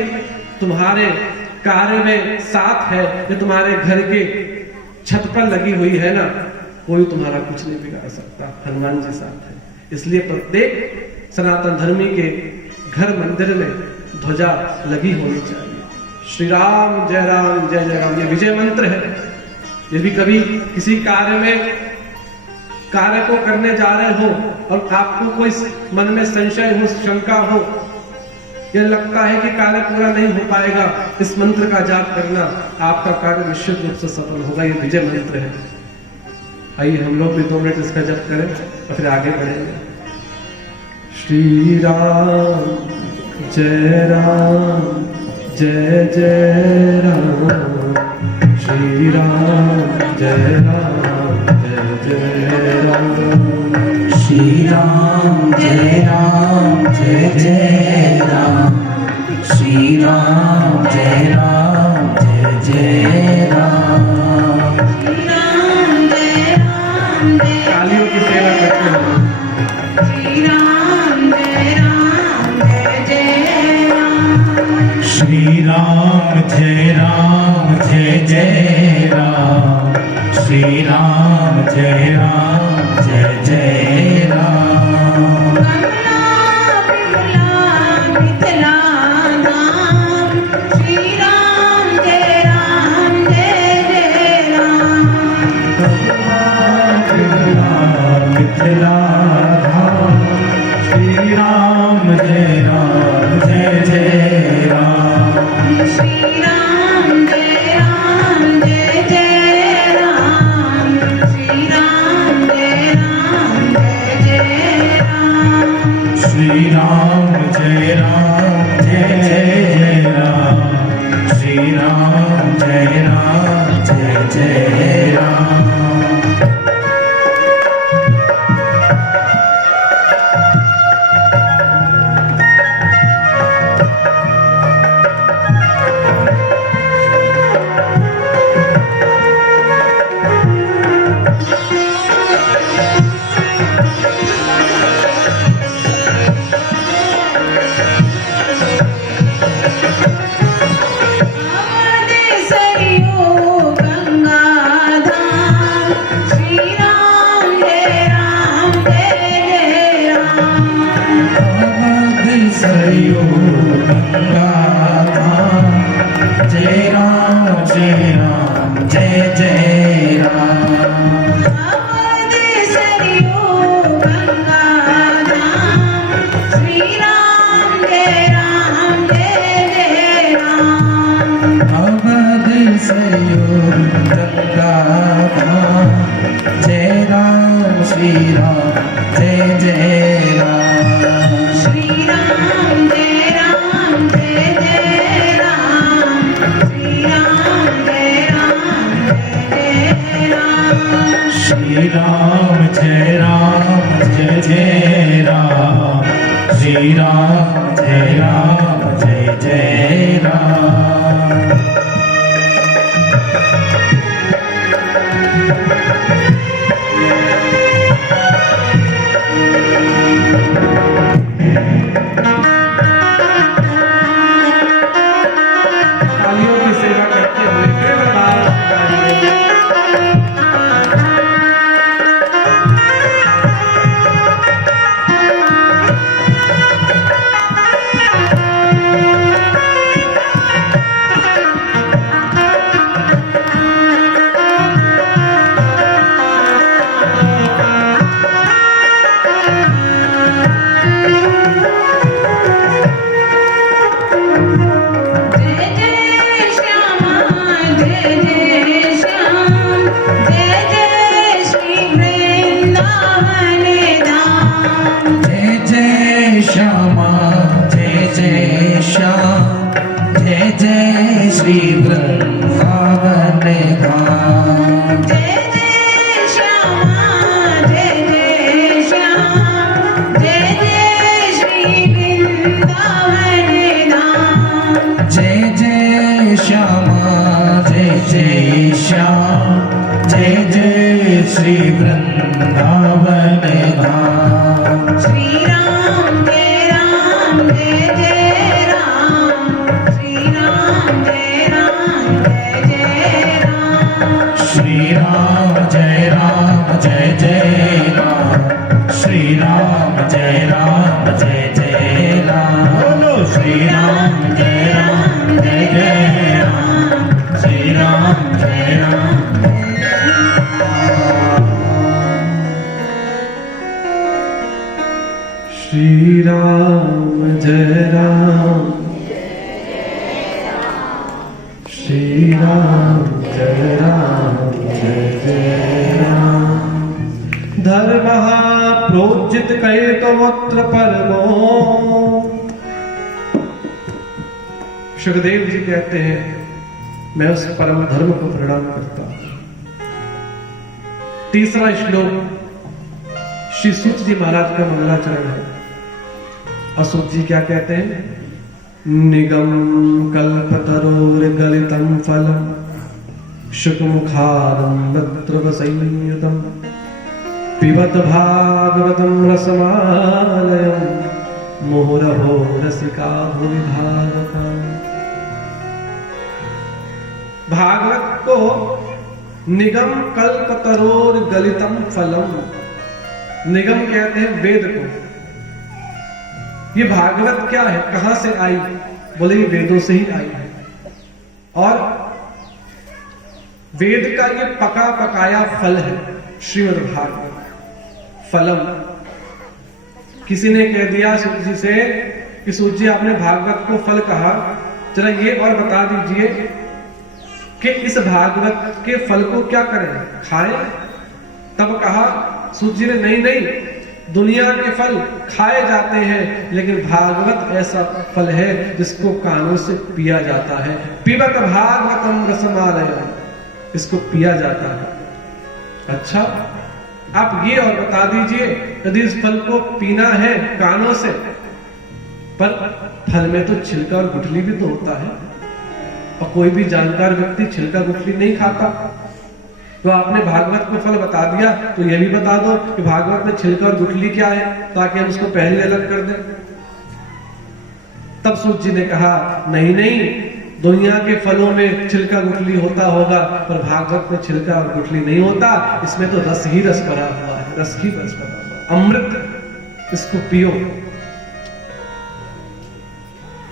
तुम्हारे कार्य में साथ है, ये तुम्हारे घर के छत पर लगी हुई है ना, कोई तुम्हारा कुछ नहीं बिगाड़ सकता। हनुमान जी साथ है, इसलिए प्रत्येक सनातन धर्मी के घर मंदिर में ध्वजा लगी होनी चाहिए। श्री राम जय राम, ये विजय मंत्र है। यदि कभी किसी कार्य को करने जा रहे हो और आपको कोई मन में संशय हो, शंका हो, यह लगता है कि कार्य पूरा नहीं हो पाएगा, इस मंत्र का जाप करना, आपका कार्य निश्चित रूप से सफल होगा। यह विजय मंत्र है। आइए हम लोग भी 2 मिनट इसका जप करें और फिर आगे बढ़ेंगे। श्री राम जय जय राम, श्री राम जय जय राम, श्री राम जय जय राम, श्री राम जय जय राम। तालियों की सेवा करते हैं। श्री राम जय जय राम, श्री राम जय जय राम, श्री राम जय जय राम। मिथिला धाम, श्री राम जय जय राम। मिथिला धाम, श्री राम जय जय राम, श्री राम जय जय राम, श्री राम जय जय राम, श्री राम जय जय राम, श्री राम जय जय राम। श्री राम जय जय राम, श्री राम जय जय राम। तालियों की सेवा करते हुए फिर बार गाएंगे। श्री वृंदावन धाम। जय जय श्यामा जय जय श्याम जय जय श्री वृंदावन धाम। जय जय श्यामा जय जय श्याम जय जय श्री वृंदावन धाम। श्री राम जय जय राम श्री राम जय जय राम। श्री राम जय जय राम श्री राम जय जय राम। बोलो श्री राम जय जय राम श्री राम जय राम। श्री राम जय राम श्री राम जय जय राम। धर्मः प्रोज्झित कैतवोऽत्र परमो। सुखदेव जी कहते हैं मैं उस परम धर्म को प्रणाम करता हूं। तीसरा श्लोक श्री सूत जी महाराज का मंगलाचरण है और सूत जी क्या कहते हैं? निगम कल्पतरोर्गलितं फलम् शुकमुखानंदद्रव संयुतम् पिबत भागवतं रसमालयम् मुहुरहो रसिका भुवि भावका। भागवत को निगम कल्पतरोर गलितम फलम, निगम कहते हैं वेद को। ये भागवत क्या है, कहां से आई? बोले ये वेदों से ही आई है। और वेद का ये पका पकाया फल है श्रीमद् भागवत। फलम, किसी ने कह दिया सूत जी से कि सूत जी आपने भागवत को फल कहा, जरा ये और बता दीजिए कि इस भागवत के फल को क्या करें, खाएं? तब कहा सूत जी ने नहीं, दुनिया के फल खाए जाते हैं लेकिन भागवत ऐसा फल है जिसको कानों से पिया जाता है। पिबत भागवतम रसमालयम्, इसको पिया जाता है। अच्छा, आप ये और बता दीजिए यदि इस फल को पीना है कानों से, पर फल में तो छिलका और गुठली भी तो होता है और कोई भी जानकार व्यक्ति छिलका गुठली नहीं खाता। तो आपने भागवत को फल बता दिया तो यह भी बता दो कि भागवत में छिलका और गुठली क्या है, ताकि हम उसको पहले अलग कर दें। तब सूत जी ने कहा नहीं, दुनिया के फलों में छिलका गुठली होता होगा पर भागवत में छिलका और गुठली नहीं होता, इसमें तो रस ही रस भरा हुआ है, रस ही रस भरा हुआ, अमृत, इसको पियो।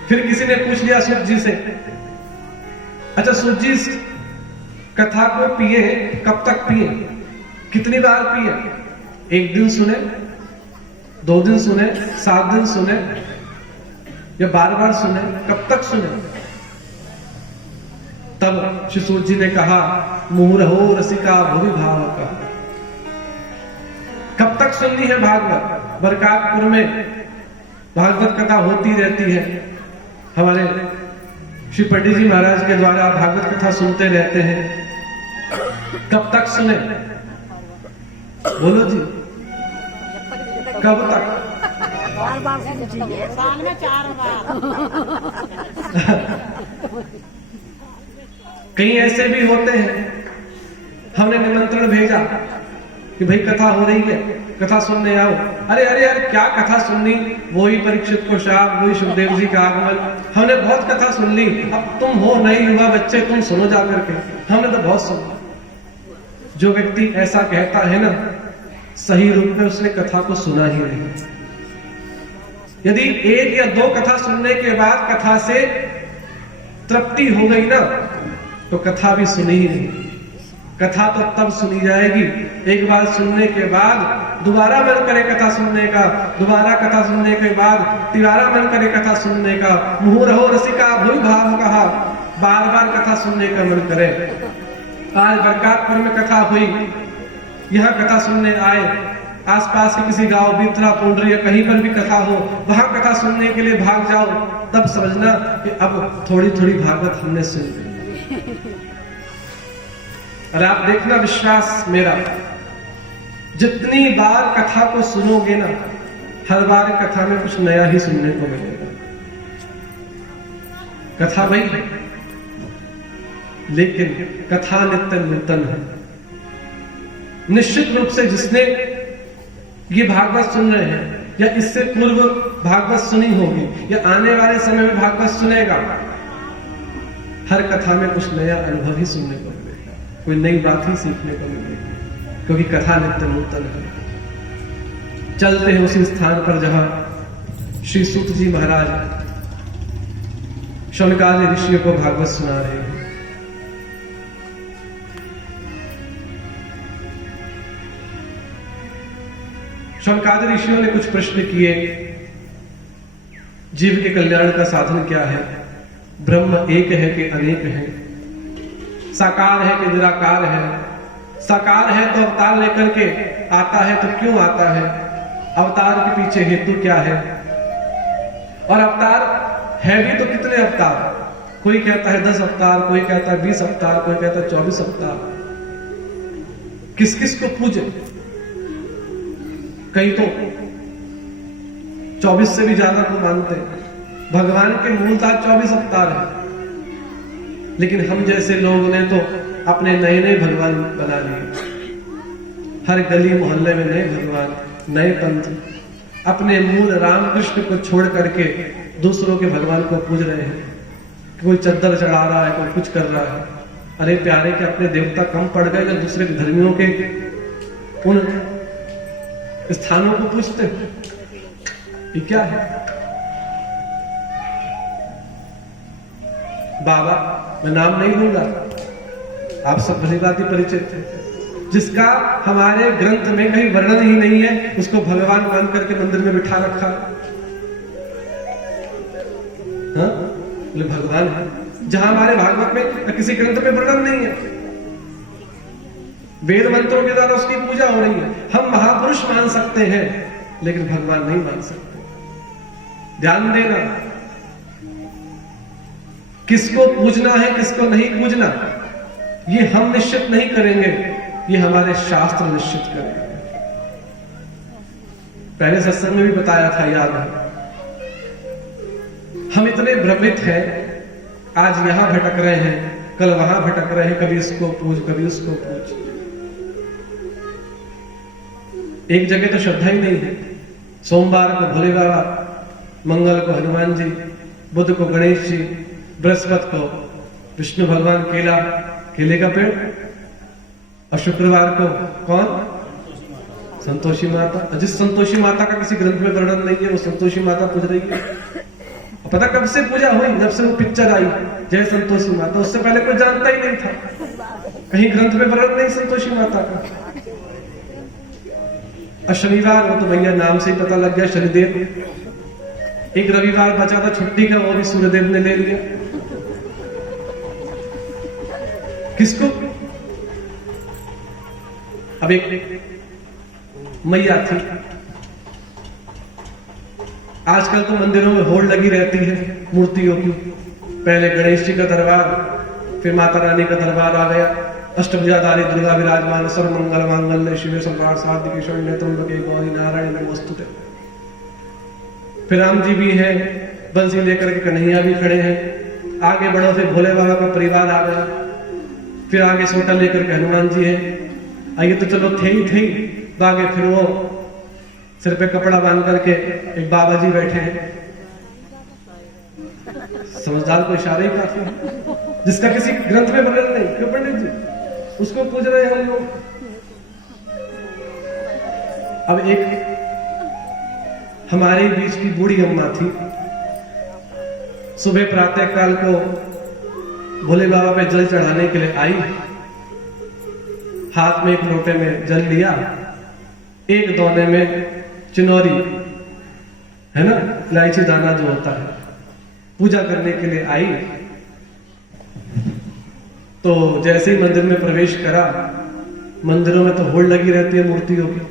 फिर किसी ने पूछ लिया सूत जी से, अच्छा सूत जी कथा को पिए कब तक पिए, कितनी बार पिए? एक दिन सुने, 2 दिन सुने, 7 दिन सुने या बार सुने, कब तक सुने? तब श्री सूत जी ने कहा मुहुरहो रसिका भुवि भावका। कब तक सुननी है भागवत? बरकातपुर में भागवत कथा होती रहती है, हमारे श्री पंडित जी महाराज के द्वारा भागवत कथा सुनते रहते हैं। कब तक सुने? बोलो जी, कब तक? साल में 4 बार। कहीं ऐसे भी होते हैं, हमने निमंत्रण भेजा कि भाई कथा हो रही है, कथा सुनने आओ। अरे क्या कथा सुननी, वही परीक्षित को शाप, वही सुखदेव जी का आगमन, हमने बहुत कथा सुन ली, अब तुम हो नए युवा बच्चे, तुम सुनो जा करके। हमने तो बहुत सुना। जो व्यक्ति ऐसा कहता है ना, सही रूप में उसने कथा को सुना ही नहीं। यदि 1 या 2 कथा सुनने के बाद कथा से तृप्ति हो गई ना, तो कथा भी सुनी ही नहीं। कथा तो तब सुनी जाएगी, एक बार सुनने के बाद दोबारा मन करे कथा सुनने का, दोबारा कथा सुनने के बाद तिबारा मन करे कथा सुनने का। मुहुरहो रसिका भुवि भावका, बार कथा सुनने का मन करे। आज बरकातपुर में कथा हुई, यहाँ कथा सुनने आए, आसपास के किसी गांव बीतरा पुंडरी या कहीं पर भी कथा हो, वहां कथा सुनने के लिए भाग जाओ, तब समझना कि अब थोड़ी थोड़ी भागवत हमने सुन ली। और आप देखना, विश्वास मेरा, जितनी बार कथा को सुनोगे ना, हर बार कथा में कुछ नया ही सुनने को मिलेगा। कथा वही है, लेकिन कथा नित्य नूतन है। निश्चित रूप से जिसने ये भागवत सुन रहे हैं या इससे पूर्व भागवत सुनी होगी या आने वाले समय में भागवत सुनेगा, हर कथा में कुछ नया अनुभव ही सुनने को मिलेगा, कोई नई बात ही सीखने को मिलेगी, क्योंकि कथा नित्य नूतन है। चलते हैं उसी स्थान पर जहां श्री सूत जी महाराज शौनकादि ऋषियों को भागवत सुना रहे हैं। शौनकादि ऋषियों ने कुछ प्रश्न किए। जीव के कल्याण का साधन क्या है? ब्रह्म एक है कि अनेक है? साकार है कि निराकार है? साकार है तो अवतार लेकर के आता है, तो क्यों आता है? अवतार के पीछे हेतु क्या है? और अवतार है भी तो कितने अवतार? कोई कहता है 10 अवतार, कोई कहता है 20 अवतार, कोई कहता है 24 अवतार। किस किस को पूजे? कई तो 24 से भी ज्यादा को मानते हैं। भगवान के मूलतः 24 अवतार है, लेकिन हम जैसे लोगों ने तो अपने नए नए भगवान बना लिए। हर गली मोहल्ले में नए भगवान, नए पंथ। अपने मूल राम कृष्ण को छोड़ करके दूसरों के भगवान को पूज रहे हैं। कोई चद्दर चढ़ा रहा है, कोई कुछ कर रहा है। अरे प्यारे, के अपने देवता कम पड़ गए जो दूसरे धर्मियों के उन स्थानों को पूछते हैं? ये क्या है? बाबा, मैं नाम नहीं लूंगा, आप सब भलीभांति परिचित थे। जिसका हमारे ग्रंथ में कहीं वर्णन ही नहीं है, उसको भगवान मान करके मंदिर में बिठा रखा। हाँ, बोले भगवान है, जहां हमारे भागवत में किसी ग्रंथ में वर्णन नहीं है। वेद मंत्रों के द्वारा उसकी पूजा हो रही है। हम महापुरुष मान सकते हैं, लेकिन भगवान नहीं मान सकते। ध्यान देना, किसको पूजना है, किसको नहीं पूजना, ये हम निश्चित नहीं करेंगे, ये हमारे शास्त्र निश्चित करेंगे। पहले सत्संग में भी बताया था, याद है। हम इतने भ्रमित हैं, आज यहां भटक रहे हैं, कल वहां भटक रहे हैं, कभी इसको पूज, कभी उसको पूज। एक जगह तो श्रद्धा ही नहीं है। सोमवार को भोले बाबा, मंगल को हनुमान जी, बुध को गणेश जी, बृहस्पति को विष्णु भगवान, केले का पेड़, और शुक्रवार को कौन? संतोषी माता। जिस संतोषी माता का किसी ग्रंथ में वर्णन नहीं है, वो संतोषी माता पूज रही है। पता कब से पूजा हुई? जब से वो पिक्चर आई जय संतोषी माता। उससे पहले कोई जानता ही नहीं था, कहीं ग्रंथ में वर्णन नहीं संतोषी माता का। और शनिवार, वो तो भैया नाम से ही पता लग गया, शनिदेव। एक रविवार बचा था छुट्टी का, वो भी सूर्यदेव ने ले लिया। किसको? अब एक मैया थी, आजकल तो मंदिरों में होड़ लगी रहती है मूर्तियों की। पहले गणेश जी का दरबार, फिर माता रानी का दरबार आ गया। अष्टभुजाधारी दुर्गा विराजमान, सर्वमंगल मांगल्य शिवे सर्वार्थ साधिके शरण्ये त्र्यंबके गौरी नारायणी नमोस्तुते। फिर राम जी भी है, बंसी लेकर के कन्हैया भी खड़े हैं। आगे बढ़ो, फिर भोले बाबा का परिवार आ गया। फिर आगे सोटा लेकर के हनुमान जी है। आइए तो चलो थे ही आगे फिर वो सिर पे कपड़ा बांध करके एक बाबा जी बैठे हैं। समझदार को इशारे ही काफी है, जिसका किसी ग्रंथ में वर्णन नहीं। क्यों पंडित जी? उसको पूज रहे हैं हम लोग। अब एक हमारे बीच की बूढ़ी अम्मा थी, सुबह प्रातः काल को भोले बाबा पे जल चढ़ाने के लिए आई। हाथ में एक लोटे में जल लिया, एक दोने में चिनौरी है ना, इलायची दाना जो होता है, पूजा करने के लिए आई। तो जैसे ही मंदिर में प्रवेश करा, मंदिरों में तो होड़ लगी रहती है मूर्तियों की।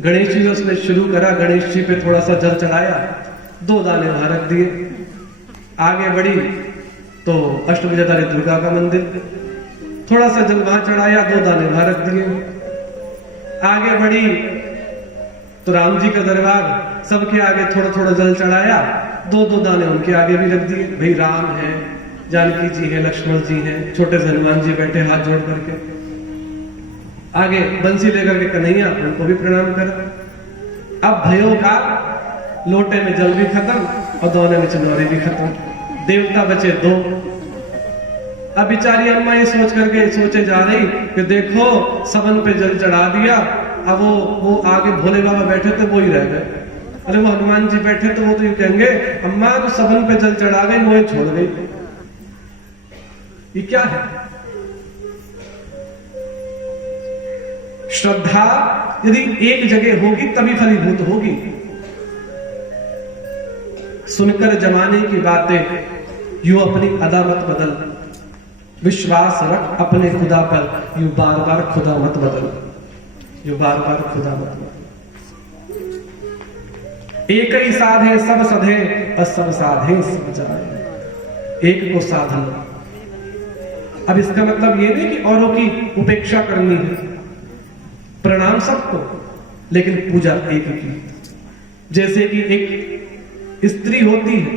गणेश जी ने उसने शुरू करा, गणेश जी पे थोड़ा सा जल चढ़ाया, 2 दाने वहां रख दिए। आगे बढ़ी तो अष्टभुजाधारी दुर्गा का मंदिर, थोड़ा सा जल वहां चढ़ाया, 2 दाने वहां रख दिए। आगे बढ़ी तो राम जी का दरबार, सबके आगे थोड़ा थोड़ा जल चढ़ाया, 2 दाने उनके आगे भी रख दिए। भाई राम है, जानकी जी है, लक्ष्मण जी हैं, छोटे से हनुमान जी बैठे हाथ जोड़ करके। आगे बंसी लेकर के कन्हैया, उनको भी प्रणाम कर। अब भयो का लोटे में जल भी खत्म और दोने में चंदौरी भी खत्म, देवता बचे 2। अब बेचारी अम्मा ये सोचे जा रही कि देखो सबन पे जल चढ़ा दिया, अब वो आगे भोले बाबा बैठे थे वो ही रह गए। अरे वो हनुमान जी बैठे तो वो तो ये कहेंगे अम्मा तो सबन पे जल चढ़ा गई, वो छोड़ गई। ये क्या है? श्रद्धा यदि एक जगह होगी तभी फलीभूत होगी। सुनकर जमाने की बातें यूं अपनी अदा मत बदल, विश्वास रख अपने खुदा पर, यूं बार बार खुदा मत बदल, यूं बार बार खुदा मत बदल। एक ही साधे सब सधे और सब साधे सब जाए, एक को साधन। अब इसका मतलब ये नहीं कि औरों की उपेक्षा करनी है, प्रणाम सबको, लेकिन पूजा एक की। जैसे कि एक स्त्री होती है,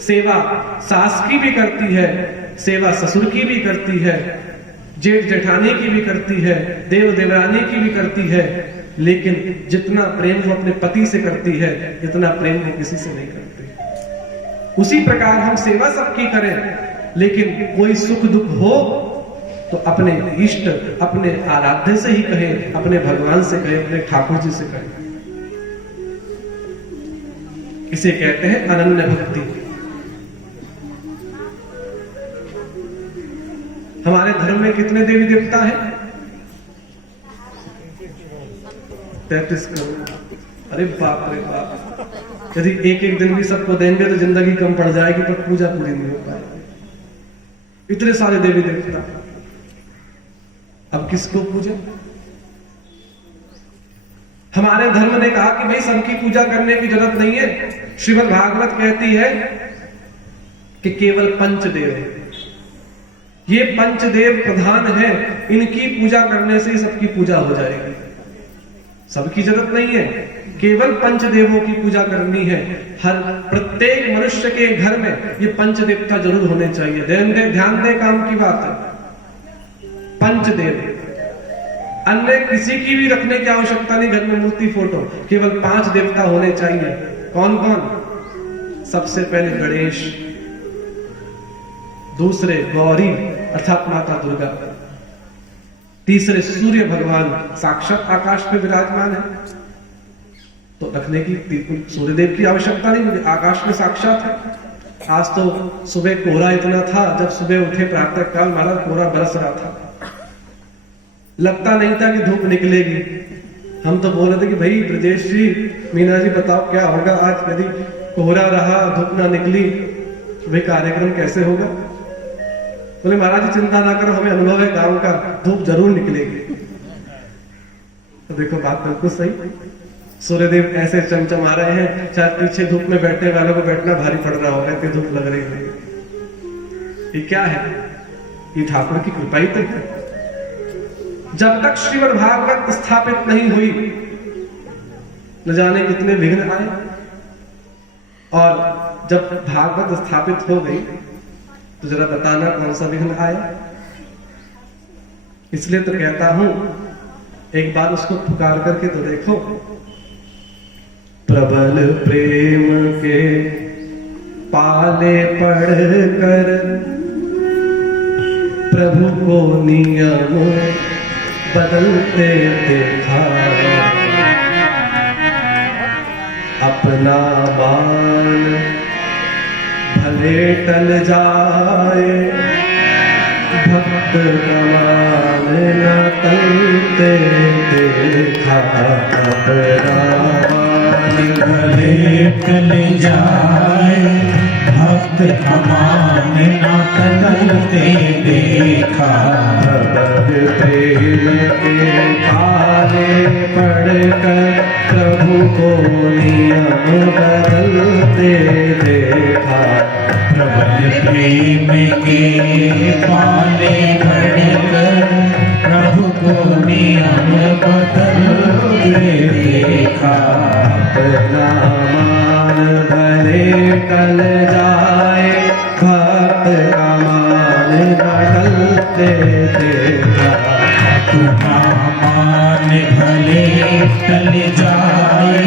सेवा सास की भी करती है, सेवा ससुर की भी करती है, जेठ जेठानी की भी करती है, देव देवरानी की भी करती है, लेकिन जितना प्रेम वो अपने पति से करती है, इतना प्रेम वो किसी से नहीं करती। उसी प्रकार हम सेवा सबकी करें, लेकिन कोई सुख दुख हो तो अपने इष्ट, अपने आराध्य से ही कहें, अपने भगवान से कहें, अपने ठाकुर जी से कहें। इसे कहते हैं अनन्य भक्ति। हमारे धर्म में कितने देवी देवता हैं? 33 करोड़। अरे बाप रे बाप, यदि एक एक दिन भी सबको देंगे तो जिंदगी कम पड़ जाएगी, पर पूजा पूरी नहीं हो पाएगी। इतने सारे देवी देवता, अब किसको पूजा? हमारे धर्म ने कहा कि भाई सबकी पूजा करने की जरूरत नहीं है। श्रीमद् भागवत कहती है कि केवल पंचदेव है, ये पंचदेव प्रधान है, इनकी पूजा करने से सबकी पूजा हो जाएगी। सबकी जरूरत नहीं है, केवल पंचदेवों की पूजा करनी है। हर प्रत्येक मनुष्य के घर में ये पंचदेवता जरूर होने चाहिए। ध्यान दे काम की बात है। पंचदेव, अन्य किसी की भी रखने की आवश्यकता नहीं घर में मूर्ति फोटो, केवल 5 देवता होने चाहिए। कौन कौन? सबसे पहले गणेश, दूसरे गौरी अर्थात माता दुर्गा, तीसरे सूर्य भगवान साक्षात आकाश पे विराजमान है, तो रखने की सूर्यदेव की आवश्यकता नहीं, आकाश में साक्षात है। आज तो सुबह कोहरा इतना था, जब सुबह उठे प्रातः काल महाराज कोहरा बरस रहा था, लगता नहीं था कि धूप निकलेगी। हम तो बोल रहे थे कि भाई ब्रजेश जी, मीना जी बताओ क्या होगा आज, यदि कोहरा रहा धूप ना निकली भाई कार्यक्रम कैसे होगा? बोले महाराज जी चिंता ना करो, हमें अनुभव है गांव का, धूप जरूर निकलेगी। तो देखो बात बिल्कुल सही, सूर्यदेव ऐसे चमचमा रहे हैं, शायद पीछे धूप में बैठने वालों को बैठना भारी पड़ रहा होगा, इतनी धूप लग रही है। ये क्या है? ये ठाकुर की कृपा ही तक है। जब तक श्रीमद् भागवत स्थापित नहीं हुई, न जाने कितने विघ्न आए, और जब भागवत स्थापित हो गई तो जरा बताना कौन सा विघ्न आया। इसलिए तो कहता हूं, एक बार उसको पुकार करके तो देखो। प्रबल प्रेम के पाले पढ़कर प्रभु को नियम बदलते देखा, अपना मान भले टल जाए, भक्त मान न टलते देखा, अपना मान भले टल जाए, भक्त अमान न टलते देखा। प्रेम के पाले पड़कर प्रभु को नियम बदलते देखा। प्रबल प्रेम के पाले पड़कर प्रभु को नियम बदलते देखा। अपना मान भले टल जाए, भक्त का मान न टलते देखा। अपना मान भले टल जाए,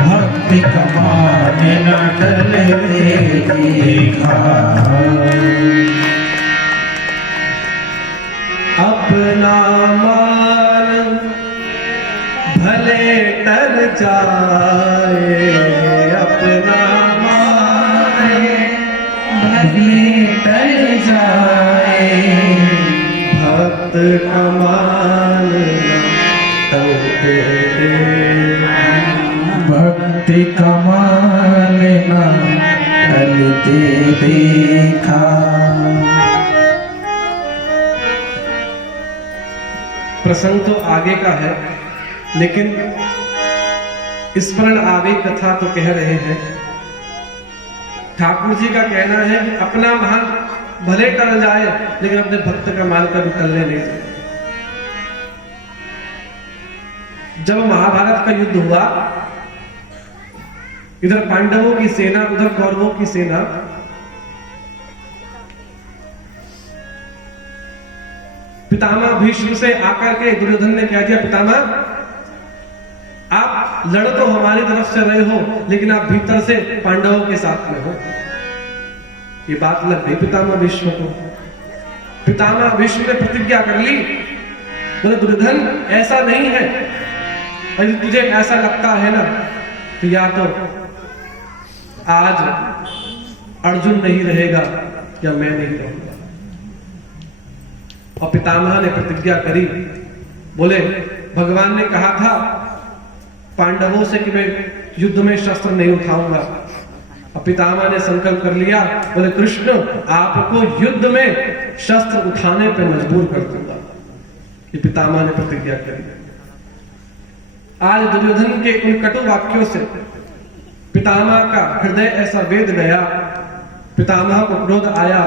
भक्ति का मान न टलते देखा। अपना मान भले टल जाए, अपना मान भले टल जाए, भक्त का मान टलते देखा। भक्ति का मान न टलते देखा। प्रसंग तो आगे का है, लेकिन स्मरण आगे कथा तो कह रहे हैं। ठाकुर जी का कहना है कि अपना मान भले टल जाए, लेकिन अपने भक्त का मान कभी टलने नहीं चाहिए। जब महाभारत का युद्ध हुआ, इधर पांडवों की सेना, उधर कौरवों की सेना, पितामह भीष्म से आकर के दुर्योधन ने कह दिया, पितामह आप लड़ तो हमारी तरफ से रहे हो, लेकिन आप भीतर से पांडवों के साथ में हो। ये बात लग गई पितामह भीष्म को। पितामह भीष्म ने प्रतिज्ञा कर ली, बोले दुर्योधन ऐसा नहीं है, यदि तुझे ऐसा लगता है ना, तो या तो आज अर्जुन नहीं रहेगा या मैं नहीं रहूंगा। और पितामह ने प्रतिज्ञा करी, बोले भगवान ने कहा था पांडवों से कि मैं युद्ध में शस्त्र नहीं उठाऊंगा। और पितामह ने संकल्प कर लिया, बोले कृष्ण आपको युद्ध में शस्त्र उठाने पर मजबूर कर दूंगा। ये पितामह ने प्रतिज्ञा करी। आज दुर्योधन के उन कटु वाक्यों से पितामह का हृदय ऐसा वेद गया, पितामह को क्रोध आया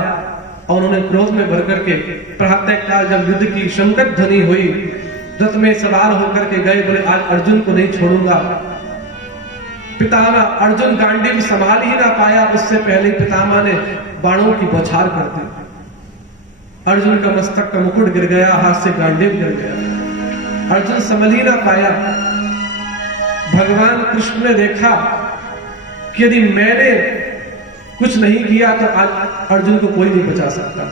और उन्होंने क्रोध में भर करके प्रातः काल जब युद्ध की शंकर ध्वनि हुई, रथ में सवार होकर के गए, बोले आज अर्जुन को नहीं छोड़ूंगा। पितामह अर्जुन गांडीव संभाल ही ना पाया, उससे पहले पितामह ने बाणों की बौछार कर दी। अर्जुन का मस्तक का मुकुट गिर गया, हाथ से गांडीव गिर गया। अर्जुन संभल ही ना पाया। भगवान कृष्ण ने देखा कि यदि मैंने कुछ नहीं किया तो आज अर्जुन को कोई नहीं बचा सकता।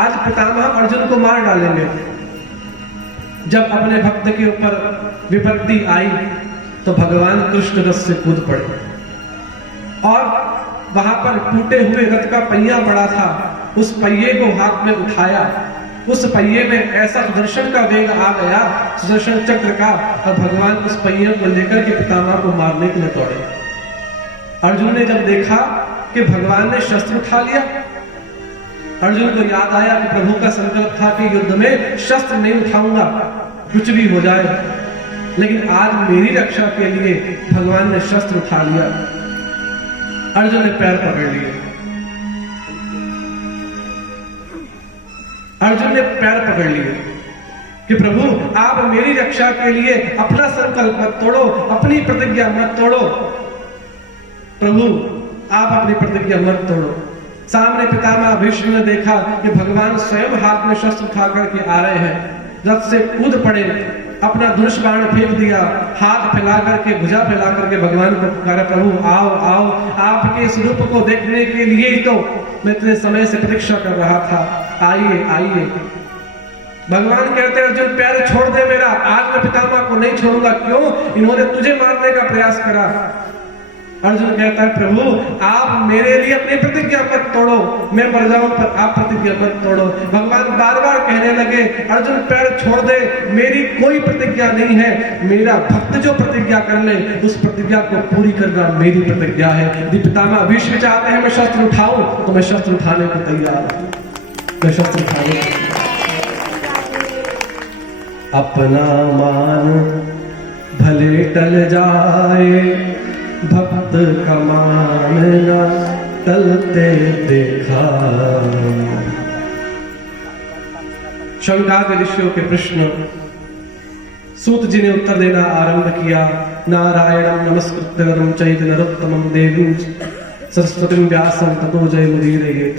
आज पितामह अर्जुन को मार डालेंगे। जब अपने भक्त के ऊपर विपत्ति आई तो भगवान कृष्ण रथ से कूद पड़े और वहां पर टूटे हुए रथ का पहिया पड़ा था, उस पहिए को हाथ में उठाया। उस पहिए में ऐसा सुदर्शन का वेग आ गया, सुदर्शन चक्र का, और भगवान उस पहिए को लेकर के पितामह को मारने के लिए दौड़े। अर्जुन ने जब देखा कि भगवान ने शस्त्र उठा लिया, अर्जुन को याद आया कि प्रभु का संकल्प था कि युद्ध में शस्त्र नहीं उठाऊंगा, कुछ भी हो जाए, लेकिन आज मेरी रक्षा के लिए भगवान ने शस्त्र उठा लिया। अर्जुन ने पैर पकड़ लिए। अर्जुन ने पैर पकड़ लिए कि प्रभु आप मेरी रक्षा के लिए अपना संकल्प मत तोड़ो, अपनी प्रतिज्ञा मत तोड़ो। प्रभु आप अपनी प्रतिज्ञा मत तोड़ो। सामने पितामह भीष्म ने देखा कि भगवान स्वयं हाथ में शस्त्र उठा करके आ रहे हैं, रथ से कूद पड़े, अपना धनुष बाण फेंक दिया, हाथ फैला करके, भुजा फैला करके भगवान को पुकारा, प्रभु आओ आओ, आपके इस रूप को देखने के लिए ही तो मैं इतने समय से प्रतीक्षा कर रहा था, आइए आइए। भगवान कहते हैं अर्जुन पैर छोड़ दे मेरा, आज मैं पितामह को नहीं छोड़ूंगा। क्यों? इन्होंने तुझे मारने का प्रयास करा। अर्जुन कहता है प्रभु आप मेरे लिए अपनी प्रतिज्ञा मत तोड़ो, मैं मर जाऊं पर आप प्रतिज्ञा मत तोड़ो। भगवान बार बार कहने लगे अर्जुन पैर छोड़ दे, मेरी कोई प्रतिज्ञा नहीं है, मेरा भक्त जो प्रतिज्ञा कर ले उस प्रतिज्ञा को पूरी करना मेरी प्रतिज्ञा है। यदि पितामह भीष्म चाहते हैं मैं शस्त्र उठाऊं तो मैं शस्त्र उठाने को तैयार हूं, मैं शस्त्र उठाने को। अपना मान भले टल जाए, भक्त का मान न टलते देखा। शौनकादि ऋषियों के प्रश्न सूत जी ने उत्तर देना आरंभ किया। नारायणं नमस्कृत्य नरं चैव नरोत्तमं देवीं सरस्वतीं व्यासं ततो जयमुदीरयेत।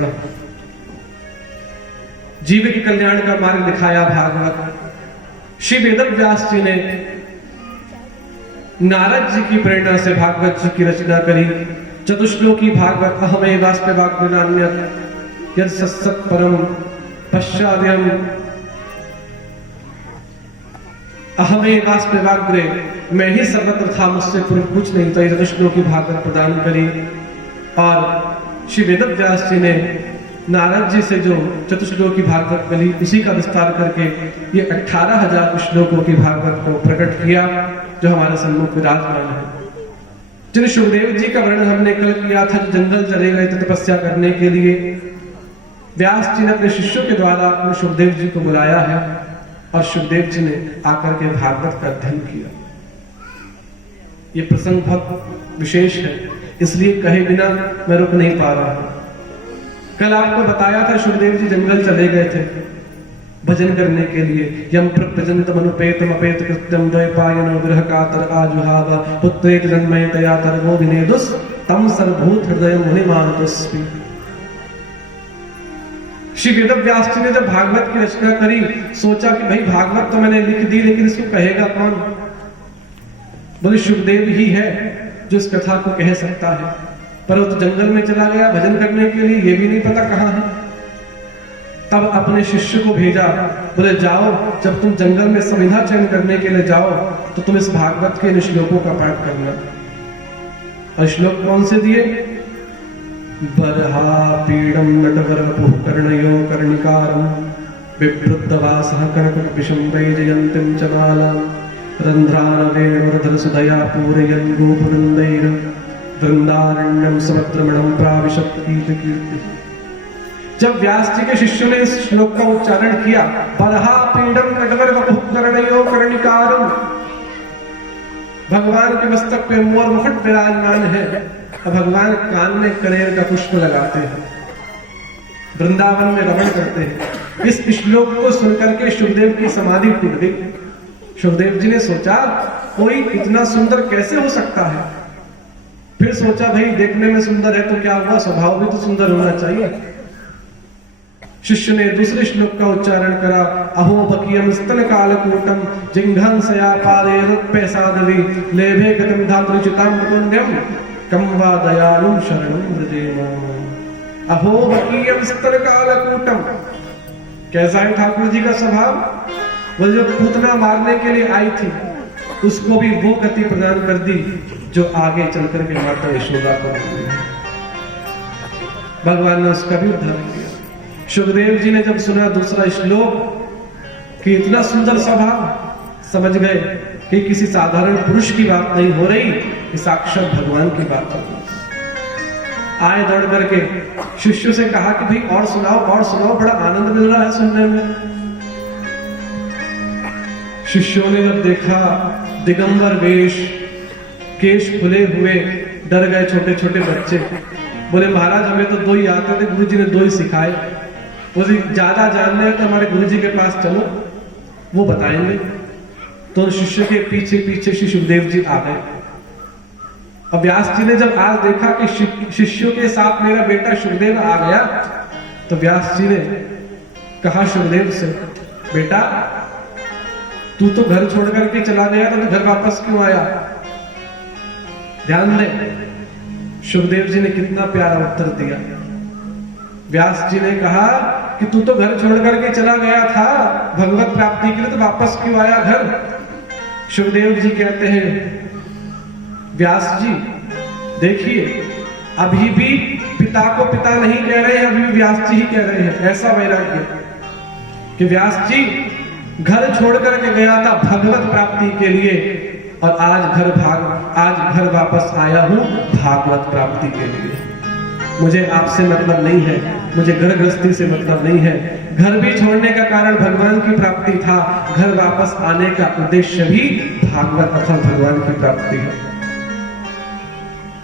जीव के कल्याण का मार्ग दिखाया भागवत। श्री वेदव्यास जी ने नारद जी की प्रेरणा से भागवत जी की रचना करी। चतुश्लोकी भागवत अहमेवास्म्यवाग्विनान्यत् यत् सत्सत् परम पश्चाद्यम् अहमेवास्म्यवाग्रे, मैं ही सर्वत्र था, मुझसे पूर्व कुछ नहीं था। चतुश्लोकी भागवत प्रदान करी। और श्री वेदव्यास जी ने नारद जी से जो चतुश्लोकी भागवत मिली उसी का विस्तार करके ये 18,000 श्लोकों की भागवत को प्रकट किया जो हमारे सम्मुख विराजमान है। जिन सुखदेव जी का वर्णन हमने कल किया था, जो जंगल चले गए थे तपस्या करने के लिए, व्यास जी ने अपने शिष्यों के द्वारा अपने सुखदेव जी को बुलाया है और सुखदेव जी ने आकर के भागवत का अध्ययन किया। ये प्रसंग बहुत विशेष है, इसलिए कहे बिना मैं रुक नहीं पा रहा हूं। कल आपको बताया था सुखदेव जी जंगल चले गए थे भजन करने के लिए। यम प्रभजन्तम अनुपेतम अपेत कृत्यम द्वैपायनो विरह कातर आजुहाव पुत्रेत जन्मय तया तरगो विनेदुस तम सर्वभूत हृदय मुनिमानतस्मि। श्री वेदव्यास जी ने जब भागवत की रचना करी सोचा कि भाई भागवत तो मैंने लिख दी लेकिन इसको कहेगा कौन? बोले सुखदेव ही है जो इस कथा को कह सकता है, पर वो तो जंगल में चला गया भजन करने के लिए, ये भी नहीं पता कहां है। तब अपने शिष्य को भेजा, बोले जाओ जब तुम जंगल में संविधा चयन करने के लिए जाओ तो तुम इस भागवत के इन श्लोकों का पाठ करना। और श्लोक कौन से दिए? बरहा पीड़म नटवर वपुः कर्णयो कर्णिकारं बिभ्रुतवासः कनकपिशं वैजयन्तीं च मालां रन्ध्रानवेणुरधर सुदया पूरयन् गोपुनन्दैर् वृंदारण्यम समुद्रमणं प्राविशत् कीर्तिः। जब व्यास जी के शिष्यों ने इस श्लोक का उच्चारण किया, बरहा पीड़म नटवर वपुः कर्णयो कर्णिकारं, भगवान के मस्तक पे मोर मुकुट विराजमान है और भगवान कान में कनेर का पुष्प लगाते हैं, वृंदावन में रमण करते हैं। इस श्लोक को सुनकर के सुखदेव की समाधि टूट गई। सुखदेव जी ने सोचा कोई इतना सुंदर कैसे हो सकता है। फिर सोचा भाई देखने में सुंदर है तो क्या हुआ, स्वभाव भी तो सुंदर होना चाहिए। शिष्य ने दूसरे श्लोक का उच्चारण करा, अहो बकियम स्तन कालकूटम जिंघंसया पादेरुत्पे साधवी लेभे गतम धातुचिताम पुण्यम कम वा दयालुम शरणं व्रजेम। अहो बकियम स्तन कालकूटम, कैसा है ठाकुर जी का स्वभाव? वो जो पूतना मारने के लिए आई थी उसको भी वो गति प्रदान कर दी जो आगे चलकर के माता यशोदा को मिली। भगवान ने उसका भी उद्धार किया। सुखदेव जी ने जब सुना दूसरा श्लोक कि इतना सुंदर स्वभाव, समझ गए कि किसी साधारण पुरुष की बात नहीं हो रही, कि साक्षात भगवान की बात हो रही। आए दौड़ करके शिष्यों से कहा कि भाई और सुनाओ, बड़ा आनंद मिल रहा है सुनने में। शिष्यों ने जब देखा दिगंबर वेश, केश खुले हुए, डर गए छोटे छोटे बच्चे। बोले महाराज हमें तो दो ही आते थे, गुरु जी ने दो ही सिखाए। बोले ज्यादा जानना है तो हमारे गुरु जी के पास चलो, वो बताएंगे। तो शिष्य के पीछे पीछे श्री सुखदेव जी आ गए। अब व्यास जी ने जब आज देखा कि शिष्यों के साथ मेरा बेटा सुखदेव आ गया, तो व्यास जी ने कहा सुखदेव से, बेटा तू तो घर छोड़ करके चला गया था, तो घर वापस क्यों आया? ध्यान दे, सुखदेव जी ने कितना प्यारा उत्तर दिया। व्यास जी ने कहा कि तू तो घर छोड़ करके चला गया था भगवत प्राप्ति के लिए, तो वापस क्यों आया घर? सुखदेव जी कहते हैं, व्यास जी देखिए अभी भी पिता को पिता नहीं कह रहे हैं, अभी भी व्यास जी ही कह रहे हैं। ऐसा वैराग्य कि व्यास जी घर छोड़ करके गया था भगवत प्राप्ति के लिए, और आज घर वापस आया हूं भागवत प्राप्ति के लिए। मुझे आपसे मतलब नहीं है, मुझे घर गृहस्थी से मतलब नहीं है। घर भी छोड़ने का कारण भगवान की प्राप्ति था, घर वापस आने का उद्देश्य भी भागवत अर्थात भगवान की प्राप्ति है।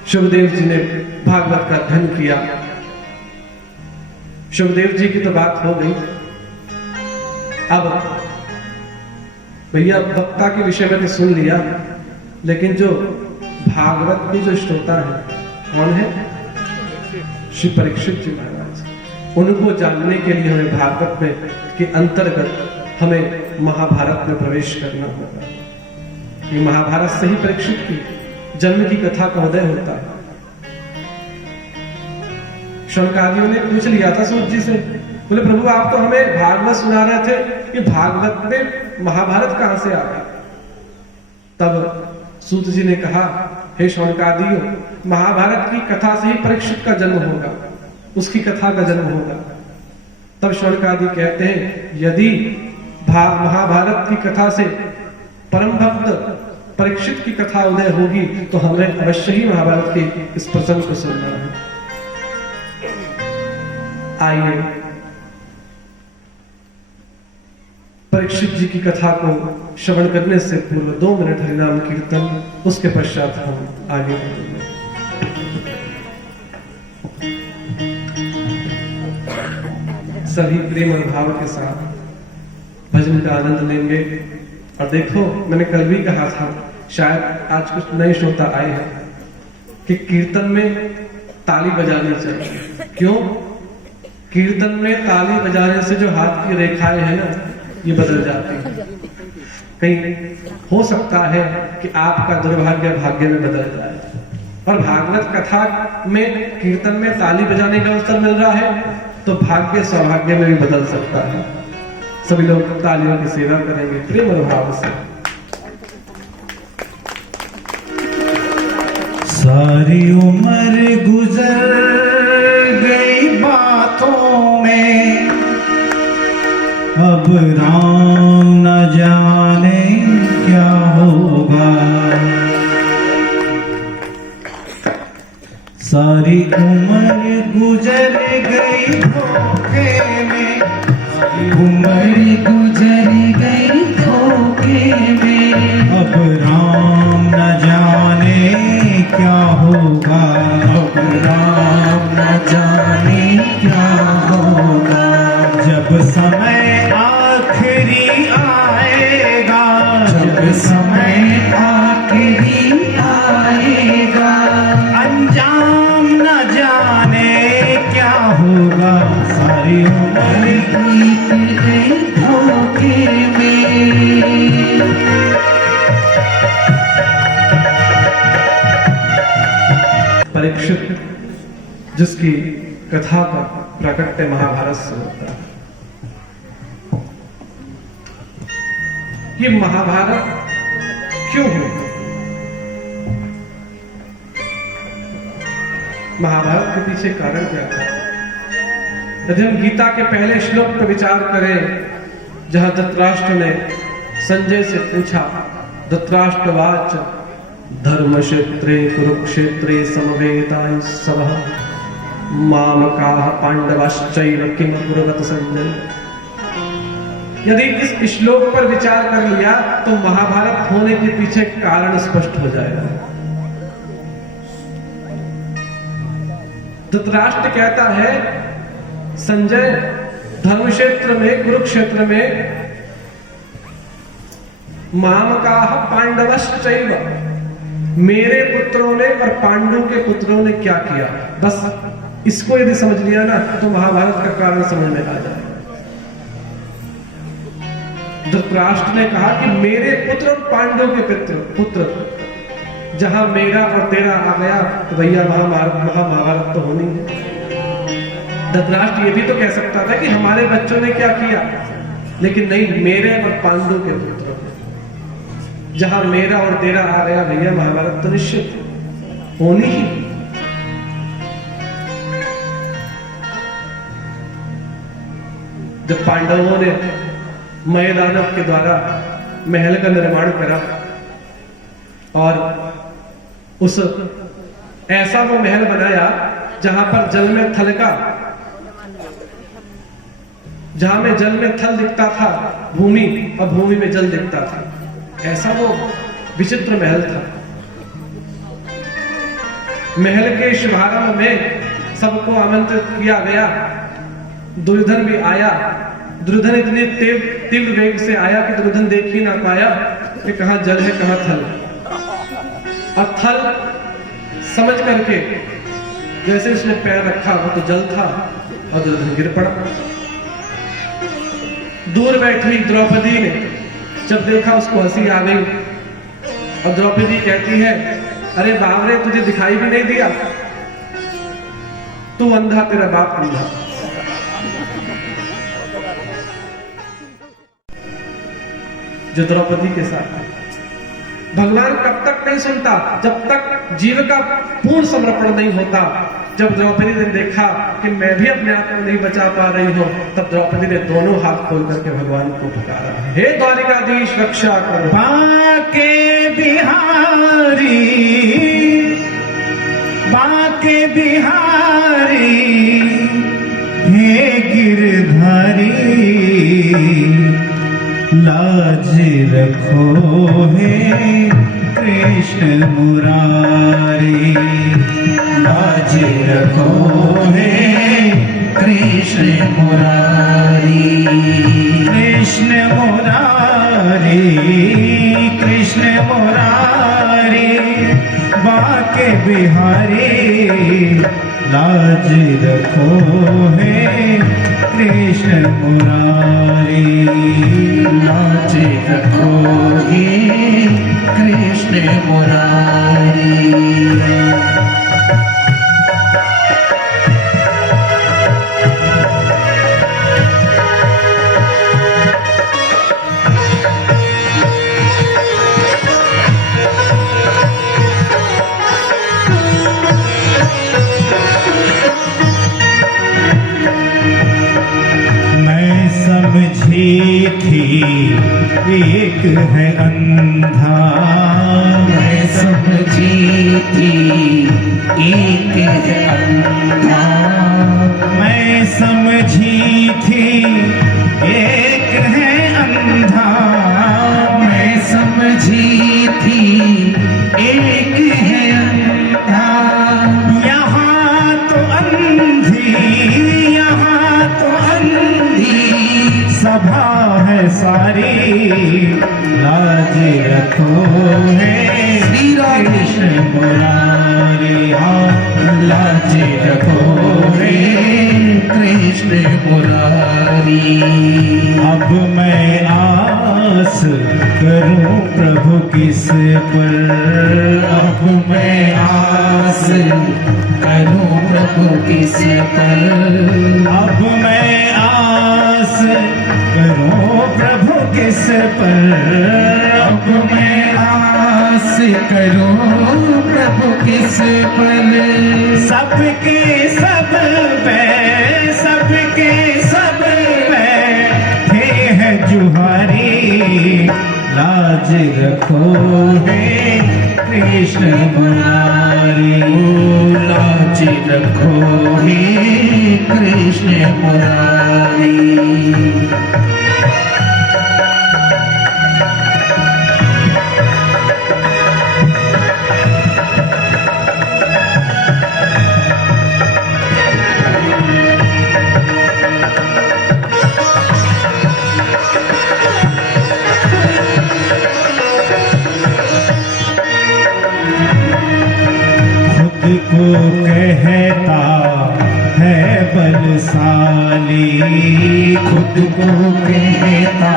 शुभदेव जी ने भागवत का अध्ययन किया। शुभदेव जी की तो बात हो गई। अब भैया वक्ता के विषय में तो सुन लिया, लेकिन जो भागवत के जो श्रोता है कौन है? श्री परीक्षित जी महाराज। उनको जानने के लिए हमें भागवत में के अंतर्गत हमें महाभारत में प्रवेश करना होगा। ये महाभारत से ही परीक्षित की जन्म की कथा का उदय होता है। शौनकादियों ने पूछ लिया था सूत जी से, बोले प्रभु आप तो हमें भागवत सुना रहे थे कि भागवत में महाभारत कहां से आ गई? तब सूत जी ने कहा, हे शौनकादियों, महाभारत की कथा से ही परीक्षित का जन्म होगा, उसकी कथा का जन्म होगा। तब शौनकादि कहते हैं यदि महाभारत की कथा से परम भक्त परीक्षित की कथा उदय होगी तो हमें अवश्य ही महाभारत के इस प्रसंग को सुनना है। आइए परीक्षित जी की कथा को श्रवण करने से पूर्व 2 मिनट हरिनाम कीर्तन, उसके पश्चात हम आगे बढ़ेंगे। सभी प्रेम और भाव के साथ भजन का आनंद लेंगे। और देखो मैंने कल भी कहा था, शायद आज कुछ नए श्रोता आए हैं कि कीर्तन में ताली बजानी चाहिए। क्यों? कीर्तन में ताली बजाने से जो हाथ की रेखाएं हैं ना, ये बदल जाती है। कहीं हो सकता है कि आपका दुर्भाग्य भाग्य में बदल जाए। और भागवत कथा में कीर्तन में ताली बजाने का अवसर मिल रहा है तो भाग्य सौभाग्य में भी बदल सकता है। सभी लोग तालियों की सेवा करेंगे प्रेम और भाव से। सारी उम्र गुजर गई बातों में, अब राम न जाने क्या होगा। सारी उम्र गुजर गई धोखे में, उम्र गुजर गई धोखे में, अब राम न जाने क्या होगा। अब राम न जाने क्या होगा। जब समय आखिरी आएगा, जब समय आखिरी आएगा, अंजाम न जाने क्या होगा। सारी उम्र बीत गई धोखे में। परीक्षित जिसकी कथा का प्राकट्य महाभारत से होता है। ये महाभारत क्यों हुआ? महाभारत के पीछे कारण क्या था? यदि हम गीता के पहले श्लोक पर विचार करें, जहां धृतराष्ट्र ने संजय से पूछा, धृतराष्ट्रवाच धर्मक्षेत्रे कुरुक्षेत्रे समवेताः सभः मामकाः पांडवाश्चैव किम कुर्वत संजय। यदि इस श्लोक पर विचार कर लिया तो महाभारत होने के पीछे कारण स्पष्ट हो जाएगा। धृतराष्ट्र कहता है संजय धर्मक्षेत्र में कुरुक्षेत्र में मामकाः पांडवश्चैव, मेरे पुत्रों ने और पांडु के पुत्रों ने क्या किया। बस इसको यदि समझ लिया ना तो महाभारत का कारण समझ में आ जाए। धृतराष्ट्र ने कहा कि मेरे पुत्र और पांडु के पुत्र, जहां मेरा और तेरा आ गया तो भैया महाभारत तो होनी है। धृतराष्ट्र ये भी तो कह सकता था कि हमारे बच्चों ने क्या किया, लेकिन नहीं, मेरे और पांडु के पुत्र, जहां मेरा और तेरा आ गया भैया महाभारत तो निश्चित होनी ही। जब पांडवों ने मयदानव के द्वारा महल का निर्माण करा और उस ऐसा वो महल बनाया जहां पर जल में थल का, जहां में जल में थल दिखता था भूमि और भूमि में जल दिखता था, ऐसा वो विचित्र महल था। महल के शुभारंभ में सबको आमंत्रित किया गया। दुर्योधन भी आया। दुर्योधन इतने तीव्र वेग से आया कि दुर्योधन देख ही ना पाया कि कहां जल है कहां थल। और थल समझ करके जैसे उसने पैर रखा वो तो जल था और दुर्योधन गिर पड़ा। दूर बैठी द्रौपदी ने जब देखा उसको हंसी आ गई और द्रौपदी कहती है, अरे बावरे तुझे दिखाई भी नहीं दिया, तू अंधा तेरा बाप अंधा। जो द्रौपदी के साथ भगवान कब तक नहीं सुनता, जब तक जीव का पूर्ण समर्पण नहीं होता। जब द्रौपदी ने देखा कि मैं भी अपने आप को नहीं बचा पा रही हूं, तब द्रौपदी ने दोनों हाथ खोल करके भगवान को पुकारा, हे द्वारिकाधीश रक्षा करो। बाके बिहारी, बाके बिहारी, हे गिरधारी, लाज रखो हे कृष्ण मुरारी, लाज रखो हे कृष्ण मुरारी, कृष्ण मुरारी, कृष्ण मुरारी, बाके बिहारी, लाज रखो हे कृष्ण मुरारी, लाज रखो हे कृष्ण मुरारी। समझी थी एक है अंधा, मैं समझी थी एक है अंधा, मैं समझी थी एक है अंधा, मैं समझी थी एक है अंधा, यहाँ तो अंधी, यहाँ तो अंधी सभा है सारी, लाज रखो है श्री कृष्ण मुरारी, लाज रखो है कृष्ण मुरारी। अब मैं आस करूं प्रभु किस पर, अब मैं आस करूं प्रभु किस पर, अब मैं आस करूं प्रभु किस पर, अब मैं आस करूं प्रभु किस पर, सबके सब पे, सबके सब पे है जुहारी, लाज रखो है कृष्ण मुरारी, लाज रखो है कृष्ण मुरारी। को कहता है बलशाली, खुद को कहता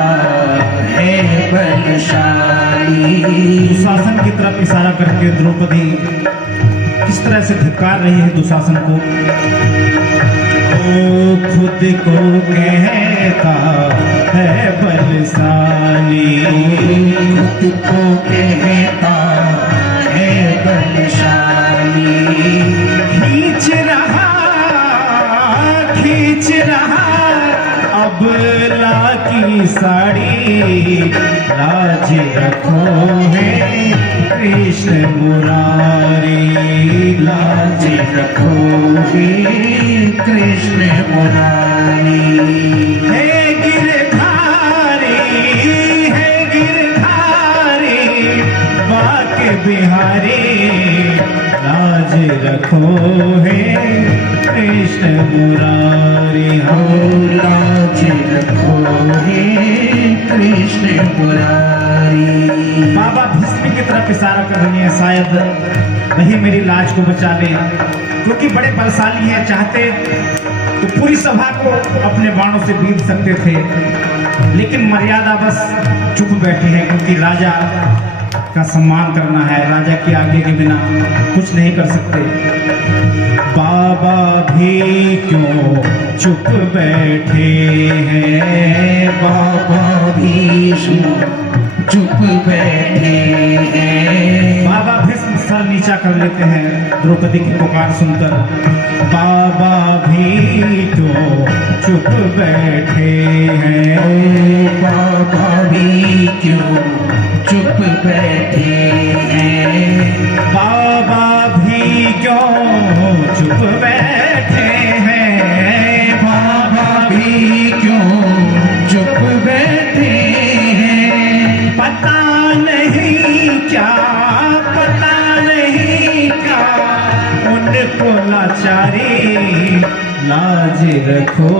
है बलशाली। दुशासन की तरफ इशारा करके द्रौपदी किस तरह से धिक्कार रही है दुशासन को। ओ खुद को कहता है बलशाली, खुद को कहता है बलशाली, खींच रहा अब की साड़ी लाज रखो है कृष्ण मुरारी, लाज रखो हे कृष्ण मुरारी। हे गिरधारी, हे गिरधारी बाके बिहारी, लाज रखो है कृष्ण मुरारी। लाज रखो हे कृष्ण मुरारी। बाबा भीष्म की तरफ इशारा कर रही है, शायद वही मेरी लाज को बचा ले, क्योंकि बड़े बलशाली हैं, चाहते तो पूरी सभा को अपने बाणों से बीत सकते थे, लेकिन मर्यादा बस चुप बैठे हैं, क्योंकि राजा का सम्मान करना है, राजा के आगे के बिना कुछ नहीं कर सकते। बाबा भी क्यों चुप बैठे हैं, बाबा भीष्म चुप बैठे हैं। बाबा भीष्म सर नीचा कर लेते हैं द्रौपदी की पुकार सुनकर। बाबा भी क्यों चुप बैठे हैं, बाबा भी क्यों चुप बैठे हैं। बाबा भी क्यों चुप बैठे हैं, बाबा भी क्यों चुप बैठे हैं। पता नहीं क्या, पता नहीं क्या उनको लाचारी, लाज रखो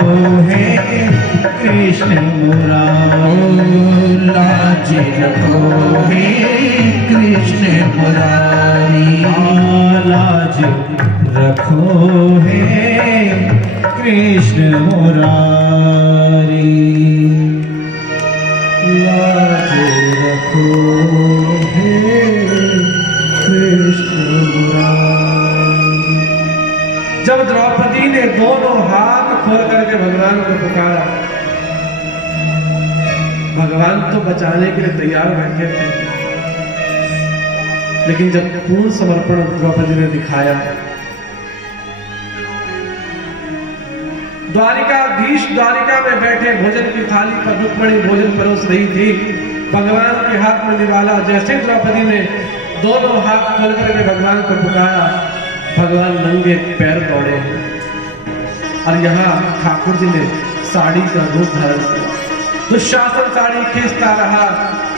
है कृष्ण मुरारी। लाज रखो हे कृष्ण मुरारी। लाज रखो है कृष्ण मुरारी, लाज रखो है कृष्ण मुरारी। जब द्रौपदी ने दोनों हाथ खोल करके भगवान को पुकारा, भगवान तो बचाने के लिए तैयार बैठे थे, लेकिन जब पूर्ण समर्पण द्रौपदी ने दिखाया, द्वारिकाधीश द्वारिका में बैठे भोजन की थाली पर रुक्मिणी भोजन परोस रही थी, भगवान के हाथ में निवाला। जैसे द्रौपदी ने दोनों हाथ खोल करके भगवान को पुकारा, भगवान नंगे पैर दौड़े, और यहाँ ठाकुर जी ने साड़ी का रूप धारण किया। दुशासन साड़ी खींचता रहा,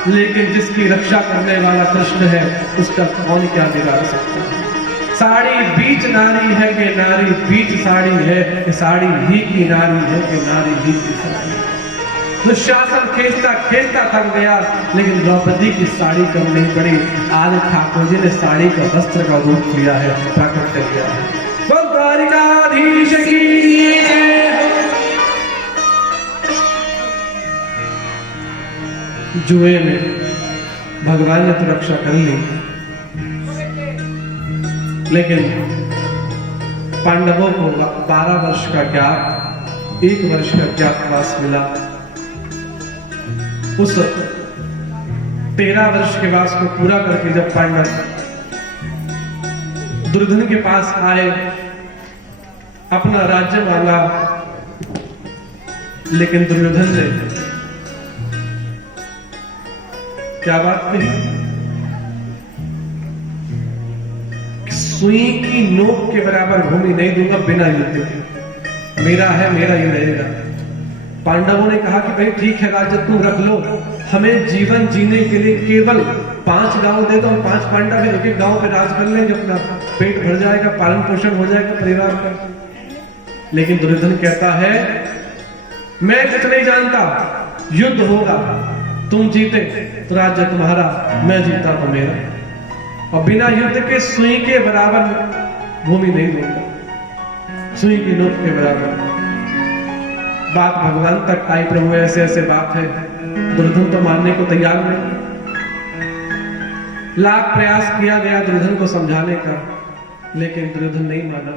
लेकिन जिसकी रक्षा करने वाला कृष्ण है, उसका कौन क्या बिगाड़ सकता है। साड़ी बीच नारी है कि नारी बीच साड़ी है, कि साड़ी ही की नारी है कि नारी ही की साड़ी। दुशासन खींचता खींचता थक गया, लेकिन द्रौपदी की साड़ी कम नहीं पड़ी। आज ठाकुर जी ने साड़ी का वस्त्र का रूप लिया है, प्रकट कर दिया है। तो द्वारिकाधीश की जुए में भगवान ने तो रक्षा कर ली, लेकिन पांडवों को 12 वर्ष का ज्ञात, 1 वर्ष का ज्ञातवास मिला। उस 13 वर्ष के वास को पूरा करके जब पांडव दुर्योधन के पास आए, अपना राज्य मांगा, लेकिन दुर्योधन ने क्या बात कही, सुई की नोक के बराबर भूमि नहीं दूंगा बिना युद्ध के, मेरा है मेरा ही रहेगा। पांडवों ने कहा कि भाई ठीक है राज्य तुम रख लो, हमें जीवन जीने के लिए केवल 5 गांव दे दो, हम 5 पांडव है, एक गांव पे राज कर लेंगे, अपना पेट भर जाएगा, पालन पोषण हो जाएगा परिवार का। लेकिन दुर्योधन कहता है मैं कुछ नहीं जानता, युद्ध होगा, तुम जीते तो राज्य तुम्हारा, मैं जीता तो मेरा, और बिना युद्ध के सुई के बराबर भूमि नहीं दूंगा, सुई की नोक के बराबर। बात भगवान तक आई, प्रभु ऐसे ऐसे बात है। दुर्योधन तो मानने को तैयार नहीं, लाख प्रयास किया गया दुर्योधन को समझाने का, लेकिन दुर्योधन नहीं माना।